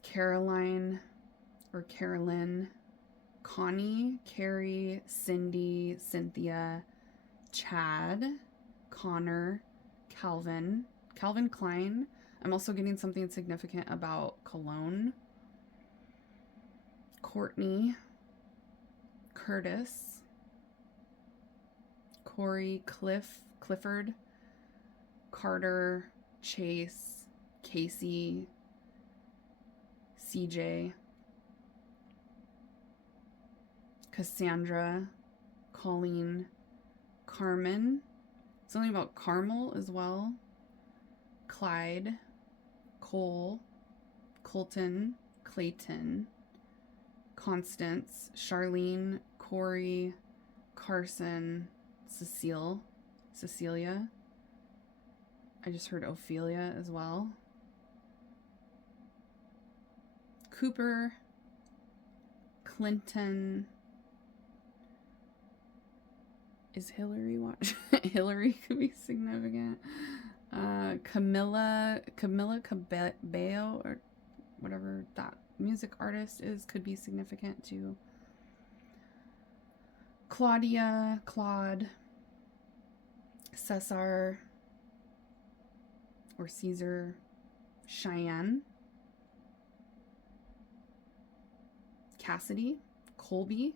Caroline or Carolyn. Connie. Carrie. Cindy. Cynthia. Chad. Connor. Calvin. Calvin Klein. I'm also getting something significant about cologne. Courtney. Curtis. Corey. Clifford. Carter. Chase. Casey. CJ. Cassandra. Colleen. Carmen. Something about caramel as well. Clyde. Cole. Colton. Clayton. Constance. Charlene. Corey. Carson. Cecilia. I just heard Ophelia as well. Cooper, Clinton. Is Hillary watch? Hillary could be significant. Camila Cabello, or whatever that music artist is, could be significant too. Claudia, Claude, Cesar, or Caesar, Cheyenne, Cassidy, Colby,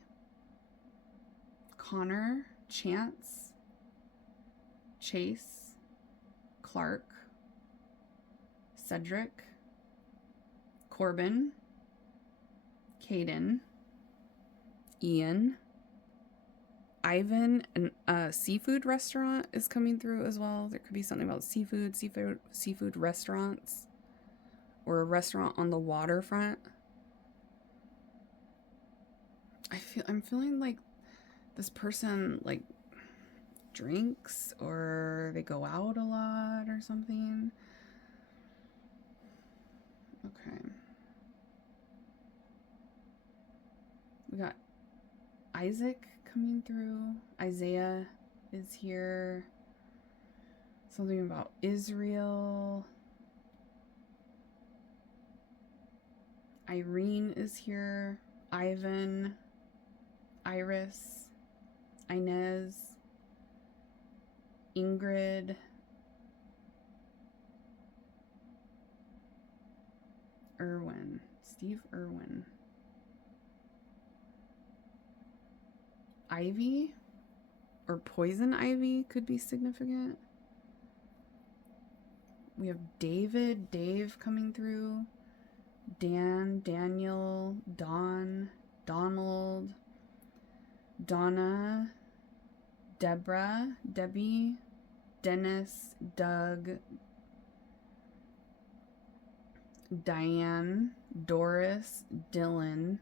Connor, Chance, Chase, Clark, Cedric, Corbin, Caden, Ian, Ivan. And a seafood restaurant is coming through as well. There could be something about seafood restaurants, or a restaurant on the waterfront. I'm feeling like this person like drinks, or they go out a lot or something. Okay. We got Isaac coming through. Isaiah is here. Something about Israel. Irene is here. Ivan, Iris, Inez, Ingrid, Irwin, Steve Irwin, Ivy, or Poison Ivy could be significant. We have Dave coming through. Dan, Daniel, Don, Donald, Donna, Deborah, Debbie, Dennis, Doug, Diane, Doris, Dylan,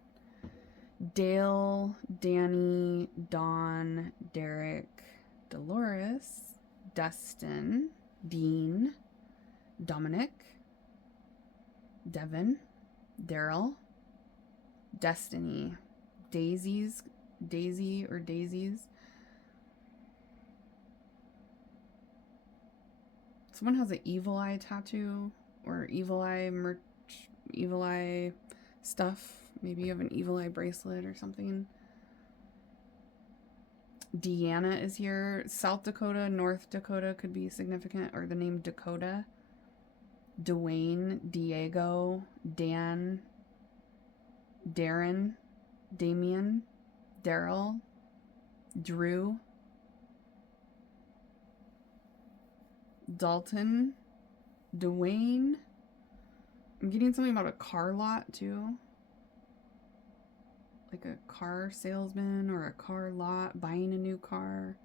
Dale, Danny, Dawn, Derek, Dolores, Dustin, Dean, Dominic, Devin, Daryl, Destiny, Daisy or Daisies. Someone has an evil eye tattoo, or evil eye merch, evil eye stuff. Maybe you have an evil eye bracelet or something. Deanna is here. South Dakota, North Dakota could be significant, or the name Dakota. Dwayne, Diego, Dan, Darren, Damien, Daryl, Drew, Dalton, Dwayne. I'm getting something about a car lot too. Like a car salesman or a car lot, buying a new car.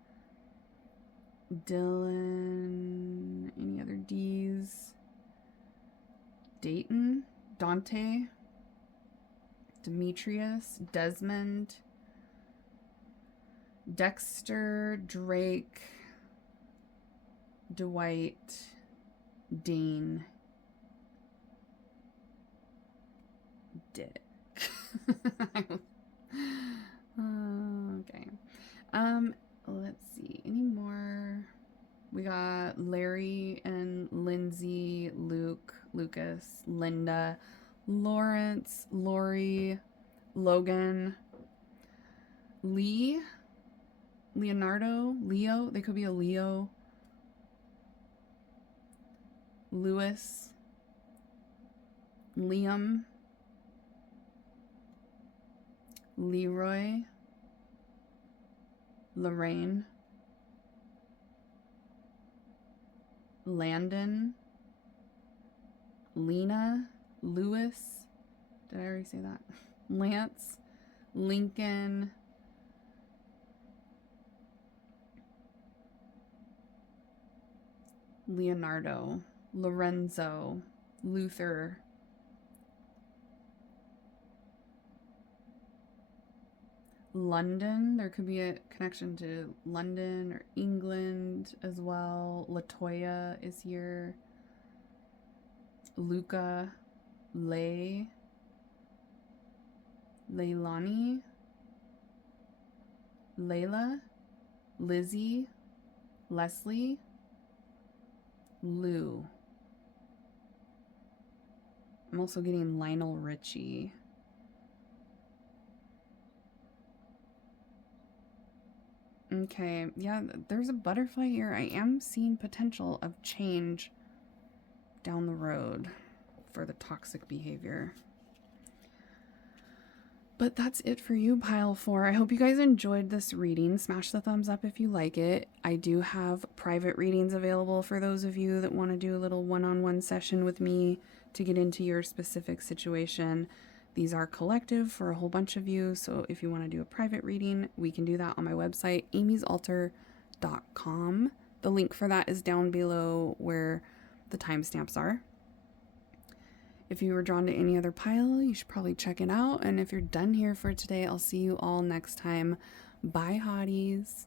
Dylan, any other D's? Dayton, Dante, Demetrius, Desmond, Dexter, Drake, Dwight, Dane, Dick. Okay. Let's see. Any more? We got Larry and Lindsay, Luke, Lucas, Linda, Lawrence, Lori, Logan, Lee, Leonardo, Leo. They could be a Leo. Lewis, Liam, Leroy, Lorraine, Landon, Lena, Lewis. Did I already say that? Lance, Lincoln, Leonardo, Lorenzo, Luther, London. There could be a connection to London or England as well. Latoya is here. Luca, Lay, Leilani, Layla, Lizzie, Leslie, Lou. I'm also getting Lionel Richie. Okay, yeah, there's a butterfly here. I am seeing potential of change down the road for the toxic behavior. But that's it for you, pile 4. I hope you guys enjoyed this reading. Smash the thumbs up if you like it. I do have private readings available for those of you that want to do a little one-on-one session with me to get into your specific situation. These are collective for a whole bunch of you, so if you want to do a private reading, we can do that on my website, amysaltar.com. The link for that is down below where the timestamps are. If you were drawn to any other pile, you should probably check it out. And if you're done here for today, I'll see you all next time. Bye, hotties.